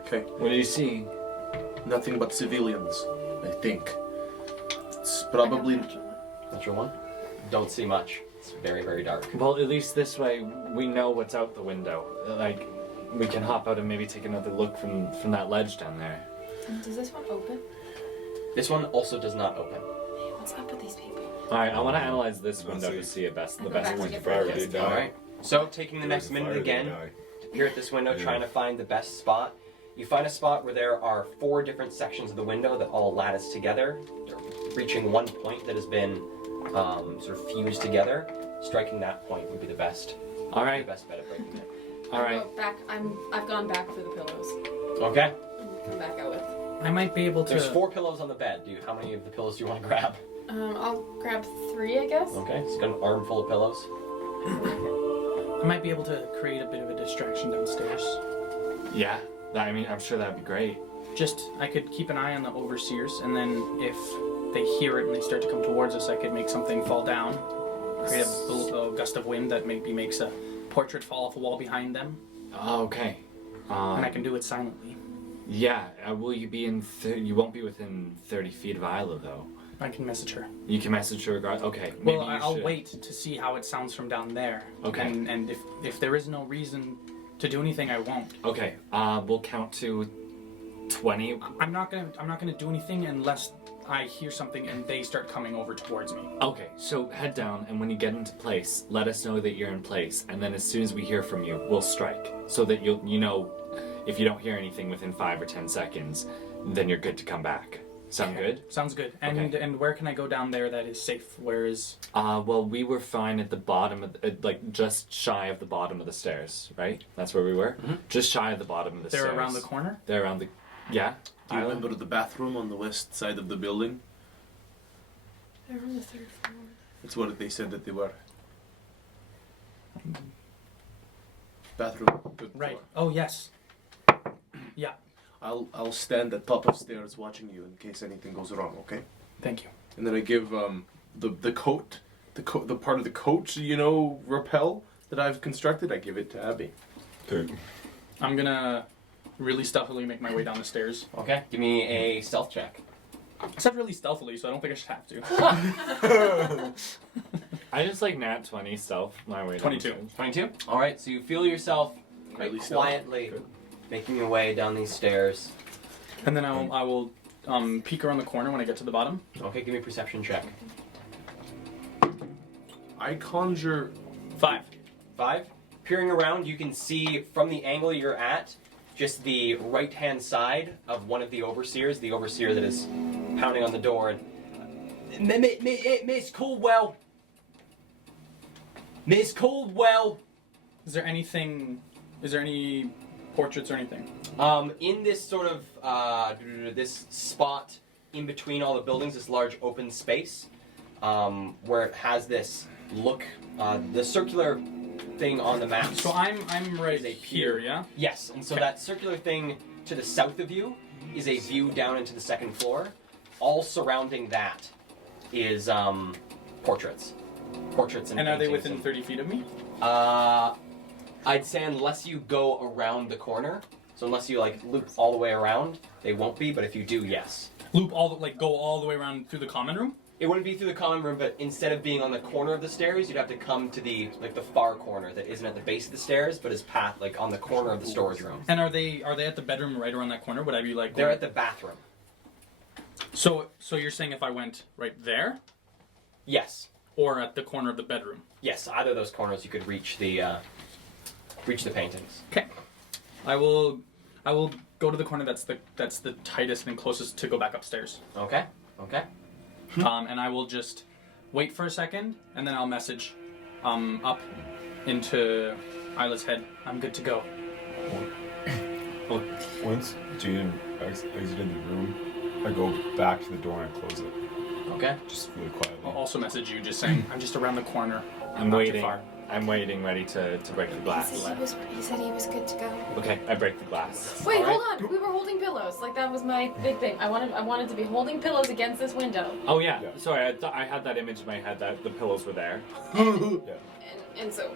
Okay. What do you see? Nothing but civilians, I think. It's probably. Natural one. Don't see much. It's very, very dark. Well, at least this way we know what's out the window. Like, we can hop out and maybe take another look from that ledge down there. Does this one open? This one also does not open. Hey, what's up with these people? All right, I want to analyze this window to see the best I'll go back point to of get view. breakfast. All right. So taking the next minute again to peer at this window, trying to find the best spot. You find a spot where there are 4 different sections of the window that all lattice together, reaching one point that has been sort of fused together. Striking that point would be the best. All The right, best bet at breaking it. all right. Go back. I've gone back for the pillows. Okay. Come back out with. I might be able to. There's 4 pillows on the bed. How many of the pillows do you want to grab? I'll grab 3, I guess. Okay. So you got an armful of pillows. I might be able to create a bit of a distraction downstairs. Yeah, I'm sure that'd be great. Just, I could keep an eye on the overseers, and then if they hear it and they start to come towards us, I could make something fall down, create a gust of wind that maybe makes a portrait fall off a wall behind them, Oh, okay. and I can do it silently. Yeah, will you be in? You won't be within 30 feet of Isla, though. I can message her. You can message her. Okay. Maybe Well, you I'll should. wait to see how it sounds from down there. Okay. And if there is no reason to do anything, I won't. Okay. We'll count to 20. I'm not gonna do anything unless I hear something and they start coming over towards me. Okay. So head down, and when you get into place, let us know that you're in place, and then as soon as we hear from you, we'll strike, so that you know, if you don't hear anything within 5 or 10 seconds, then you're good to come back. Sound good? Sounds good. And Okay. and where can I go down there that is safe? Where is? Well, we were fine at the bottom of, like, just shy of the bottom of the stairs, right? That's where we were? Mm-hmm. Just shy of the bottom of the They're stairs. around the corner. They're around the, yeah? Do you Island? remember the bathroom on the west side of the building? They're on the 3rd floor. That's what they said that they were. Bathroom. Good Right. floor. Oh yes. Yeah. I'll stand at top of stairs watching you in case anything goes wrong. Okay. Thank you. And then I give the coat, the part of the coat, rappel that I've constructed. I give it to Abby. I'm gonna really stealthily make my way down the stairs. Okay. Give me a stealth check. I said really stealthily, so I don't think I should have to. I just like nat 20 stealth my way down 22. the stairs. 22. All right. So you feel yourself quite Really stealth. quietly Good. making your way down these stairs. And then I will peek around the corner when I get to the bottom. Okay. Give me a perception check. I conjure. 5. 5. Peering around, you can see from the angle you're at, just the right-hand side of one of the overseers that is pounding on the door. And, Miss Caldwell! Miss Caldwell! Is there any portraits or anything? In this sort of, this spot in between all the buildings, this large open space, where it has this look, the circular thing on the map. So I'm right Is a here, pier. yeah? Yes, and so Okay. that circular thing to the south of you is a view down into the 2nd floor. All surrounding that is portraits. Portraits and And are they paintings within and- 30 feet of me? I'd say unless you go around the corner, so unless you like loop all the way around, they won't be, but if you do, yes. Go all the way around through the common room? It wouldn't be through the common room, but instead of being on the corner of the stairs, you'd have to come to the far corner that isn't at the base of the stairs, but is on the corner of the storage room. And are they at the bedroom right around that corner? Would I be like They're at the bathroom. So you're saying if I went right there Yes. or at the corner of the bedroom? Yes, either of those corners you could reach the paintings. Okay. I will go to the corner that's the tightest and closest to go back upstairs. Okay. Okay. And I will just wait for a second, and then I'll message up into Isla's head. I'm good to go. Well, once Jaden exited the room, I go back to the door and I close it. Okay. Just really quietly. I'll also message you just saying I'm just around the corner. I'm not too waiting. far. I'm waiting, ready to break the glass. He said he was good to go. Okay, I break the glass. Wait, All right. hold on. We were holding pillows. Like that was my big thing. I wanted to be holding pillows against this window. Oh yeah. Yeah. Sorry, I had that image in my head that the pillows were there. And so,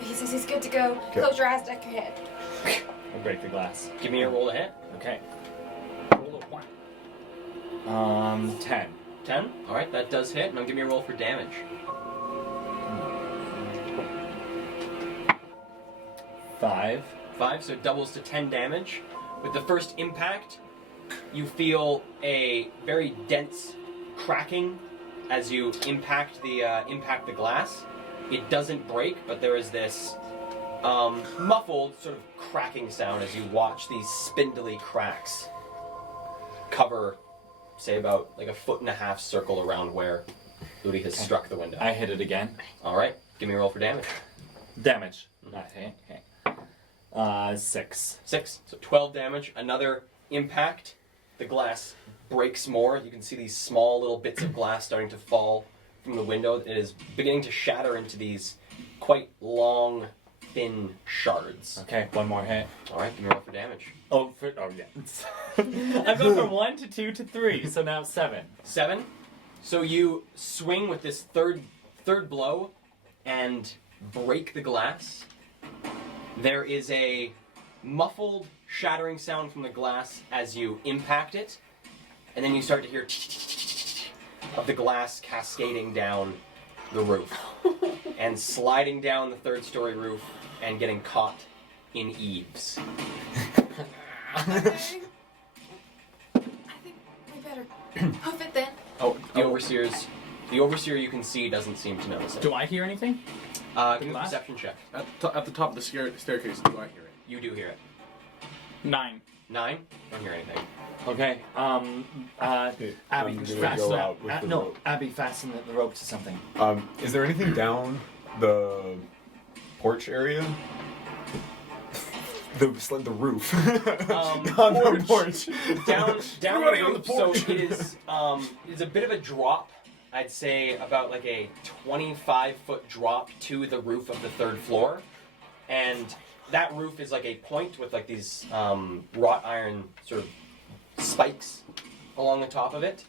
he says he's good to go. Okay. Close your eyes, duck your head. I break the glass. Give me a roll to hit. Okay. Roll a 1. 10. 10. All right, that does hit. Now give me a roll for damage. 5. 5, so it doubles to 10 damage. With the first impact, you feel a very dense cracking as you impact the glass. It doesn't break, but there is this muffled sort of cracking sound as you watch these spindly cracks cover, say, about like a 1.5 foot circle around where Udi has struck the window. I hit it again. All right, give me a roll for damage. Damage. Not hit. Okay. 6. 6, so 12 damage. Another impact. The glass breaks more. You can see these small little bits of glass starting to fall from the window. It is beginning to shatter into these quite long, thin shards. Okay, one more hit. All right, give me a roll for damage. Oh yeah. I've gone from 1 to 2 to 3, so now 7. 7. So you swing with this third blow and break the glass. There is a muffled shattering sound from the glass as you impact it, and then you start to hear of the glass cascading down the roof and sliding down the 3rd-story roof and getting caught in eaves. I think we better hoof it then. Oh, the overseer you can see doesn't seem to notice it. Do I hear anything? Give me a glass? perception check. At the top of the staircase, do I hear it? You do hear it. 9. 9? Don't hear anything. Okay. Abby, I'm gonna fasten go up. out with the No, rope. Abby, fasten the rope to something. Is there anything down the porch area? The roof. On the porch. Down Everybody the on the roof, so porch. it is a bit of a drop. I'd say about like a 25-foot drop to the roof of the 3rd floor, and that roof is like a point with like these wrought iron sort of spikes along the top of it.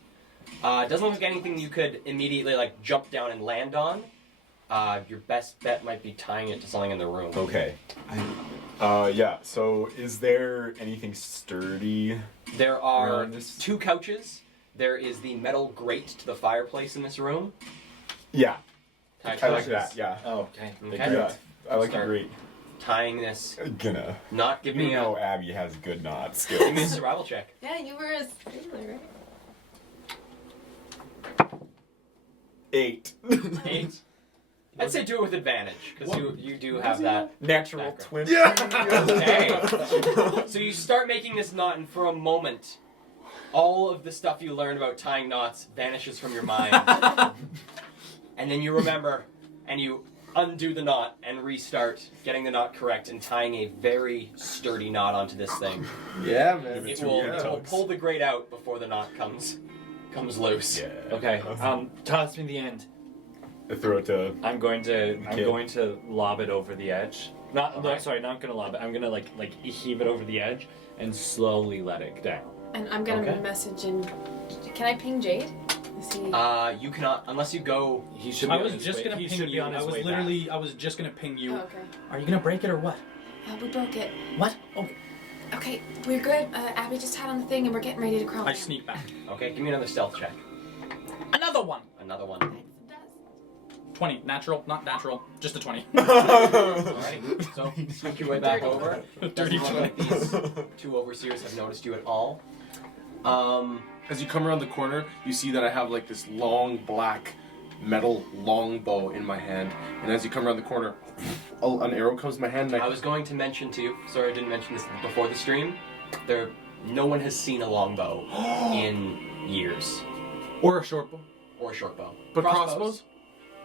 It doesn't look like anything you could immediately like jump down and land on. Your best bet might be tying it to something in the room. Okay. Yeah, so is there anything sturdy? There are around this? 2 couches. There is the metal grate to the fireplace in this room. Yeah, Tied I like to- that, yeah. Oh, okay. Okay. Yeah, I like the Start. great. Tying this Gonna. knot. Give You me know Abby has good knot give me a skills. survival check. Yeah, you were a sailor, right? 8. 8. I'd say do it with advantage because you do have that. Natural Background. 20. Okay. So you start making this knot, and for a moment, all of the stuff you learned about tying knots vanishes from your mind, and then you remember, and you undo the knot and restart getting the knot correct and tying a very sturdy knot onto this thing. Yeah, man. It will pull the grate out before the knot comes loose. Yeah. Okay. Toss me the end. I throw it to. I'm going to Okay. lob it over the edge. No, Okay. sorry, not gonna lob it. I'm gonna like heave it over the edge and slowly let it down. And I'm gonna Okay. message in. Can I ping Jade? Is he? You cannot unless you go. He should. I be was on his just way- gonna he ping should be you. on his I was way literally, I was just gonna ping you. Oh, okay. Are you gonna break it or what? We broke it. What? Oh, Okay, we're good. Abby just had on the thing and we're getting ready to crawl I down. sneak back. Okay, give me another stealth check. Another one. Another one. 20. Natural, not natural. Just a 20. Alrighty. So sneak your way back over. Dirty Doesn't look like these 2 overseers have noticed you at all. As you come around the corner, you see that I have like this long black metal longbow in my hand, and as you come around the corner, an arrow comes to my hand, and I was going to mention to you, sorry I didn't mention this before the stream, no one has seen a longbow in years. or a short bow, Or a short bow. but crossbows,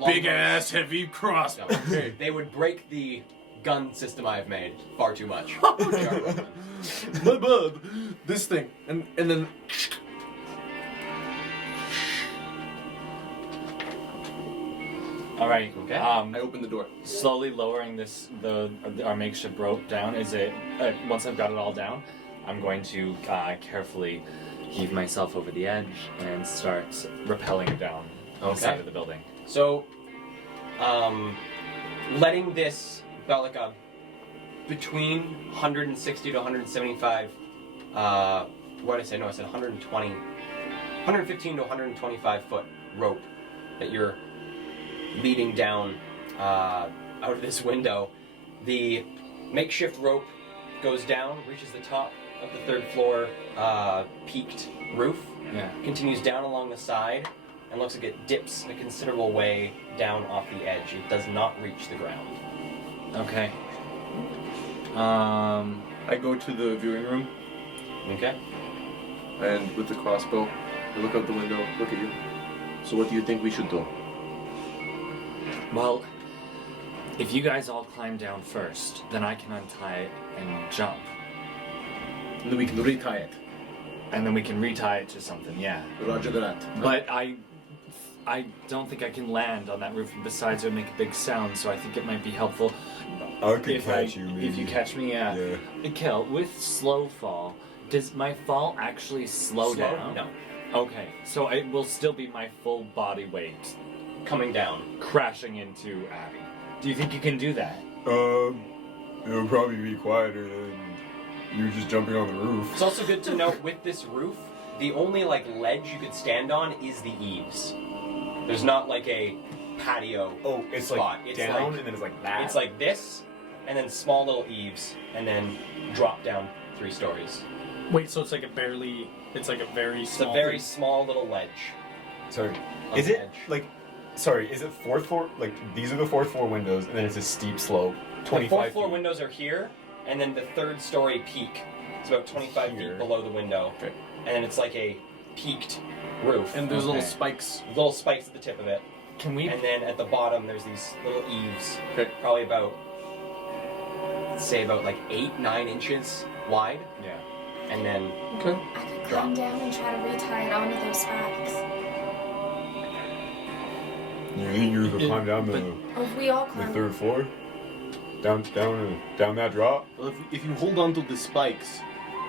longbows, big ass heavy crossbow. no. They would break the gun system I've made far too much. They are well done. My bud, this thing, and then. All right. Okay. I open the door. Slowly lowering our makeshift rope down. Is it once I've got it all down, I'm going to carefully heave myself over the edge and start rappelling down the side of the building. So, letting this about like a between 160 to 175. What did I say? No, I said 115 to 125 foot rope that you're leading down out of this window. The makeshift rope goes down, reaches the top of the third floor peaked roof, continues down along the side, and looks like it dips a considerable way down off the edge. It does not reach the ground. Okay. I go to the viewing room, Okay. and with the crossbow, I look out the window, look at you. So what do you think we should do? Well, if you guys all climb down first, then I can untie it and jump. And then we can retie it. And then we can retie it to something, yeah. Roger that. But I don't think I can land on that roof. And besides, it would make a big sound, so I think it might be helpful. I could catch you, maybe. If you catch me, yeah. Kel, with slow fall, does my fall actually slow down? No. Okay, so it will still be my full body weight Coming down. crashing into Abby. Do you think you can do that? It'll probably be quieter than you just jumping on the roof. It's also good to note with this roof, the only like ledge you could stand on is the eaves. There's not like a patio. Oh, it's spot. like It's down like- and then it's like that. It's like this, and then small little eaves, and then drop down 3 stories. Wait, so it's like a very It's small. a very small little ledge. Sorry. on Is the it edge. like? Sorry, is it fourth floor? Like these are the fourth floor windows, and then it's a steep slope. The 25 4th floor feet. windows are here, and then the 3rd story peak is about 25 Here. feet below the window. Okay. And then it's like a peaked roof. And there's little Okay. spikes. little spikes at the tip of it. Can we? And then at the bottom, there's these little eaves. Okay. Probably about, say, about like 8-9 inches wide. Yeah. And then Okay. I could climb down and try to retie it onto those spikes. You think you're gonna climb down Or if we all the climb. third floor? Down that drop? Well, if you hold on to the spikes,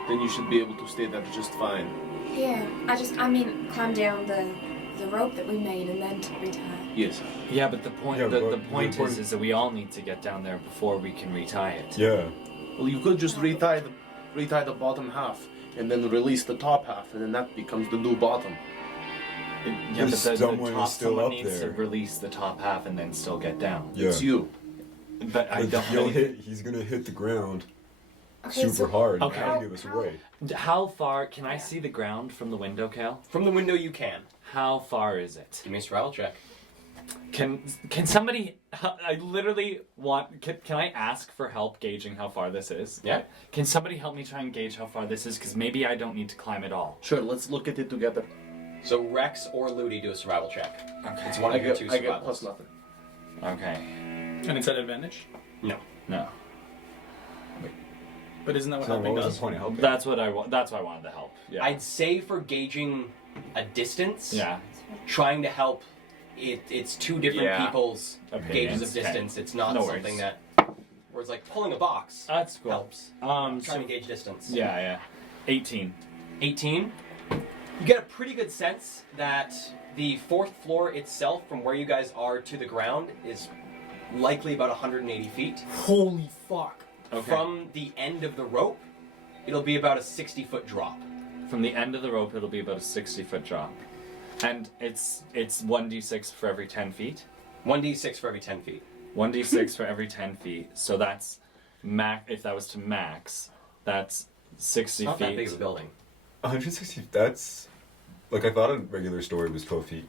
then you should be able to stay there just fine. Yeah, I mean, climb down the rope that we made and then to retie. Yes. Yeah, but the point Yeah, the but point the point- is that we all need to get down there before we can retie it. Yeah. Well, you could just retie the bottom half, and then release the top half, and then that becomes the new bottom. Yeah, but Someone is still someone up needs there. to release the top half and then still get down. Yeah. It's you. But I But don't he'll know. he's gonna hit the ground Okay, super so hard. Okay. That'll give us away. How far can I see the ground from the window, Cal? from the window you can. How far is it? Give me a survival check. Can somebody? I literally want. Can I ask for help gauging how far this is? Yeah. Can somebody help me try and gauge how far this is? Because maybe I don't need to climb at all. Sure, let's look at it together. So Rex or Ludi do a survival check. Okay. It's one I of your get, 2 I survivals. get plus nothing. Okay. And it's at advantage. No. No. But isn't that what So helping what was does? the point of helping? That's what I want. That's why I wanted the help. Yeah. I'd say for gauging a distance, Yeah. trying to help, it's 2 different Yeah. people's Opinions, gauges of okay. distance. It's not No something worries. that where it's like pulling a box That's cool. helps. So, Trying to gauge distance. yeah. 18. 18. You get a pretty good sense that the 4th floor itself, from where you guys are to the ground, is likely about 180 feet. Holy fuck. Okay. From the end of the rope, it'll be about a 60-foot drop. From the end of the rope, it'll be about a 60-foot drop, and it's 1d6 for every 10 feet. 1d6 for every 10 feet. 1d6 for every 10 feet. So that's max. If that was to max, that's 60 It's not feet. that big of a building. 160. That's like I thought a regular story was 12 feet.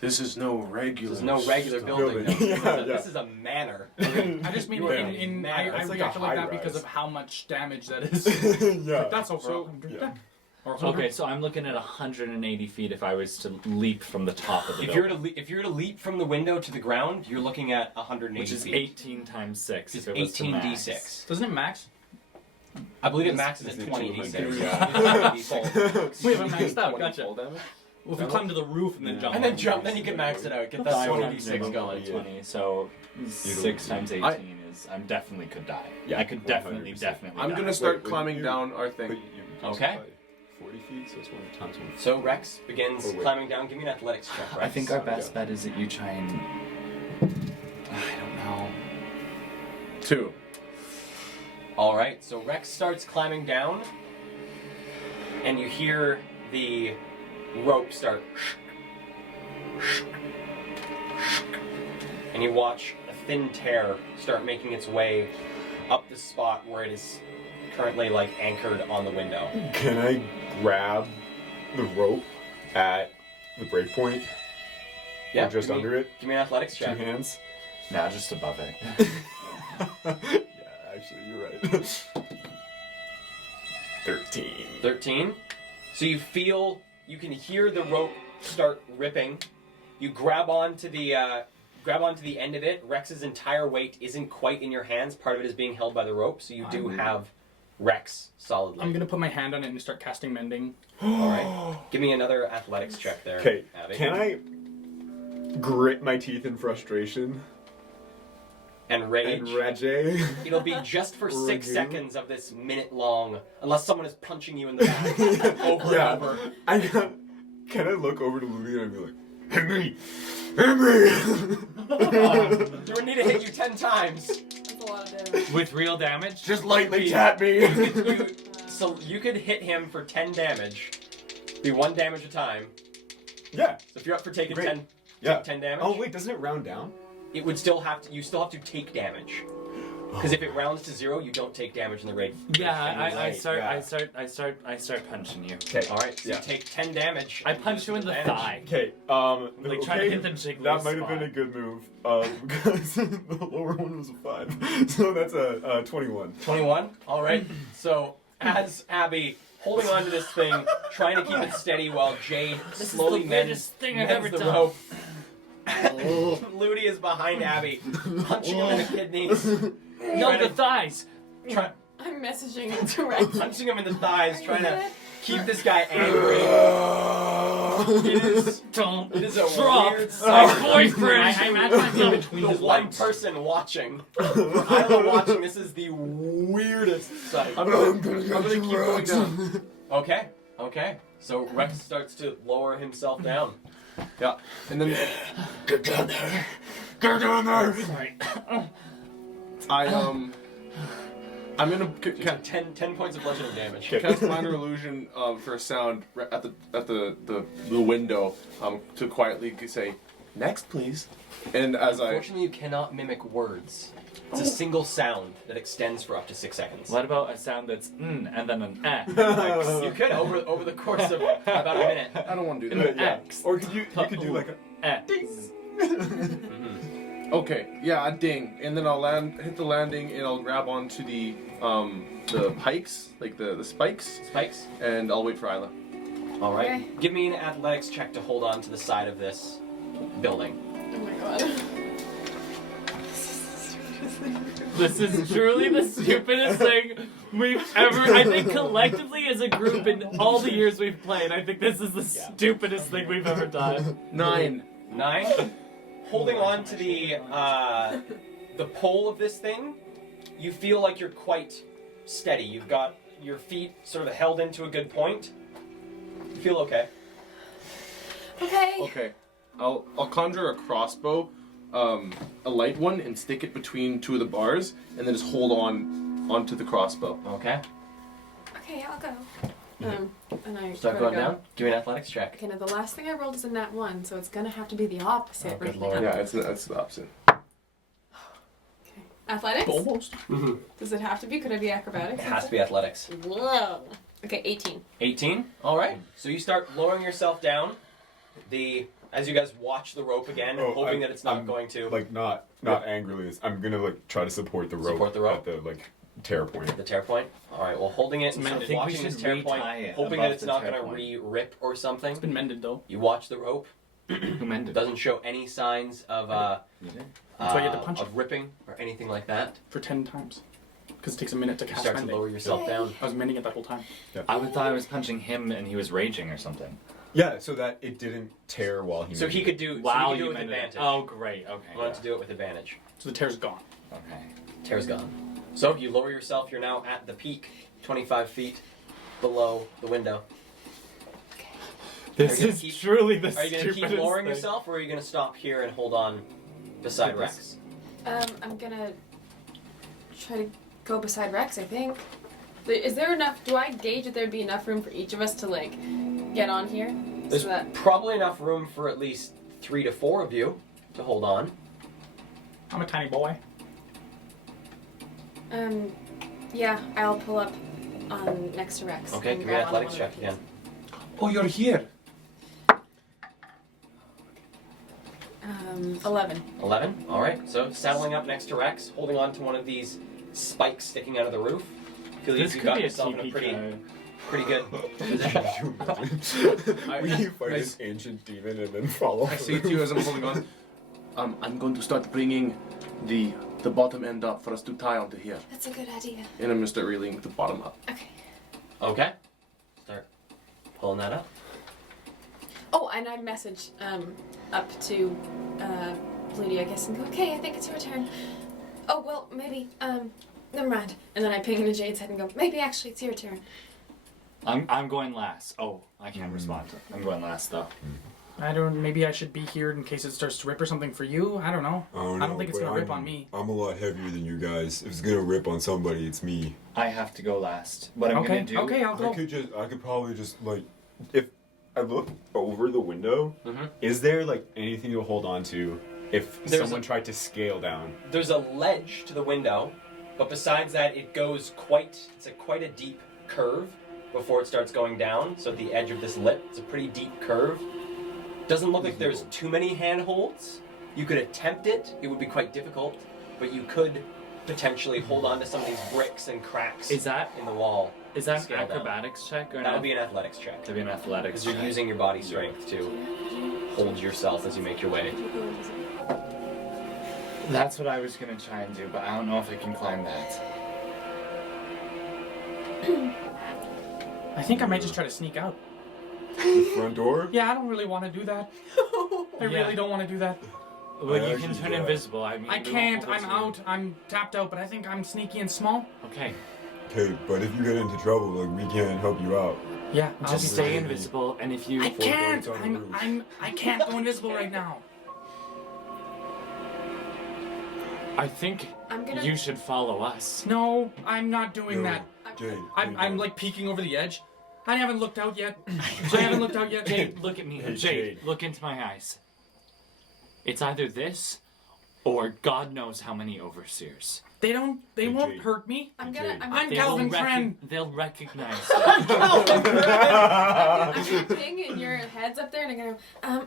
This is no regular. This is no regular building. Building. Yeah, This is a manor. I just mean You are in I mad. It's like a reacted like that high-rise. because of how much damage that is. Yeah. Like, that's over So- 100. yeah. Or 100. Okay, so I'm looking at 180 feet if I was to leap from the top of the If you're building, to if you're to leap from the window to the ground, you're looking at 180 which is feet. 18 times 6. It's if it was to max. 18d6. Doesn't it max? I believe it It's- maxes it's at the 20d6. 200, Yeah. We haven't maxed out. Gotcha. Fall damage? Well, if you climb to the roof and then Yeah. jump. And then jump, then you can max it out. Get that 20d6 going. 20, so 6 times 18 is. I definitely could die. Yeah, I could definitely 100%. I'm die. gonna start Wait, climbing you- down our thing. But you just Okay. by 40 feet, so it's 1 times 1. So Rex begins Oh, wait. climbing down. Give me an athletics check, Rex. I think our best bet is that you try and. I don't know. 2. All right, so Rex starts climbing down, and you hear the rope start, and you watch a thin tear start making its way up the spot where it is currently like anchored on the window. Can I grab the rope at the break point? Yeah, Or just give me- under it? Give me an athletics 2 check. hands? Now just above it. Yeah, actually, you're right. 13. 13. So you feel, you can hear the rope start ripping. You grab onto the end of it. Rex's entire weight isn't quite in your hands. Part of it is being held by the rope, so you do have Rex solidly. I'm gonna put my hand on it and start casting mending. All right. Give me another athletics check there, Okay, Abby. can I grit my teeth in frustration And rage. and rage? It'll be just for 6 Rage. seconds of this minute long, unless someone is punching you in the back over Yeah. and over. Can I look over to Lily and be like, Henry! Henry! You would need to hit you 10 times. That's a lot of damage. With real damage? Just lightly tap me! So you could hit him for 10 damage. Be 1 damage a time. Yeah. So if you're up for taking Great. 10, Yeah. take 10 damage. Oh wait, doesn't it round down? It would still have to. You still have to take damage. Because if it rounds to 0, you don't take damage in the raid. Yeah, I Right, start yeah. I start punching you. Okay. All right. So Yeah. you take 10 damage. I punch you in the Damage. thigh. Okay, Like trying to hit the jiggly that might have spot. been a good move, because the lower one was a 5, so that's a 21. 21. All right. So as Abby holding onto this thing, trying to keep it steady while Jade This is slowly the mends weirdest thing I've mends ever the done. rope. Ludi is behind Abby, punching him in the kidneys, No, the thighs. try, I'm messaging it to Rex. punching him in the thighs, trying to keep this guy angry. Don't It is a drop weird my sight. boyfriend. I imagine myself between The his one legs. person watching. I don't know watching. This is the weirdest sight. I'm gonna keep going down. Okay. Okay. So Rex starts to lower himself down. Yeah. And then Get down there! Get down there! I'm gonna So 10 points of bludgeoning damage. cast minor illusion for a sound at the window to quietly say, "Next, please." And as I Unfortunately, you cannot mimic words. It's a single sound that extends for up to 6 seconds. What about a sound that's and then an You could over the course of about a minute. I don't want to do that. Yeah. X. Or you could do like a Okay, yeah, a ding, and then I'll hit the landing, and I'll grab onto the pikes, like the spikes, Spikes. and I'll wait for Isla. All right. Okay. Give me an athletics check to hold on to the side of this building. Oh my god. This is truly the stupidest thing we've ever. I think collectively as a group in all the years we've played, I think this is the stupidest thing we've ever done. 9. 9. Holding on to the pole of this thing, you feel like you're quite steady. You've got your feet sort of held into a good point. You feel okay. Okay. Okay, I'll conjure a crossbow, a light one, and stick it between 2 of the bars, and then just hold onto the crossbow. Okay. Okay, I'll go. And I Start gotta going go. down. Give me an athletics check. Okay, now the last thing I rolled is a nat 1, so it's gonna have to be the opposite. Oh, good right lord. now. Yeah, it's the opposite. Okay. Athletics? Almost. Mm-hmm. Does it have to be? Could I be acrobatics? It has to be athletics. Whoa. Okay, 18. 18. All right. So you start lowering yourself down. As you guys watch the rope again, hoping that it's not going to like not angrily. I'm gonna like try to support the rope. Support the rope. at the like tear point. the tear point. All right. Well, holding it and I sort of think we watching this should tear point, retie it hoping above that it's the not tear going to point. re-rip or something. It's been mended though. You watch the rope. Who mended? Doesn't show any signs of You did? That's why you had to punch of ripping or anything like that. For 10 times. Because it takes a minute to You cast start to mending. lower yourself down. I was mending it that whole time. I thought I was punching him and he was raging or something. Yeah, so that it didn't tear while he. So moved. he could do. Wow, so he could do it you with meant it. advantage. Oh, great. Okay. You want to do it with advantage. So the tear's gone. Okay. Tear's gone. So you lower yourself. You're now at the peak, 25 feet below the window. This Are you gonna is keep- truly the Are you going to keep stupidest lowering thing. yourself, or are you going to stop here and hold on beside Rex? I'm gonna try to go beside Rex, I think. Is there enough? Do I gauge that there'd be enough room for each of us to like get on here? There's So that probably enough room for at least 3 to 4 of you to hold on. I'm a tiny boy. yeah, I'll pull up next to Rex. Okay, and give me an grab onto athletics one of check the again. Oh, you're here. 11. 11. All right. So saddling up next to Rex, holding on to one of these spikes sticking out of the roof. Feel This you could got be a yourself in a TP pretty, card. pretty good position. We fight this ancient demon and then follow. I say to you as I'm holding on, I'm going to start bringing the bottom end up for us to tie onto here. That's a good idea. And I'm going to start reeling the bottom up. Okay. Okay. Start pulling that up. Oh, and I'd message up to Bloody, I guess, and go, okay, I think it's your turn. Oh, well, maybe, never mind. And then I ping into Jade's head and go, maybe actually it's your turn. I'm going last. Oh, I can't respond. I'm going last though. Maybe I should be here in case it starts to rip or something for you. I don't know. I don't think it's but gonna rip on me. I'm a lot heavier than you guys. If it's gonna rip on somebody, it's me. I have to go last. What I'm Okay, gonna do? okay, I'll go. I could probably just like, if I look over the window, Is there like anything to hold on to if There's someone tried to scale down? There's a ledge to the window, but besides that, it goes quite a deep curve before it starts going down. So at the edge of this lip, it's a pretty deep curve. Doesn't look like there's too many handholds. You could attempt it. It would be quite difficult, but you could potentially hold on to some of these bricks and cracks Is that in the wall. is that an Scale down. acrobatics check or That would be an athletics check. That'd be an athletics Because you're check. using your body strength to hold yourself as you make your way. That's what I was gonna try and do, but I don't know if I can climb that. I think I might just try to sneak out. The front door. Yeah, I don't really want to do that. I Yeah. really don't want to do that. Well, you actually can turn do that. invisible. I mean, I we won't can't. hold it I'm to you. out. I'm tapped out, but I think I'm sneaky and small. Okay, Okay, but if you get into trouble, like we can't help you out. Yeah, I'll just be stay fine. invisible, and if you I can't. Four points on the roof. I can't go invisible right now. I think I'm gonna. you should follow us. No, I'm not doing Yo, that. Jade, I'm like peeking over the edge. I haven't looked out yet. I haven't looked out yet. Jade, look at me. Hey, Jade, Jade. look into my eyes. It's either this, or God knows how many overseers. They don't. They Hey, won't Jade. hurt me. I'm gonna. I'm I'm gonna Calvin's friend. They'll recognize. I'm gonna ping and your head's up there and I'm gonna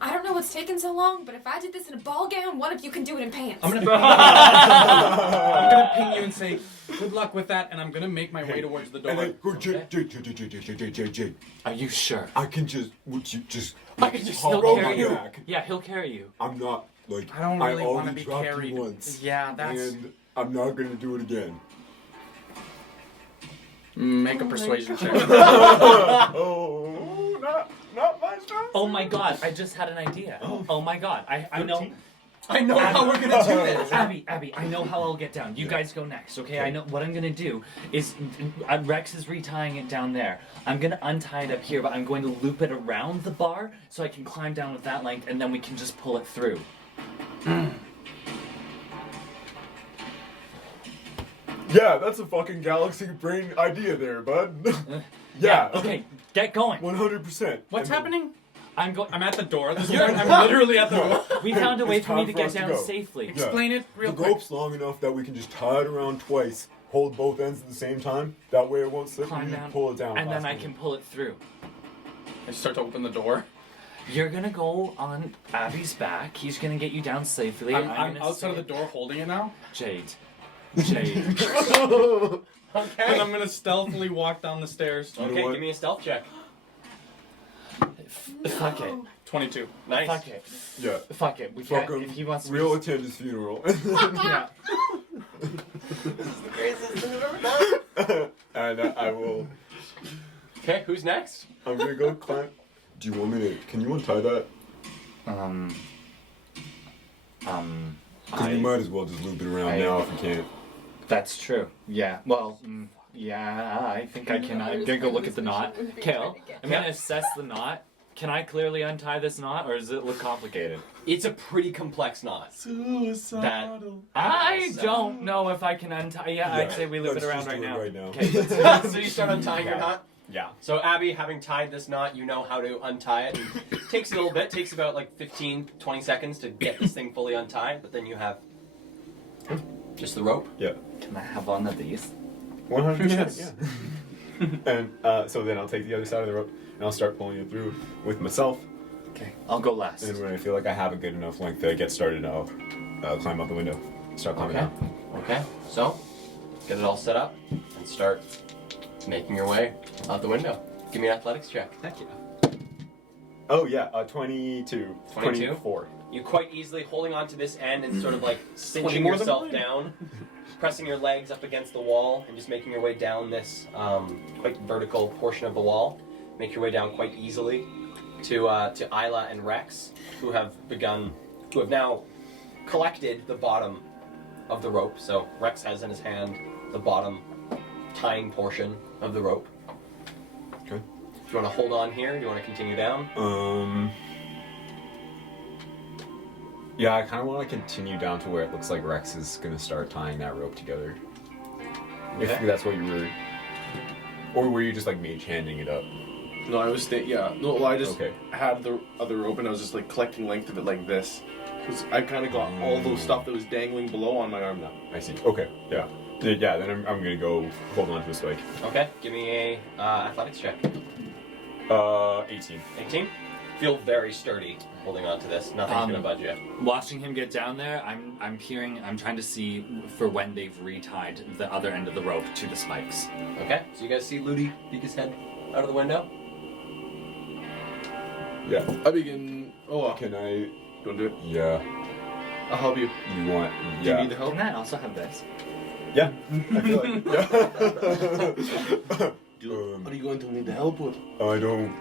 I don't know what's taking so long, but if I did this in a ball gown, one of you can do it in pants. I'm gonna ping you and say, good luck with that, and I'm gonna make my way towards the And door. then go, Jade, Jade. Are you sure? I can just, would you just? I can just hop still on carry my you. back. Yeah, he'll carry you. I'm not like. I don't really want to already be dropped carried. you once, Yeah, that's. and I'm not gonna do it again. Make a persuasion check. Oh, not my strong. Oh my God! I just had an idea. Oh my God! I know. I know how we're gonna do this. Abby, I know how I'll get down. You guys go next, okay? I know what I'm gonna do is Rex is retying it down there. I'm gonna untie it up here, but I'm going to loop it around the bar so I can climb down with that length, and then we can just pull it through. Yeah, that's a fucking galaxy brain idea there, bud. Yeah. Okay, get going. 100%. What's happening? I'm going. I'm at the door. This is where I'm literally at the door. We found a way It's for me time to for get us to down go. safely. Yeah. Explain it real The quick. rope's long enough that we can just tie it around twice, hold both ends at the same time. That way it won't slip Climb and you down, pull it down. and then last I minute. can pull it through. I start to open the door. You're gonna go on Abby's back. He's gonna get you down safely. I'm gonna outside of stay- the door holding it now. Jade. Jade. And I'm gonna stealthily walk down the stairs. You know Okay, what? give me a stealth check. Fuck it. 22. Nice. Fuck it. Yeah. Fuck it. We Fuck can't. him. If he wants to. We'll attend his funeral. Yeah. And I will. Okay, who's next? I'm gonna go climb. Do you want me to? Can you untie that? Because you might as well just loop it around now if you can't. That's true. Yeah. Well, yeah, I think I can. I'm gonna go look at the knot. Kale, I'm gonna assess the knot. Can I clearly untie this knot, or does it look complicated? It's a pretty complex knot. Suicidal. I don't know if I can untie. Yeah, I'd say we loop it let's around just right do now. it right Okay. So you start untying your knot. Yeah. So Abby, having tied this knot, you know how to untie it. And it takes a little bit. Takes about like 15, 20 seconds to get this thing fully untied. But then you have just the rope. Yeah. Can I have one of these? 100%. Yes. Yeah. And so then I'll take the other side of the rope and I'll start pulling it through with myself. Okay, I'll go last. And then when I feel like I have a good enough length to get started, I'll climb out the window. Start climbing Okay. down. Okay. So get it all set up and start making your way out the window. Give me an athletics check. Heck yeah. Oh yeah, 22. 22? 24. You quite easily holding onto this end and sort of like 20 cinching more than yourself mine. down, pressing your legs up against the wall and just making your way down this quite vertical portion of the wall. Make your way down quite easily to Isla and Rex, who have now collected the bottom of the rope. So Rex has in his hand the bottom tying portion of the rope. Okay. Do you want to hold on here? Do you want to continue down? Yeah, I kind of want to continue down to where it looks like Rex is gonna start tying that rope together. If Okay. that's what you were, or were you just like mage handing it up? No, I was yeah. No, well, I just Okay. had the other rope and I was just like collecting length of it like this. Cause I kind of got all those stuff that was dangling below on my arm now. I see. Okay. Yeah. Yeah. Then I'm gonna go hold on to a spike. Okay, give me a athletics check. 18. 18. Feel very sturdy holding on to this. Nothing's gonna budge you. Watching him get down there, I'm trying to see for when they've retied the other end of the rope to the spikes. Okay, so you guys see Ludi peek his head out of the window? Yeah. I begin. Oh, Can I? don't do it. Yeah. I'll help you. You want? Do you Yeah. need the help? Can I also have this? Yeah. I feel like. Yeah. What are you going to need the help with? I don't.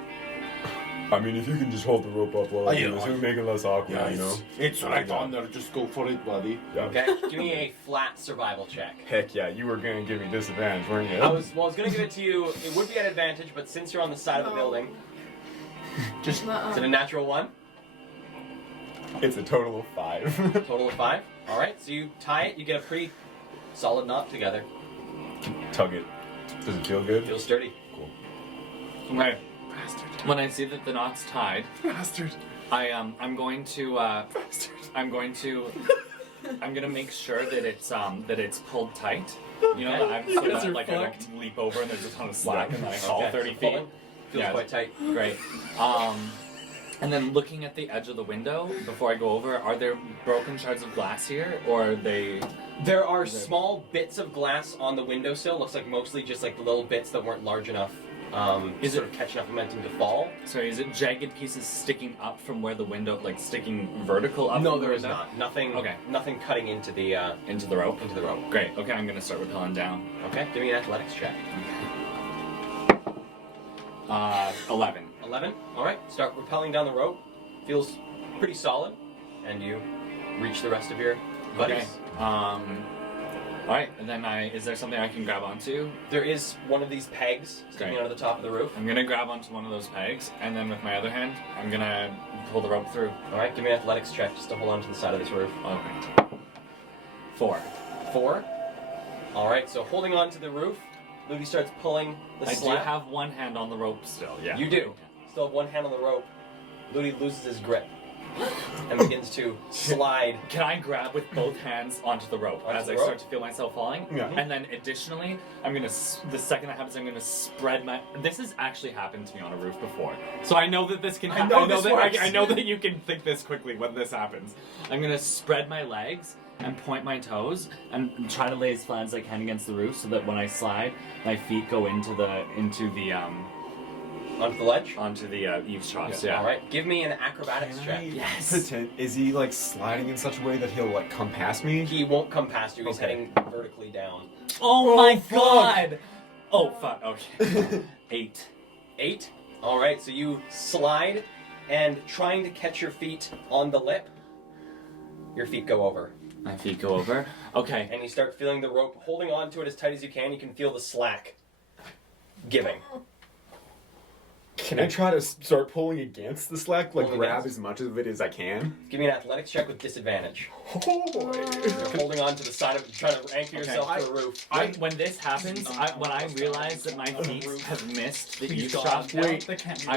I mean, if you can just hold the rope up while I yeah, do this, it would make it less awkward, you know? It's right on there. Just go for it, buddy. Yeah. Okay, give me a flat survival check. Heck yeah, you were gonna give me disadvantage, weren't you? I was gonna give it to you. It would be an advantage, but since you're on the side of the building, Just is it a natural one? It's a total of 5. Total of 5. All right, so you tie it. You get a pretty solid knot together. Tug it. Does it feel good? Feels sturdy. Okay. bastard. When I see that the knot's tied, Bastard. I'm going to make sure that it's pulled tight. You know, so that like I don't leap over and there's a ton of slack and then I fall 30 feet. Pulling. Feels Yeah. quite tight. Great. And then looking at the edge of the window before I go over, are there broken shards of glass here, or are they? There are small bits of glass on the windowsill. Looks like mostly just like the little bits that weren't large enough. Is sort of catch enough momentum to fall? Sorry, is it jagged pieces sticking up from where the window, like sticking vertical up? No, from the there is window? not. Nothing. Okay. Nothing cutting into the Into the rope. into the rope. Great. Okay, I'm gonna start rappelling down. Okay, give me an athletics check. 11. 11. All right, start rappelling down the rope. Feels pretty solid, and you reach the rest of your buddies. Okay. All right, and then is there something I can grab onto? There is one of these pegs sticking Great. out of the top of the roof. I'm gonna grab onto one of those pegs, and then with my other hand, I'm gonna pull the rope through. All right, give me an athletics check just to hold on to the side of this roof. Okay. 4. 4. All right, so holding on to the roof, Ludi starts pulling the I slat. do have one hand on the rope still. Yeah. You do. Still have one hand on the rope. Ludi loses his grip and begins to slide. Can I grab with both hands onto the rope Onto as the I rope? start to feel myself falling? Yeah. And then additionally, I'm gonna, the second that happens, I'm gonna spread my, this has actually happened to me on a roof before. So I know that this can happen. know this works. I know that you can think this quickly when this happens. I'm gonna spread my legs and point my toes and try to lay as flat as I can against the roof so that when I slide, my feet go into the Onto the ledge? eaves troughs. Yeah. All right, give me an acrobatics check. Yes. Pretend, is he like sliding in such a way that he'll like come past me? He won't come past you. He's Okay. heading vertically down. Oh my fuck. god! Oh fuck. Okay. 8. 8. All right, so you slide, and trying to catch your feet on the lip, your feet go over. My feet go over. Okay. And you start feeling the rope, holding on to it as tight as you can. You can feel the slack giving. Can I try to start pulling against the slack? Like Pulling grab against? as much of it as I can? Give me an athletics check with disadvantage. Oh boy. You're holding on to the side of it, trying to anchor yourself to the roof. When this happens, when I realize that my feet have missed the Please eavesdrop God. down, Wait. They can't be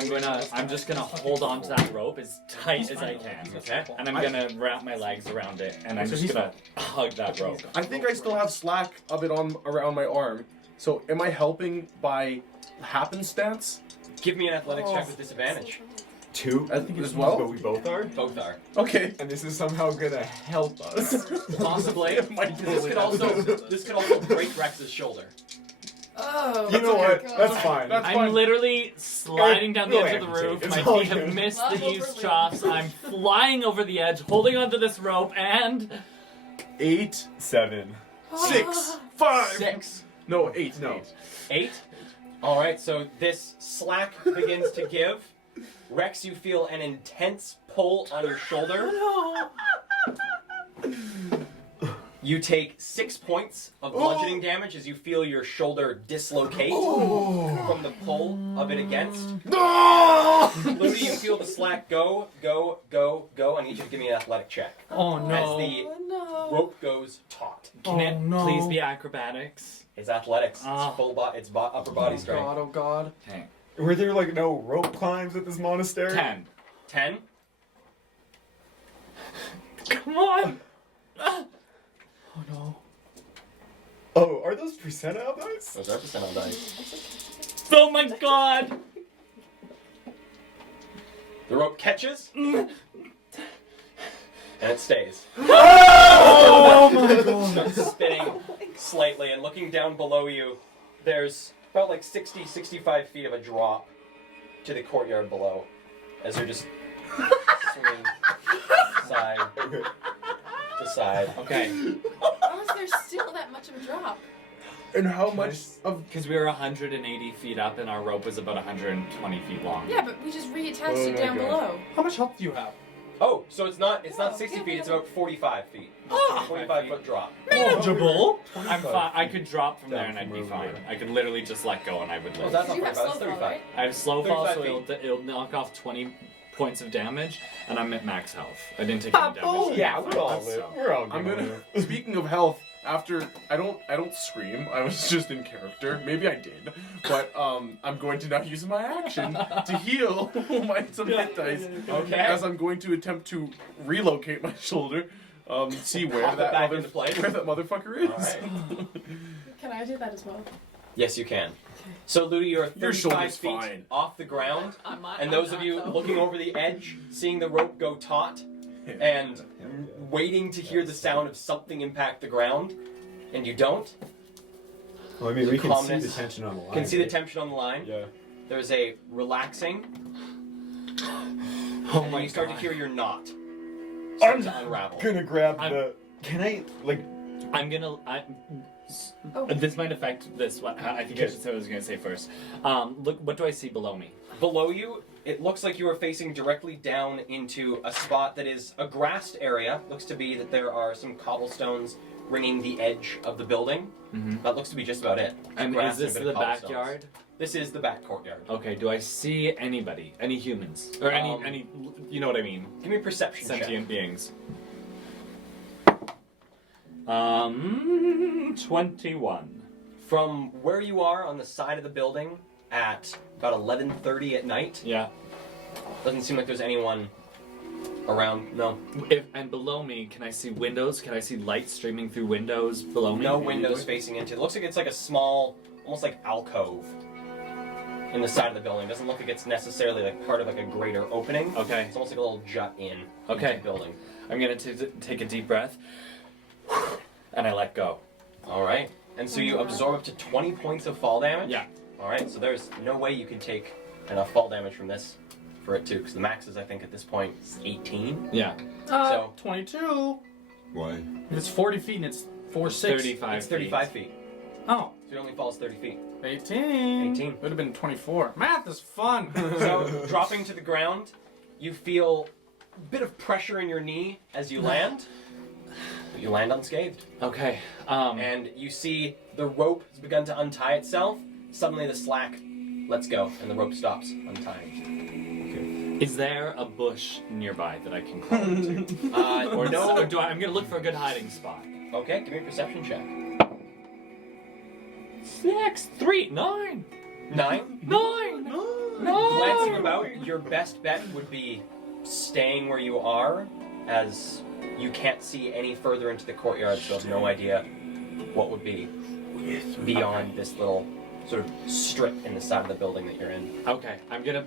I'm just gonna hold on to that rope as tight as I can, Okay. and I'm gonna wrap my legs around it, and I'm just gonna hug that rope. I think I still have slack of it on around my arm. So am I helping by happenstance? Give me an athletics check with disadvantage. 2? I think as well. But we both are? Both are. Okay. And this is somehow gonna help us. Possibly. Might This could also break Rex's shoulder. Oh. You know what? God. That's fine. That's I'm fine. literally sliding down the Go edge of the ahead, roof. Jake. My It's all feet have good. missed the Fly eaves over troughs. I'm flying over the edge, holding onto this rope, and 8, 7. 6, 5. 6. No, 8. No. 8. All right, so this slack begins to give. Rex, you feel an intense pull on your shoulder. You take 6 points of bludgeoning damage as you feel your shoulder dislocate from the pull of it against. Lucy, you feel the slack go. I need you to give me an athletic check. Oh As no. the No. rope goes taut. can it no. please be acrobatics? It's athletics. Ah. It's upper body strength. Oh God. Okay. Were there like no rope climbs at this monastery? 10. 10. Come on! Oh no. Oh, are those percentile dice? Those are percentile dice. Oh my god! The rope catches. And it stays. Oh my God. Starts spinning slightly, and looking down below you, there's about like 60, 65 feet of a drop to the courtyard below, as you're just swinging side to side. Okay. How is there still that much of a drop? And how much of... Because we were 180 feet up and our rope was about 120 feet long. Yeah, but we just reattached Oh it my down God. below. How much health do you have? Oh, so it's not 60 feet, it's about 45 feet. 45 foot drop. Manageable! I'm 25 fine. I feet could drop from there down and I'd from be where fine. we were. I could literally just let go and I would Oh, live. that's You not have 45, that's slow fall, 35. right? I have slow fall, 35 so it'll knock off 20 points of damage, and I'm at max health. I didn't take any damage. Yeah, we're all so. live. We're all I'm good. gonna... Speaking of health, after... I don't scream. I was just in character. Maybe I did. But, I'm going to now use my action to heal some hit dice. Okay. As I'm going to attempt to relocate my shoulder. See where Pop it that, back into place. where that motherfucker is. Alright. Can I do that as well? Yes, you can. So, Ludi, you're 35 Your shoulder's feet fine. off the ground. I'm And those of you looking over the edge, seeing the rope go taut, and waiting to hear the sound of something impact the ground, and you don't, Well, I mean, we can see the Calmness. tension on the line. can see the right? tension on the line. Yeah. There's a relaxing, Oh and my then you start God. to hear your knot I'm start to unravel. gonna grab I'm- the. Can I like? I'm gonna. This might affect this. What I think I should say what I was gonna say first. Look, what do I see below me? Below you, it looks like you are facing directly down into a spot that is a grassed area. Looks to be that there are some cobblestones ringing the edge of the building. Mhm. That looks to be just about it. And Grass is this a bit the of cobblestones. backyard? This is the back courtyard. Okay. Do I see anybody? Any humans? Or any? You know what I mean? Give me a perception check. Sentient beings. 21. From where you are on the side of the building at about 11:30 at night, Yeah. doesn't seem like there's anyone around. No. And below me, can I see windows? Can I see light streaming through windows below me? No windows facing into it. Looks like it's like a small, almost like alcove in the side of the building. Doesn't look like it's necessarily like part of like a greater opening. Okay. It's almost like a little jut in. Okay. Into the building. I'm gonna take a deep breath, and I let go. All right. And so you absorb up to 20 points of fall damage. Yeah. All right. So there's no way you can take enough fall damage from this for it too, because the max is I think at this point 18. Yeah. So 22. Why? It's 40 feet and it's 4'6". 35. it's 35 feet. Oh, So it only falls 30 feet. 18. 18. Would have been 24. Math is fun. So dropping to the ground, you feel a bit of pressure in your knee as you land. But you land unscathed. Okay. And you see the rope has begun to untie itself. Suddenly the slack lets go and the rope stops untying. Is there a bush nearby that I can crawl into? Or no. Or I'm gonna look for a good hiding spot. Okay, give me a perception check. 6, 3, 9. 9. 9. Glancing about, your best bet would be staying where you are, as you can't see any further into the courtyard, so have no idea what would be beyond this little sort of strip in the side of the building that you're in. Okay, I'm gonna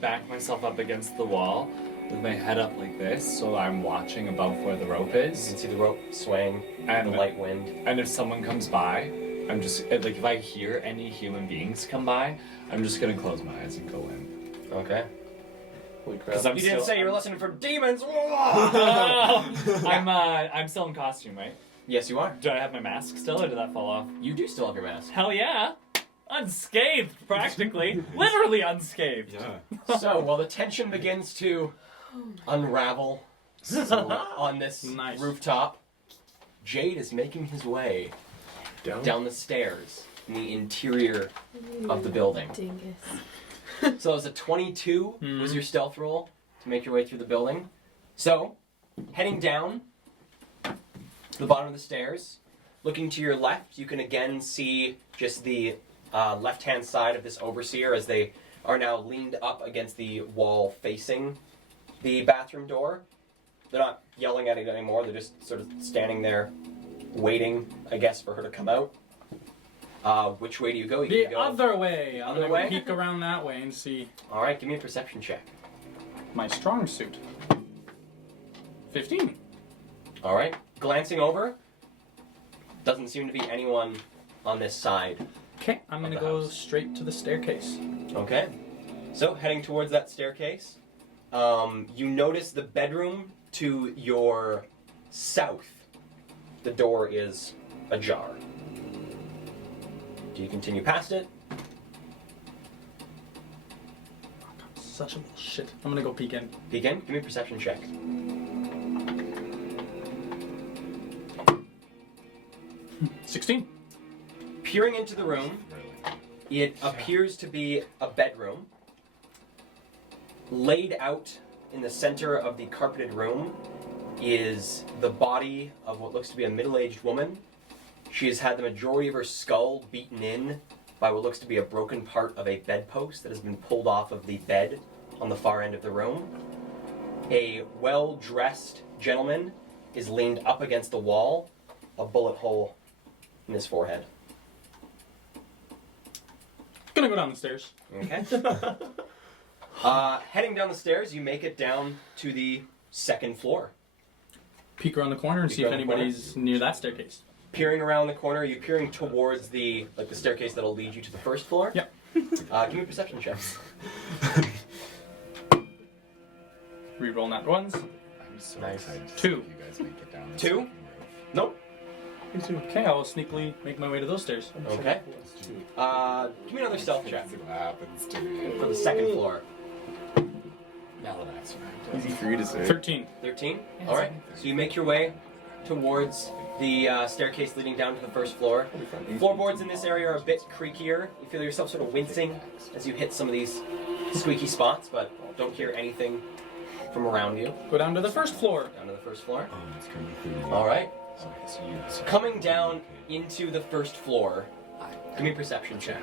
back myself up against the wall with my head up like this, so I'm watching above where the rope You is. can see the rope swaying in And the light wind. And if someone comes by, I'm just like, if I hear any human beings come by, I'm just gonna close my eyes and go in. Okay. Because I'm You still, didn't say you were listening for demons! I'm still in costume, right? Yes, you are. Do I have my mask still, or did that fall off? You do still have your mask. Hell yeah! Unscathed, practically. Literally unscathed. Yeah. So, while the tension begins to unravel on this Nice. rooftop, Jade is making his way down the stairs in the interior of the building. Dingus. So, as a 22 was your stealth roll to make your way through the building. So, heading down to the bottom of the stairs, looking to your left, you can again see just the left-hand side of this overseer as they are now leaned up against the wall facing the bathroom door. They're not yelling at it anymore, they're just sort of standing there waiting, I guess, for her to come out. Which way do you go? You The can go other way. I'm Other gonna way? peek around that way and see Alright, give me a perception check. my strong suit. 15. Alright, glancing over, doesn't seem to be anyone on this side. Okay, I'm gonna the go house. straight to the staircase. Okay. So, heading towards that staircase, you notice the bedroom to your south. The door is ajar. Do you continue past it? Such a little shit. I'm gonna go peek in. Peek in? Give me a perception check. 16. Peering into the room, it appears to be a bedroom. Laid out in the center of the carpeted room is the body of what looks to be a middle-aged woman. She has had the majority of her skull beaten in by what looks to be a broken part of a bedpost that has been pulled off of the bed on the far end of the room. A well-dressed gentleman is leaned up against the wall, a bullet hole in his forehead. Gonna go down the stairs. Okay. Heading down the stairs, you make it down to the second floor. Peek around the corner and Peek see if around the corner. anybody's near that staircase. Peering around the corner, you're peering towards the staircase that'll lead you to the first floor. Yep. Give me a perception check. Reroll nat ones. I'm so Nice. excited to see 2. if you guys make it down this 2? fucking roof. Nope. Okay, I will sneakily make my way to those stairs. Okay. Give me another stealth check See what happens to me. for the second floor. Now that I've survived. Easy for you to say. 13. 13. All right. So you make your way towards the staircase leading down to the first floor. Floorboards in this area are a bit creakier. You feel yourself sort of wincing as you hit some of these squeaky spots, but don't hear anything from around you. Go down to the first floor. Down to the first floor. Oh, it's coming through. All right. So Coming down into the first floor. Give me a perception check.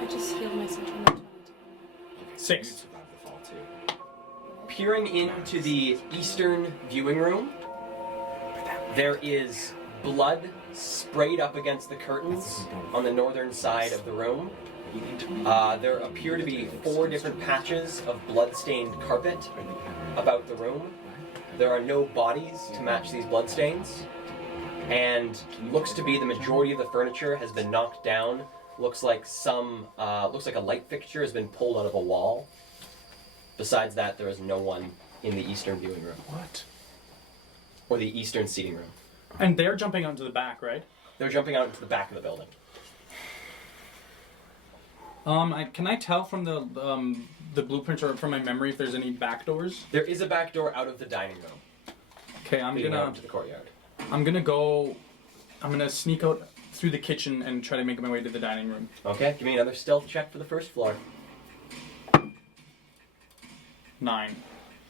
I just healed myself from that 6. You survived the fall too. Peering into the eastern viewing room, there is blood sprayed up against the curtains on the northern side of the room. There appear to be 4 different patches of blood-stained carpet about the room. There are no bodies to match these bloodstains, and looks to be the majority of the furniture has been knocked down. Looks like a light fixture has been pulled out of a wall. Besides that, there is no one in the eastern viewing room. What? Or the eastern seating room. And they're jumping onto the back, right? They're jumping out into the back of the building. Can I tell from the blueprints or from my memory if there's any back doors? There is a back door out of the dining room. Okay, I'm leading out gonna into the courtyard. I'm gonna sneak out through the kitchen and try to make my way to the dining room. Okay, give me another stealth check for the first floor. 9.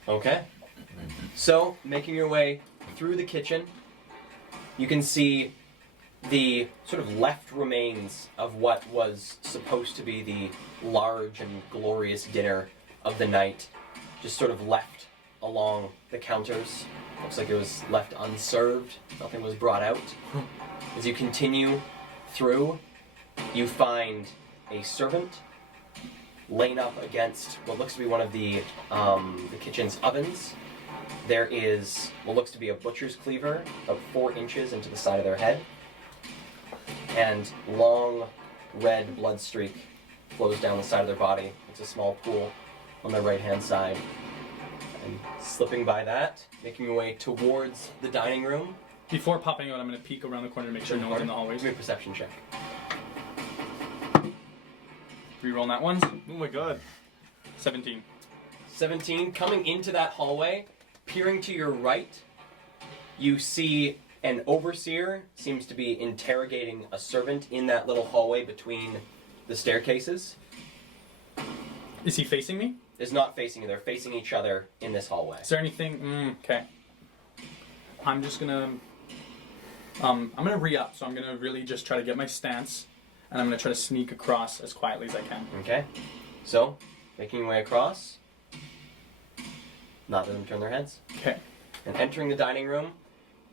Okay. So, making your way through the kitchen, you can see the sort of left remains of what was supposed to be the large and glorious dinner of the night, just sort of left along the counters. Looks like it was left unserved. Nothing was brought out. As you continue through, you find a servant laying up against what looks to be one of the kitchen's ovens. There is what looks to be a butcher's cleaver, about 4 inches into the side of their head, and long red blood streak flows down the side of their body. It's a small pool on their right-hand side. And slipping by that, making your way towards the dining room. Before popping out, I'm gonna peek around the corner to make sure no one's in the hallways. Give me a perception check. Reroll that one. Oh my god. 17. 17, coming into that hallway, peering to your right, you see an overseer seems to be interrogating a servant in that little hallway between the staircases. Is he facing me? Is not facing you, they're facing each other in this hallway. Is there anything? Okay. I'm just gonna. I'm gonna re-up, so I'm gonna really just try to get my stance, and I'm gonna try to sneak across as quietly as I can. Okay. So, making your way across. Not let them turn their heads. Okay. And entering the dining room,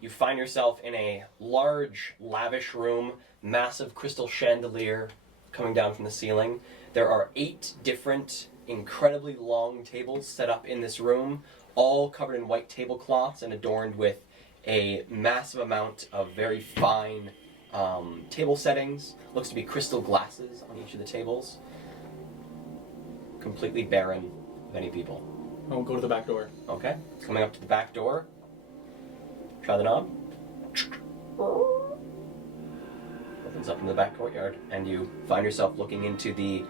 you find yourself in a large, lavish room, massive crystal chandelier coming down from the ceiling. There are 8 different, incredibly long tables set up in this room, all covered in white tablecloths and adorned with a massive amount of very fine table settings. Looks to be crystal glasses on each of the tables. Completely barren of any people. I'll go to the back door. Okay, coming up to the back door. Try the knob. Opens up in the back courtyard, and you find yourself looking into the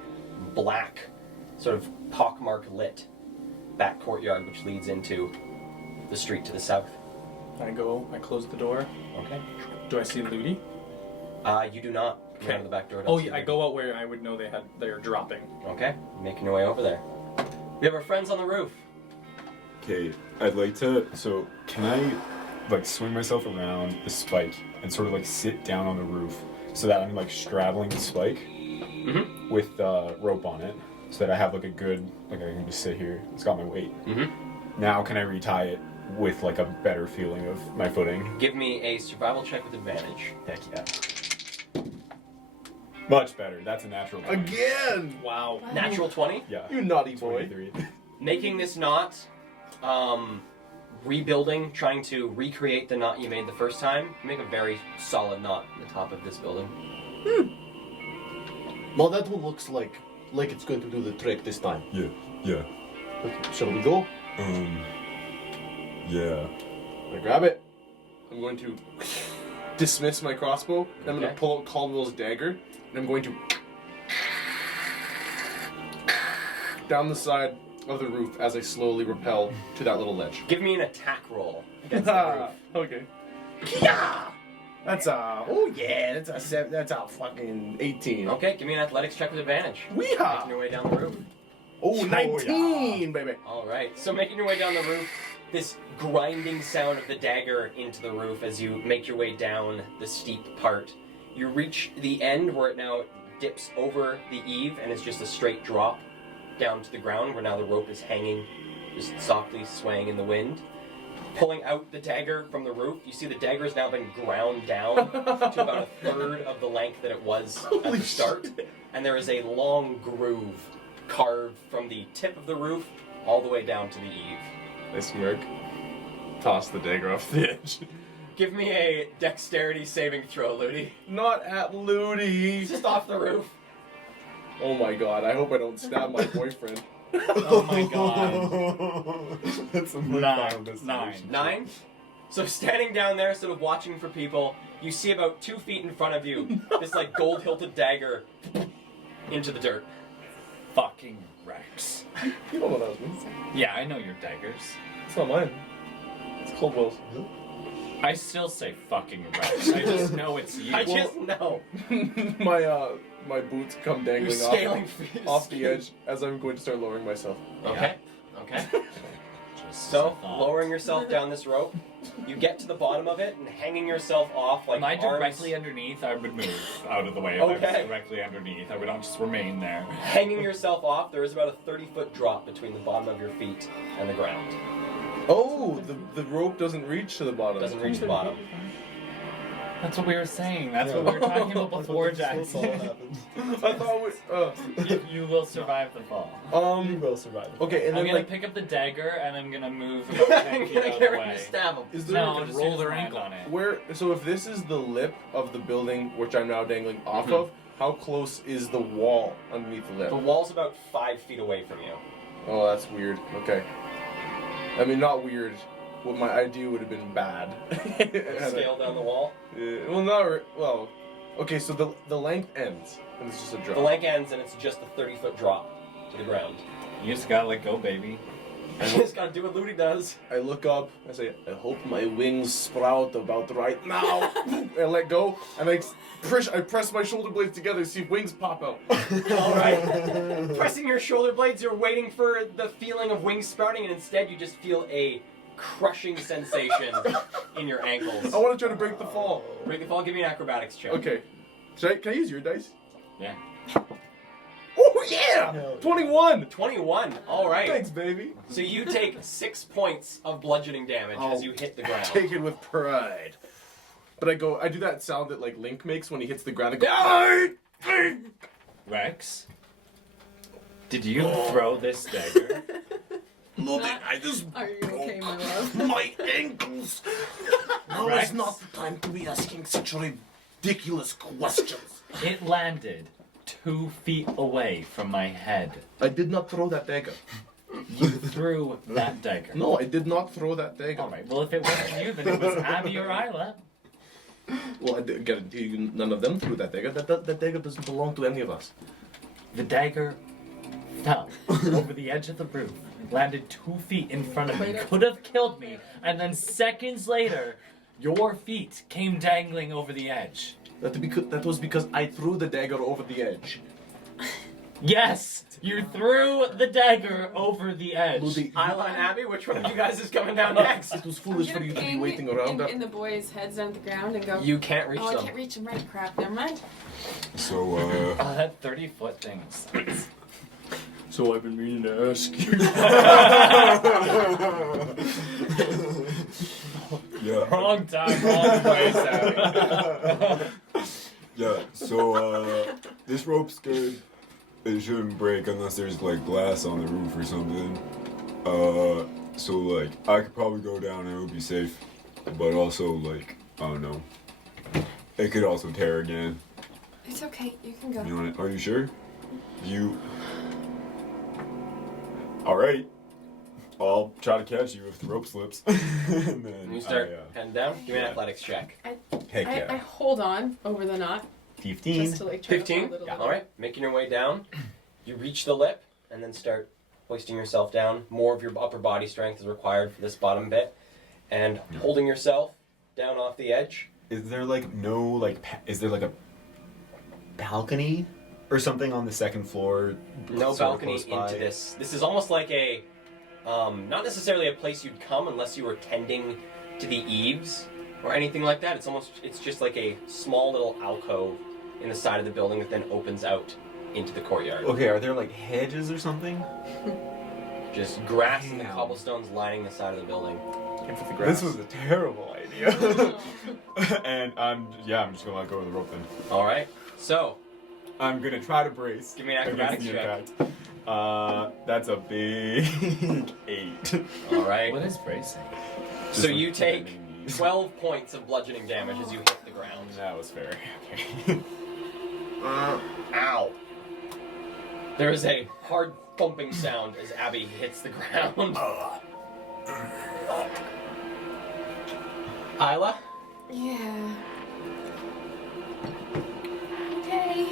black, sort of pockmark lit back courtyard, which leads into the street to the south. I close the door. Okay. Do I see Ludi? You do not. Coming out of the back door. Oh, yeah, I go out where I would know they're dropping. Okay, making your way over there. We have our friends on the roof. Okay, I'd like to. So, can I, like, swing myself around the spike and sort of like sit down on the roof so that I'm like straddling the spike with rope on it, so that I have like a good, like I can just sit here. It's got my weight. Now, can I retie it with like a better feeling of my footing? Give me a survival check with advantage. Heck yeah. Much better. That's a natural 20. Again! Wow. Natural 20. Yeah. You naughty boy. 23. Making this knot, rebuilding, trying to recreate the knot you made the first time. Make a very solid knot on the top of this building. Well, that one looks like it's going to do the trick this time. Yeah. Okay, shall we go? Yeah. I grab it. I'm going to dismiss my crossbow. And I'm going Okay. to pull out Caldwell's dagger. And I'm going to down the side of the roof as I slowly rappel to that little ledge. Give me an attack roll against the roof. Okay. That's a fucking 18. Okay, give me an athletics check with advantage. Making Weehaw! your way down the roof. Oh, 19, baby. All right. So making your way down the roof, this grinding sound of the dagger into the roof as you make your way down the steep part. You reach the end where it now dips over the eave and it's just a straight drop down to the ground where now the rope is hanging, just softly swaying in the wind. Pulling out the dagger from the roof, you see the dagger has now been ground down to about a third of the length that it was at the start. And there is a long groove carved from the tip of the roof all the way down to the eave. I smirk. Toss the dagger off the edge. Give me a dexterity saving throw, Ludi. Not at Ludi. Just off the roof. Oh my god, I hope I don't stab my boyfriend. Oh my god. That's a 9. 9. 9. So standing down there, sort of watching for people, you see about 2 feet in front of you this like gold-hilted dagger into the dirt. Fucking Rex. You don't know that was me. Yeah, I know your daggers. It's not mine. It's Coldwell's. I still say fucking Rex. I just know it's you. I just know. My boots come You're dangling scaling off the edge as I'm going to start lowering myself. Okay. Okay. Just So, thought. lowering yourself down this rope, you get to the bottom of it and hanging yourself off like Am I arms. directly underneath? I would move out of the way if I was Okay. directly underneath. I would not just remain there. Hanging yourself off, there is about a 30-foot drop between the bottom of your feet and the ground. Oh, the rope doesn't reach to the bottom. Doesn't reach the bottom. That's what we were saying. That's what we were talking about before, Jackson. I thought You will survive the fall. You will survive. Okay, and I'm then gonna like, pick up the dagger and I'm gonna move about 10 I'm feet gonna out of get the ready way. to stab him. is there No, I'll just roll use their my hand ankle. on it. where? So if this is the lip of the building, which I'm now dangling off of, how close is the wall underneath the lip? The wall's about 5 feet away from you. Oh, that's weird. Okay. I mean, not weird. What my idea would have been bad. Scale down the wall. Well, not well. Okay, so the length ends, and it's just a drop. The length ends and it's just a 30-foot drop to the ground. You just gotta let go, baby. You just gotta do what Ludi does. I look up. I say, I hope my wings sprout about right now. I let go, and I press my shoulder blades together to see if wings pop out. Alright. Pressing your shoulder blades, you're waiting for the feeling of wings sprouting, and instead you just feel a crushing sensation in your ankles. I want to try to break the fall. Break the fall, give me an acrobatics check. Okay. Can I use your dice? Yeah. Oh yeah! 21. 21. Alright. Thanks, baby. So you take 6 points of bludgeoning damage as you hit the ground. Take it with pride. But I do that sound that like Link makes when he hits the ground. I go, Rex, did you throw this dagger? I just Are you okay, my love? My ankles! Now Rex? is not the time to be asking such ridiculous questions. It landed 2 feet away from my head. I did not throw that dagger. You threw that dagger. No, I did not throw that dagger. Alright, well if it wasn't you, then it was Abby or Isla. Well, I guarantee you none of them threw that dagger. That dagger doesn't belong to any of us. The dagger fell over the edge of the roof, landed 2 feet in front of me, could have killed me, and then seconds later, your feet came dangling over the edge. That was because I threw the dagger over the edge. Yes! You threw the dagger over the edge. Ludi, Isla and Abby, which one of you guys is coming down next? it was foolish for you to be waiting around. in the boys' heads down at the ground and go. You can't reach Oh, I them. can't reach them. Right, crap. Never mind. So, Oh, that 30-foot thing sucks. So I've been meaning to ask you. yeah. Wrong time, wrong place, Abby. Yeah, so, this rope's good. It shouldn't break unless there's, like, glass on the roof or something. So, like, I could probably go down and it would be safe. But also, like, I don't know. It could also tear again. It's okay. You can go. You know what? Are you sure? Alright. I'll try to catch you if the rope slips. And then And you start heading down. Give me an athletics check. Heck I yeah. hold on over the knot 15. just to like try to 15? hold it a Yeah. little. Alright, making your way down. You reach the lip and then start hoisting yourself down. More of your upper body strength is required for this bottom bit. And holding yourself down off the edge. Is there like no like is there like a balcony or something on the second floor? No sort of balcony close by? into this. This is almost like a, not necessarily a place you'd come unless you were tending to the eaves or anything like that. It's just like a small little alcove in the side of the building that then opens out into the courtyard. Okay, are there like hedges or something? Just grass and Damn. cobblestones lining the side of the building. This was a terrible idea. And I'm just gonna let go of the rope then. All right. So I'm gonna try to brace. give me an against acrobatics the check. impact. That's a big 8. All right. What is bracing? So Just you like take bending knees. 12 points of bludgeoning damage as you hit the ground. That was fair. Okay. Ow. There is a hard thumping sound as Abby hits the ground. Isla? Yeah. Okay.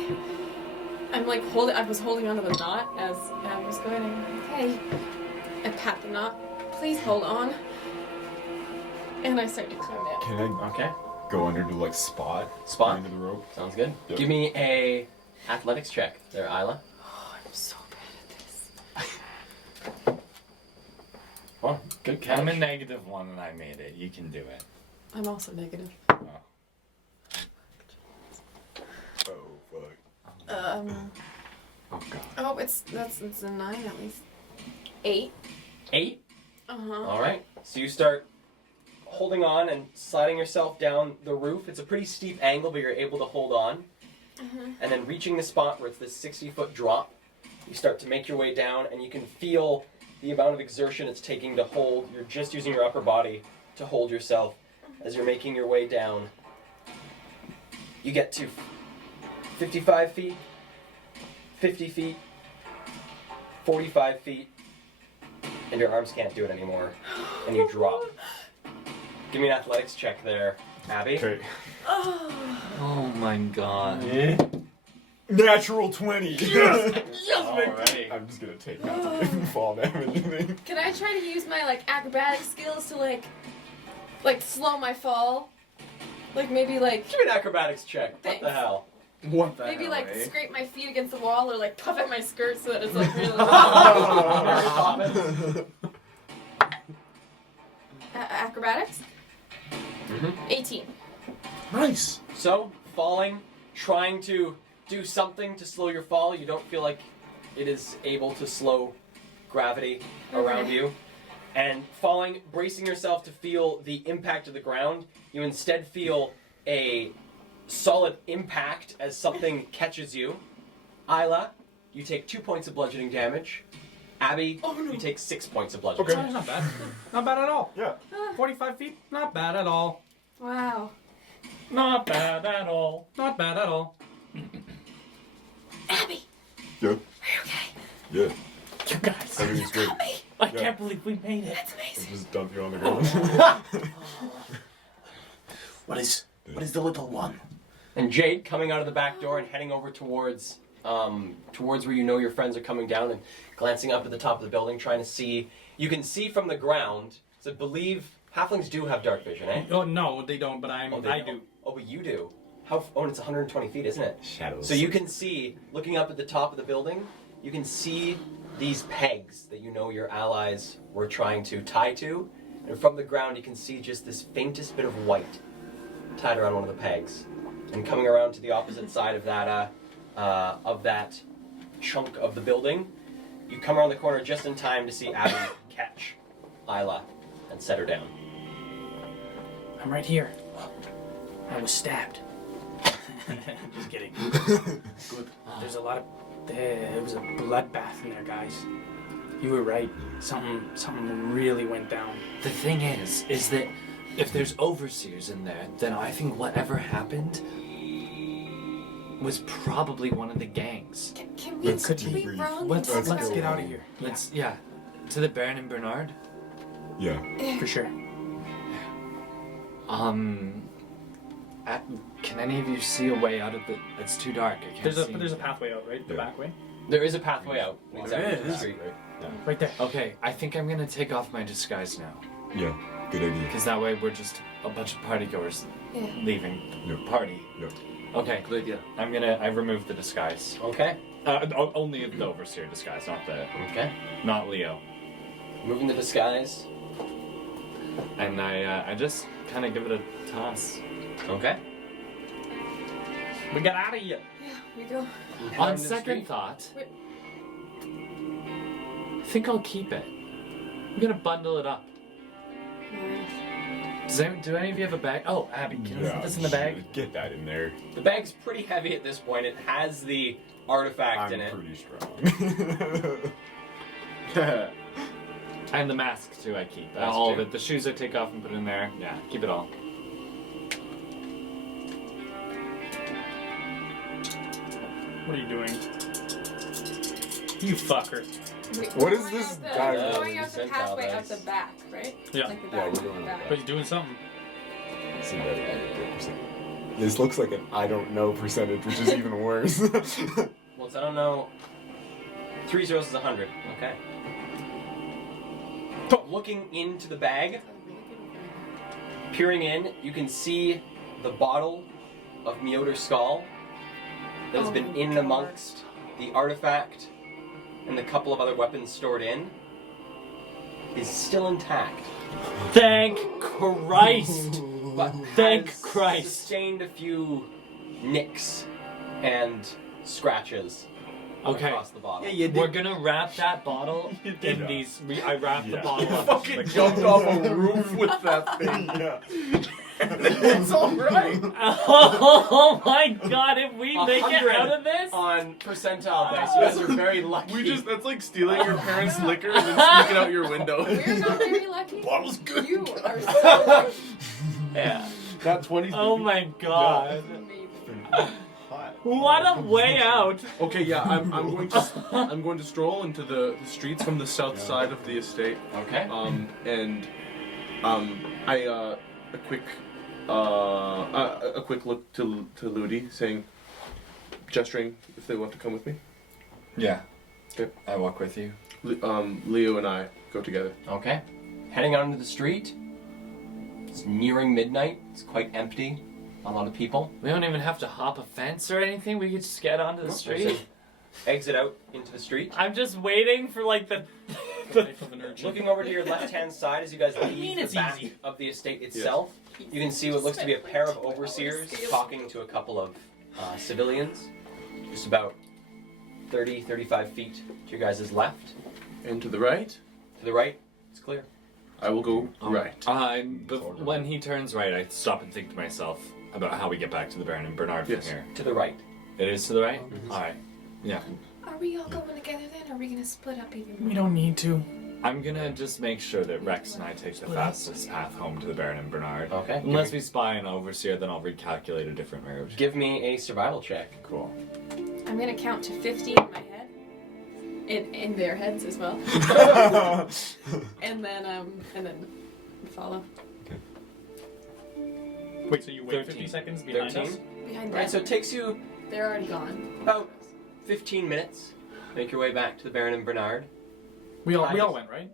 I'm like I was holding onto the knot as I was going. Okay. I pat the knot. Please hold on. And I start to climb down. Can I Okay. go under to like spot under the rope? Sounds good. Yep. Give me a athletics check there, Isla. Oh, I'm so bad at this. Oh, good catch. I'm a -1 and I made it. You can do it. I'm also negative. Oh fuck. Oh god. Oh, it's a 9 at least. 8. 8? Uh-huh. All right. So you start holding on and sliding yourself down the roof. It's a pretty steep angle, but you're able to hold on. And then reaching the spot where it's this 60-foot drop, you start to make your way down, and you can feel the amount of exertion it's taking to hold. You're just using your upper body to hold yourself as you're making your way down. You get to 55 feet, 50 feet, 45 feet, and your arms can't do it anymore, and you drop. Give me an athletics check there, Abby. Okay. Oh my god. Natural 20. Alrighty. I'm just gonna take out the fall damage. Can I try to use my like acrobatic skills to like slow my fall? Like maybe like Give me an acrobatics check. What the Thanks. hell? What the maybe hell, like eh? scrape my feet against the wall or like puff at my skirt so that it's like really Mary Poppins. acrobatics? 18. Nice. So, falling, trying to do something to slow your fall. You don't feel like it is able to slow gravity around Okay. you. And falling, bracing yourself to feel the impact of the ground, you instead feel a solid impact as something catches you. Isla, you take 2 points of bludgeoning damage. Abby, you take 6 points of bludgeoning Okay. damage. Not bad. Not bad at all. Yeah. 45 feet, not bad at all. Wow. Not bad at all. Not bad at all. Abby, Yeah. are you okay? Yeah. You guys, Everything's good. I can't believe we made it. That's amazing. Just dump you on the ground. What is the little one? And Jade coming out of the back door and heading over towards where you know your friends are coming down and glancing up at the top of the building, trying to see. You can see from the ground. So I believe halflings do have dark vision, eh? Oh no, they don't. But I They do. Oh, but you do. How? Oh, and it's 120 feet, isn't it? Shadows. So you can see, looking up at the top of the building, you can see these pegs that you know your allies were trying to tie to, and from the ground you can see just this faintest bit of white tied around one of the pegs. And coming around to the opposite side of that chunk of the building, you come around the corner just in time to see Abby catch Isla and set her down. I'm right here. I was stabbed. Just kidding. Good. There's a lot of. It was a bloodbath in there, guys. You were right. Something really went down. The thing is that if there's overseers in there, then I think whatever happened was probably one of the gangs. Can we, Let's can we debrief. run? Let's- and talk Let's about get it? out of here. Let's to the Baron and Bernard. Yeah. For sure. Can any of you see a way out of the? It's too dark. I can't There's see a anything. pathway out, right? The Yeah. back way. There is a pathway out. Exactly. There from the is. street. Right there. Okay, I think I'm gonna take off my disguise now, Yeah. Good idea. because that way we're just a bunch of partygoers Yeah. leaving Yep. party. Yep. Okay, Good idea. I removed the disguise. Okay. Only the overseer disguise, Okay. not Leo. Moving the disguise. And I just kind of give it a toss. Okay. We got out of here. Yeah, we go. Head On into the second street. thought, Wait. I think I'll keep it. I'm gonna bundle it up. Do any of you have a bag? Oh, Abby, can you put this in the bag? shit. Get that in there. The bag's pretty heavy at this point. It has the artifact I'm in it. pretty strong. And the mask too, I keep. That's All of true. it. The shoes I take off and put in there. Yeah, keep it all. What are you doing? You fucker. What is Going this out the- guy Going out the Percentile pathway dice. up the back, right? Yeah. Like the Yeah, back. we're going back. But he's doing something. See that this looks like an I don't know percentage, which is even worse. Well, it's I don't know. 3 zeros is 100. Okay. Looking into the bag, peering in, you can see the bottle of Mioder Skull that has been in amongst the artifact and the couple of other weapons stored in is still intact. Thank Christ! But Thank has Christ. sustained a few nicks and scratches Okay. across the bottle. We're gonna wrap that bottle in these. I wrapped the bottle up. Fucking jumped off a roof with that thing. It's alright. Oh my god, if we make it 100 out of this? on percentile dice, you guys are very lucky. That's like stealing your parents' liquor and then sneaking out your window. We're not very lucky. Bottle's good. You are so lucky. Yeah. Got 20s. Oh baby. my god. Amazing. What a way out. Okay, yeah, I'm going to stroll into the streets from the south side of the estate. Okay. A quick look to Ludi, saying, gesturing if they want to come with me. Yeah. Okay. I walk with you. Leo and I go together. Okay. Heading out into the street. It's nearing midnight. It's quite empty. A lot of people. We don't even have to hop a fence or anything. We could just get onto the street. Exit out into the street. I'm just waiting for like the. Life of an urchin. Looking over to your left-hand side as you guys mean leave it's the back easy. of the estate itself, you can see what looks to be a pair of overseers talking to a couple of civilians. Just about 30, 35 feet to your guys' left. And to the right, To the right, it's clear. I will go right. When he turns right, I stop and think to myself about how we get back to the Baron and Bernard from Yes. here. To the right. It is to the right? Alright. Yeah. Are we all going together then, or are we gonna split up even more? We don't need to. I'm gonna just make sure that Rex and I take the fastest path home to the Baron and Bernard. Okay. Unless we spy an overseer, then I'll recalculate a different route. Give me a survival check. Cool. I'm gonna count to 50 in my head. In their heads as well. and then follow. Wait, so you wait 13. 50 seconds behind 13. us? Behind Right, them. so it takes you They're already gone. about 15 minutes to make your way back to the Baron and Bernard. We all went, right?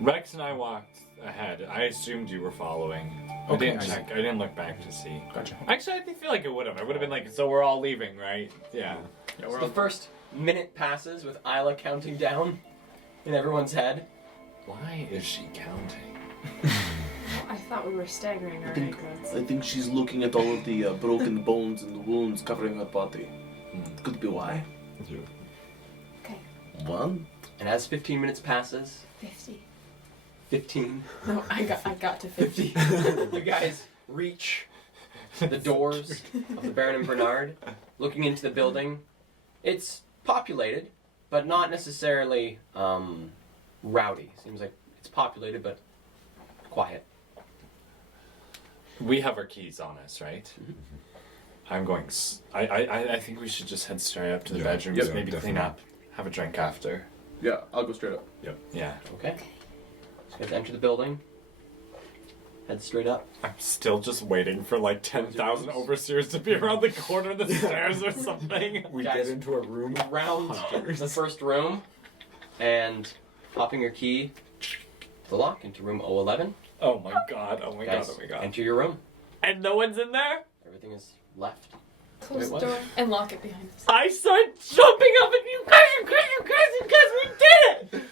Rex and I walked ahead. I assumed you were following. I Okay, didn't I see. check. I didn't look back to see. Gotcha. Actually, I feel like it would have. I would have been like, so we're all leaving, right? Yeah. Yeah, So we're the all... first minute passes with Isla counting down in everyone's head. Why is she counting? I thought we were staggering our think- ankles. I think she's looking at all of the broken bones and the wounds covering her body. Could be why. Okay, 1. And as 15 minutes passes, 50. 15, No, I got to 50. 50, you guys reach the doors of the Baron and Bernard, looking into the building. It's populated, but not necessarily rowdy. Seems like it's populated, but quiet. We have our keys on us, right? I'm going. I think we should just head straight up to the Yeah. bedrooms. Yeah, maybe clean definitely. up, have a drink after. Yeah, I'll go straight up. Yeah. Okay. So you guys enter the building. Head straight up. I'm still just waiting for like 10,000 overseers to be around the corner of the stairs or something. We Guys, get into a room. Round the first room, and popping your key to the lock into room 011. Oh my god, oh my Guys, god, oh my god. enter your room. And no one's in there? Everything is left. Close the Wait, what? door and lock it behind us. I start jumping up and you guys, we did it!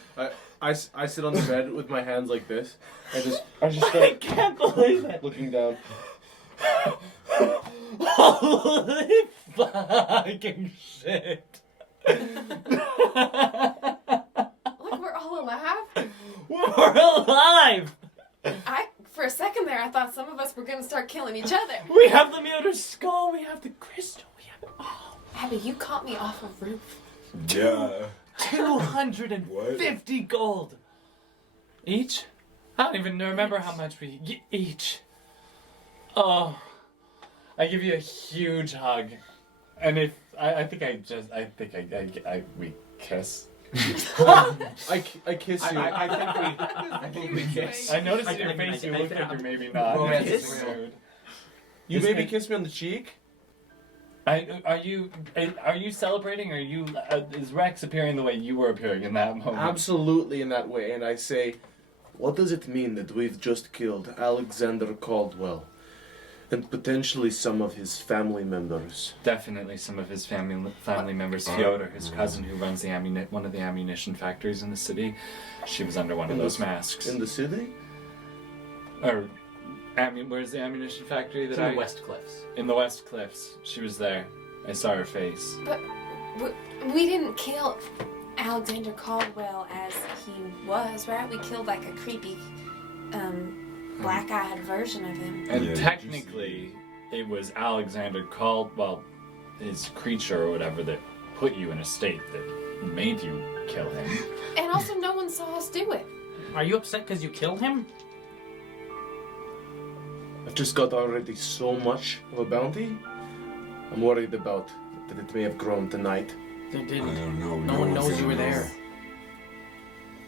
I sit on the bed with my hands like this. I just I start can't believe it. looking down. Holy fucking shit. Look, we're all alive. We're alive! For a second there, I thought some of us were gonna start killing each other. We have the Mioder skull, we have the crystal, we have it all. Abby, you caught me off a roof. Yeah. 250 gold. Each? I don't even remember how much we each. Oh, I give you a huge hug, and if I think we kiss. I kiss you. I think we kiss. I noticed in your face you looked like you're maybe not. Romance It's is real. weird. You Is maybe it- kiss me on the cheek? Are you celebrating? Is Rex appearing the way you were appearing in that moment? Absolutely in that way. And I say, what does it mean that we've just killed Alexander Caldwell and potentially some of his family members? Definitely some of his family members. Fyodor, his cousin, who runs one of the ammunition factories in the city. She was under one of those masks. In the city? Where's the ammunition factory that It's in the West Cliffs. In the West Cliffs. She was there. I saw her face. But we didn't kill Alexander Caldwell as he was, right? We killed like a creepy, black-eyed version of him. And Yeah, technically, it was Alexander Caldwell, his creature or whatever, that put you in a state that made you kill him. And also, no one saw us do it. Are you upset because you killed him? I've just got already so much of a bounty. I'm worried about that it may have grown tonight. They I didn't. don't know. No one knows one's you were gonna know. there.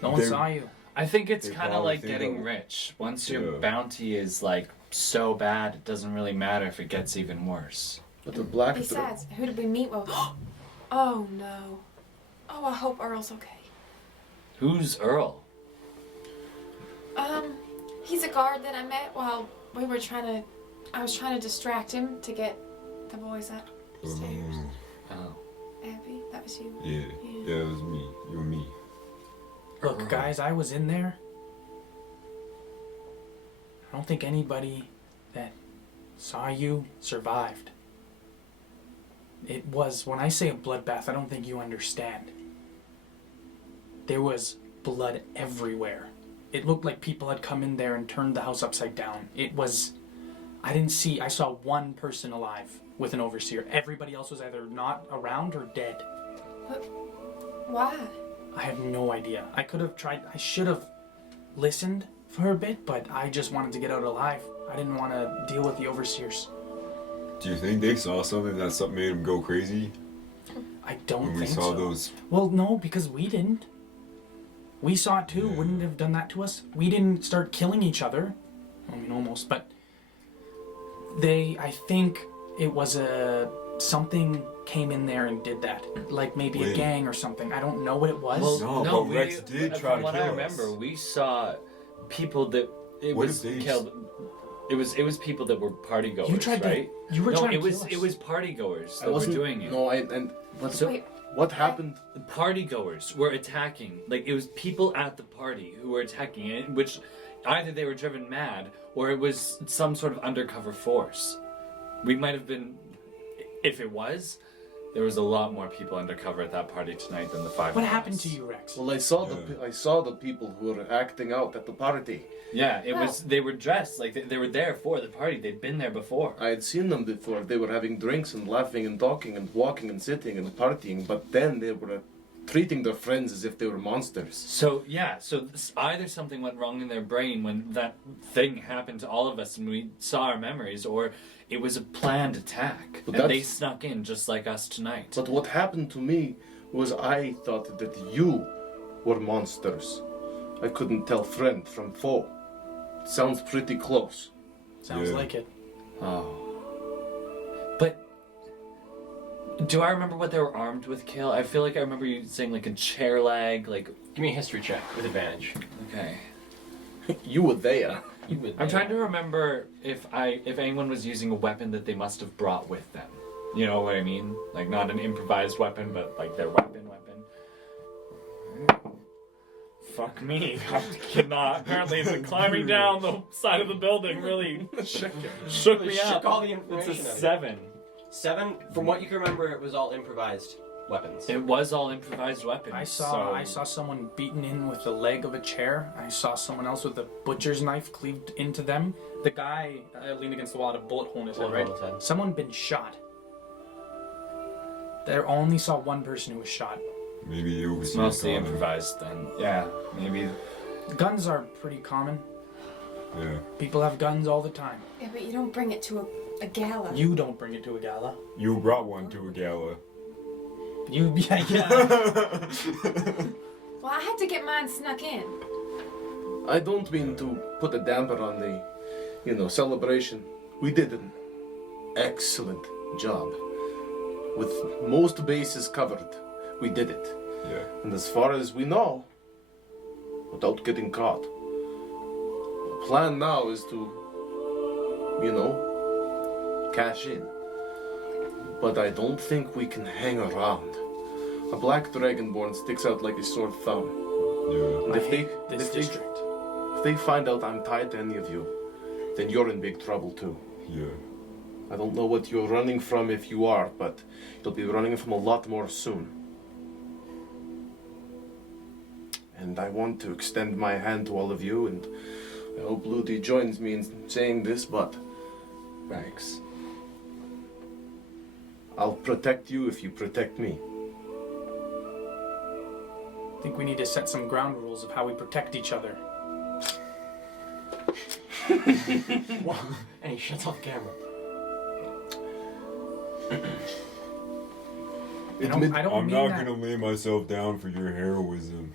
No one They- saw you. I think it's They kind of probably like think getting of- rich. Once your Yeah. bounty is like so bad, it doesn't really matter if it gets even worse. But the black Besides, who did we meet? Well, oh no. Oh, I hope Earl's okay. Who's Earl? He's a guard that I met while we were I was trying to distract him to get the boys upstairs. Oh. Abby, that was you. Yeah, it was me. You and me. Look, guys, I was in there. I don't think anybody that saw you survived. It was, when I say a bloodbath, I don't think you understand. There was blood everywhere. It looked like people had come in there and turned the house upside down. It was, I saw one person alive with an overseer. Everybody else was either not around or dead. Why? I have no idea. I should have listened for a bit, but I just wanted to get out alive. I didn't want to deal with the overseers. Do you think they saw something made them go crazy? I don't When we think saw so. those. Well, no, because we didn't. We saw it too. Yeah. Wouldn't have done that to us. We didn't start killing each other. I mean, almost, but I think it was something came in there and did that. Like maybe a Wait. gang or something. I don't know what it was. No, but Rex did try from to what kill I us. remember, we saw people that What if they killed. It was people that were party goers, You tried to- right? you were no, trying it to was kill us. it was party goers I that were wasn't doing it. No, what happened? Party goers were attacking. Like it was people at the party who were attacking it, which either they were driven mad or it was some sort of undercover force. We might have been, if it was, there was a lot more people undercover at that party tonight than the five. What of happened us. to you, Rex? Well, I saw the people who were acting out at the party. Yeah, it was. They were dressed like they were there for the party. They'd been there before. I had seen them before. They were having drinks and laughing and talking and walking and sitting and partying, but then they were treating their friends as if they were monsters. So yeah, either something went wrong in their brain when that thing happened to all of us and we saw our memories, or it was a planned attack But and they that's- snuck in just like us tonight. But what happened to me was I thought that you were monsters. I couldn't tell friend from foe. Sounds pretty close. Sounds Yeah. like it. Oh. But do I remember what they were armed with, Kale? I feel like I remember you saying like a chair leg, like Give me a history check with advantage. okay. You were there. I'm trying to remember if anyone was using a weapon that they must have brought with them. You know what I mean? Like not an improvised weapon, but like their weapon. Fuck me. I cannot. Apparently the climbing down the side of the building really shook me Shook up. all the It's information a out of you. 7. 7. From what you can remember, it was all improvised weapons. It was all improvised weapons. I saw someone beaten in with the leg of a chair. I saw someone else with a butcher's knife cleaved into them. The guy leaned against the wall, had a bullet hole in his head, Bullet right? hole in his head. Someone been shot. There only saw one person who was shot. Maybe it was Mostly improvised then. Yeah, maybe. Guns are pretty common. Yeah. People have guns all the time. Yeah, but you don't bring it to a gala. You don't bring it to a gala. You brought one to a gala. Yeah. Well, I had to get mine snuck in. I don't mean to put a damper on the, celebration. We did an excellent job. With most bases covered, we did it. Yeah. And as far as we know, without getting caught, the plan now is to, cash in. But I don't think we can hang around. A black dragonborn sticks out like a sore thumb. Yeah. And This district. if they find out I'm tied to any of you, then you're in big trouble too. Yeah. I don't know what you're running from if you are, but you'll be running from a lot more soon. And I want to extend my hand to all of you, and I hope Ludi joins me in saying this, but Thanks. I'll protect you if you protect me. I think we need to set some ground rules of how we protect each other. And he shuts off the camera. I don't I'm mean not that. gonna lay myself down for your heroism.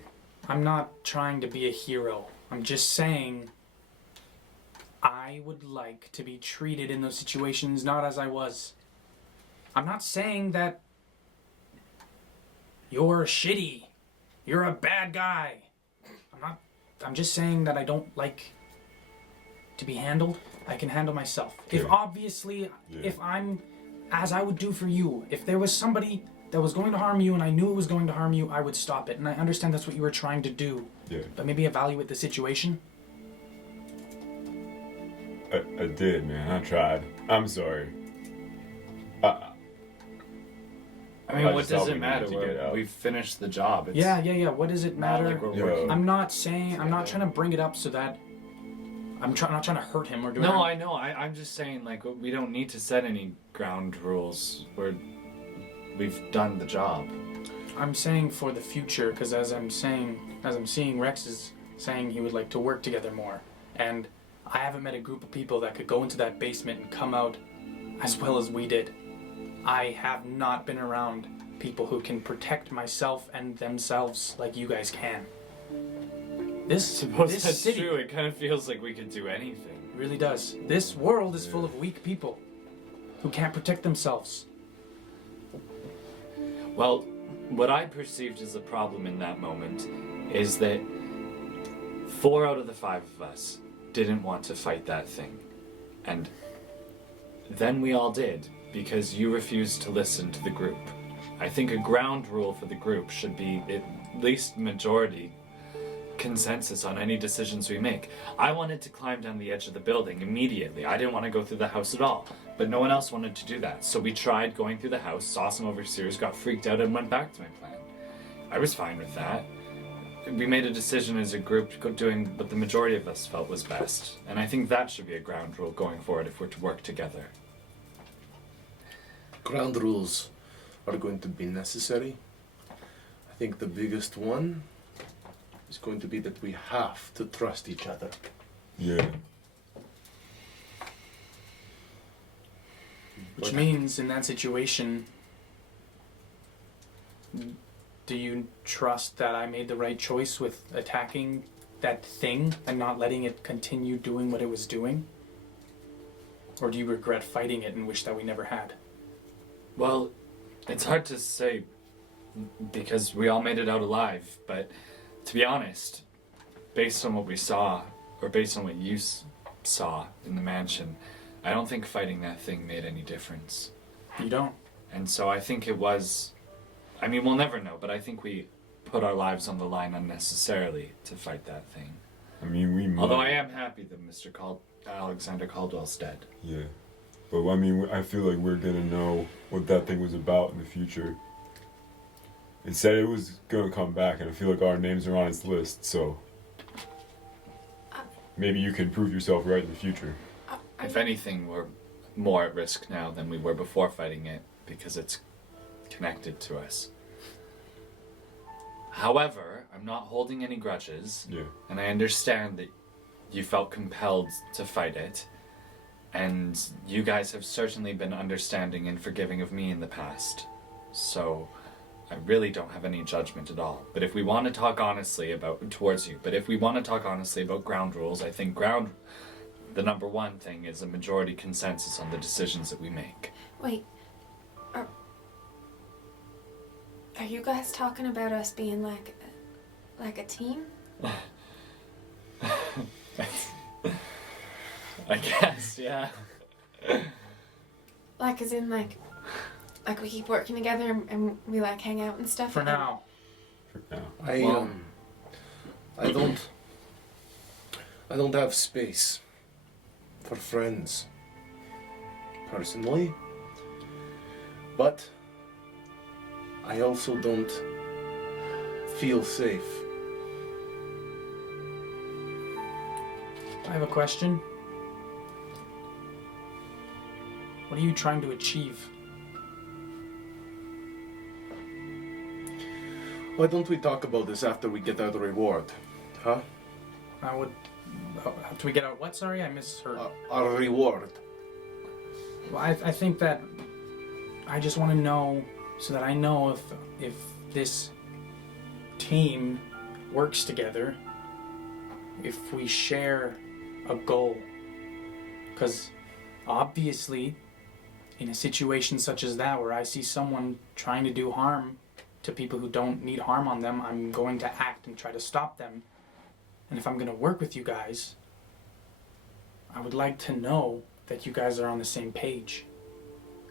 I'm not trying to be a hero. I'm just saying I would like to be treated in those situations not as I was. I'm not saying that you're shitty. You're a bad guy. I'm just saying that I don't like to be handled. I can handle myself. If Yeah. obviously, if I'm as I would do for you, if there was somebody that was going to harm you and I knew it was going to harm you, I would stop it. And I understand that's what you were trying to do. Yeah. But maybe evaluate the situation. I did, man. I tried. I'm sorry. I mean, I what just thought does we it matter? needed to get out. We've finished the job. It's Yeah. What does it not matter? like we're Yeah. working. I'm not trying to bring it up so that I'm not trying to hurt him or do anything. No, I know. I'm just saying, like, we don't need to set any ground rules. We've done the job. I'm saying for the future, because as I'm seeing Rex is saying he would like to work together more, and I haven't met a group of people that could go into that basement and come out as well as we did. I have not been around people who can protect myself and themselves like you guys can. This Suppose this that's city true. It kind of feels like we could do anything. really does. This world is full of weak people who can't protect themselves. Well, what I perceived as a problem in that moment is that 4 out of the 5 of us didn't want to fight that thing. And then we all did, because you refused to listen to the group. I think a ground rule for the group should be at least majority consensus on any decisions we make. I wanted to climb down the edge of the building immediately. I didn't want to go through the house at all, but no one else wanted to do that. So we tried going through the house, saw some overseers, got freaked out, and went back to my plan. I was fine with that. We made a decision as a group doing what the majority of us felt was best, and I think that should be a ground rule going forward if we're to work together. Ground rules are going to be necessary. I think the biggest one is going to be that we have to trust each other. Yeah. Which means in that situation, do you trust that I made the right choice with attacking that thing and not letting it continue doing what it was doing? Or do you regret fighting it and wish that we never had? Well, it's hard to say because we all made it out alive, but to be honest, based on what we saw, or based on what you saw in the mansion, I don't think fighting that thing made any difference. You don't? And so I think it was, I mean, we'll never know, but I think we put our lives on the line unnecessarily to fight that thing. I mean, we might. Although I am happy that Alexander Caldwell's dead. Yeah. But I mean, I feel like we're gonna know what that thing was about in the future. It said it was gonna come back, and I feel like our names are on its list, so maybe you can prove yourself right in the future. If anything, we're more at risk now than we were before fighting it, because it's connected to us. However, I'm not holding any grudges, Yeah. and I understand that you felt compelled to fight it, and you guys have certainly been understanding and forgiving of me in the past. So, I really don't have any judgment at all. But if we want to talk honestly about ground rules, I think the number one thing is a majority consensus on the decisions that we make. Wait. Are you guys talking about us being like a team? I guess, yeah. Like as in like we keep working together and we like hang out and stuff? For now. I don't have space for friends personally, but I also don't feel safe. I have a question. What are you trying to achieve? Why don't we talk about this after we get our reward, huh? Do we get out what? Sorry, I misheard. Our reward. Well, I think that I just want to know so that I know if this team works together, if we share a goal. Because obviously, in a situation such as that where I see someone trying to do harm to people who don't need harm on them, I'm going to act and try to stop them. And if I'm going to work with you guys, I would like to know that you guys are on the same page.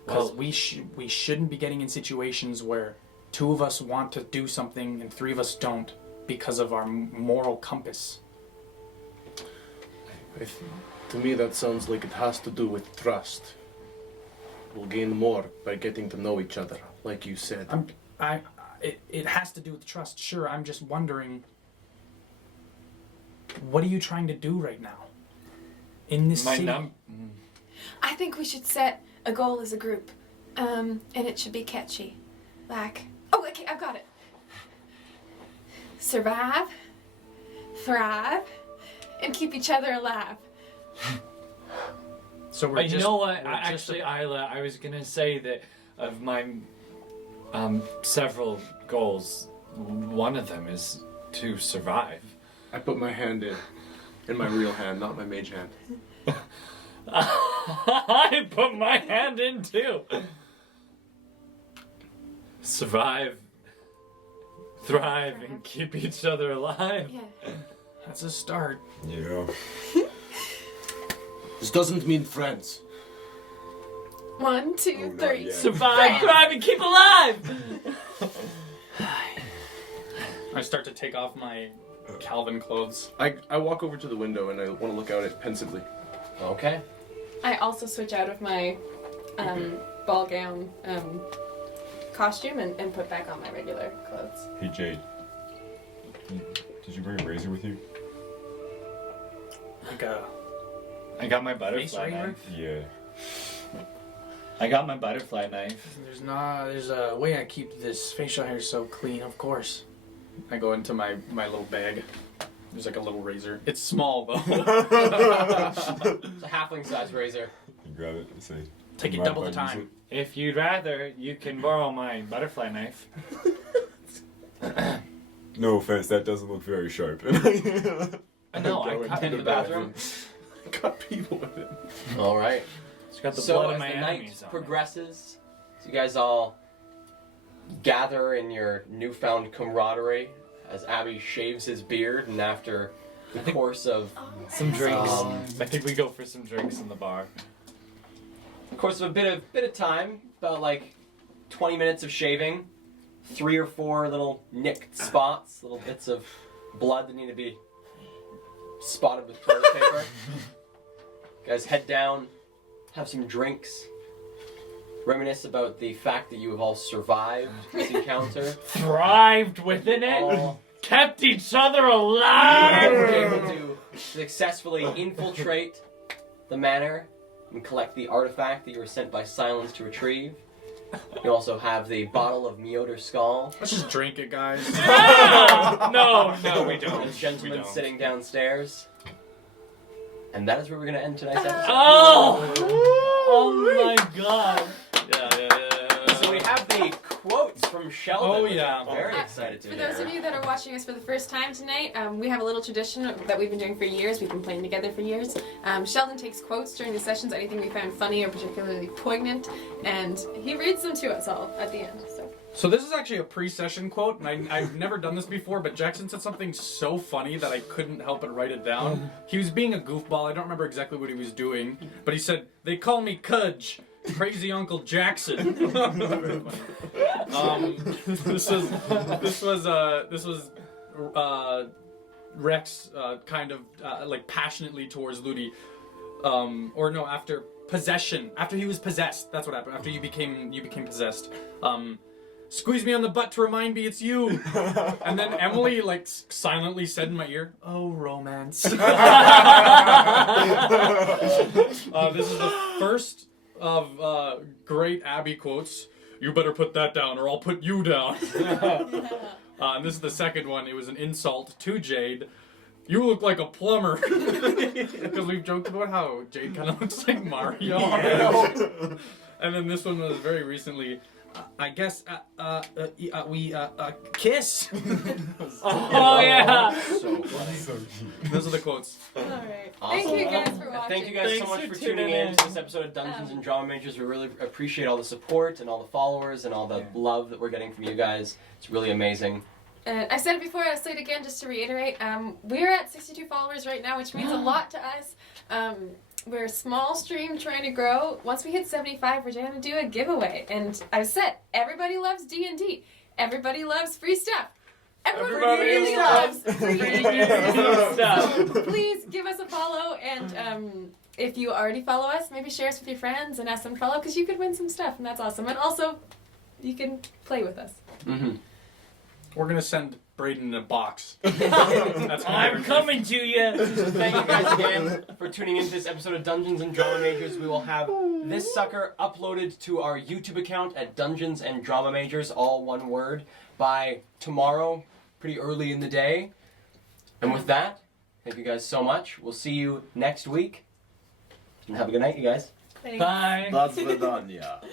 Because we shouldn't be getting in situations where two of us want to do something and three of us don't because of our moral compass. To me, that sounds like it has to do with trust. We'll gain more by getting to know each other, like you said. It has to do with trust, sure. I'm just wondering, what are you trying to do right now? In this city? I think we should set a goal as a group. And it should be catchy. Like, oh, okay, I've got it. Survive, thrive, and keep each other alive. So we're You know what? I was gonna say that of my several goals, one of them is to survive. I put my hand in my real hand, not my mage hand. I put my hand in too. Survive, thrive, and keep each other alive. Yeah. That's a start. Yeah. This doesn't mean friends. 1, 2, not 3. yet. Survive, thrive, and keep alive. I start to take off my Calvin clothes. I walk over to the window and I want to look out it pensively. Okay. I also switch out of my ball gown costume and put back on my regular clothes. Hey Jade, did you bring a razor with you? Like a I got my face butterfly razor? knife. Yeah. I got my butterfly knife. There's a way I keep this facial hair so clean, of course. I go into my little bag. There's like a little razor. It's small though. It's a halfling-sized razor. You grab it and say. Take it "Mind double the if I use time. If you'd rather, you can borrow my butterfly knife. it?" No offense, that doesn't look very sharp. I know, I Go cut into in the bathroom. Cut people with it. All right. It's got the So blood as of my the night enemies on it. progresses, so you guys all gather in your newfound camaraderie as Abby shaves his beard, and after the course of Some drinks. Um, I think we go for some drinks in the bar. a bit of time, about like 20 minutes of shaving, 3 or 4 little nicked spots, little bits of blood that need to be spotted with toilet paper. Guys head down, have some drinks, reminisce about the fact that you have all survived this encounter. Thrived within it. All Kept each other were alive. able to successfully infiltrate the manor and collect the artifact that you were sent by Silence to retrieve. You also have the bottle of Meoder Skull. Let's just drink it, guys. No, we don't. And gentlemen We don't. sitting downstairs. And that is where we're going to end tonight's episode. Oh my god. So we have the quotes from Sheldon. Oh, which yeah. I'm very excited to For hear. those of you that are watching us for the first time tonight, we have a little tradition that we've been doing for years. We've been playing together for years. Sheldon takes quotes during the sessions, anything we found funny or particularly poignant, and he reads them to us all at the end. So this is actually a pre-session quote, and I've never done this before, but Jackson said something so funny that I couldn't help but write it down. He was being a goofball. I don't remember exactly what he was doing, but he said, "They call me Cudge, Crazy Uncle Jackson." This was Rex kind of like passionately towards Ludi, or no, after possession. After he was possessed, that's what happened. After you became possessed. Squeeze me on the butt to remind me it's you. And then Emily like silently said in my ear, "Oh, romance." This is the first of great Abby quotes. "You better put that down or I'll put you down." And this is the second one. It was an insult to Jade. "You look like a plumber." Because we've joked about how Jade kind of looks like Mario. And then this one was very recently. "I guess we kiss." Oh yeah. So funny. Those are the quotes. Alright. Awesome. Thank you guys for watching. Thank you guys so Thanks much for for tuning tuning in in. to this episode of Dungeons and Drama Majors. We really appreciate all the support and all the followers and all the love that we're getting from you guys. It's really amazing. I said it before, I'll say it again just to reiterate. We're at 62 followers right now, which means a lot to us. We're a small stream trying to grow. Once we hit 75, we're going to do a giveaway. And I've said, everybody loves D&D. Everybody loves free stuff. Everybody really loves free stuff. Please give us a follow, and if you already follow us, maybe share us with your friends and ask them to follow, because you could win some stuff, and that's awesome. And also, you can play with us. Mm-hmm. We're gonna send Braden in a box. That's I'm coming to you. Thank you guys again for tuning into this episode of Dungeons and Drama Majors. We will have this sucker uploaded to our YouTube account at Dungeons and Drama Majors, all one word, by tomorrow, pretty early in the day. And with that, thank you guys so much. We'll see you next week. And have a good night, you guys. Thanks. Bye. That's Vidania.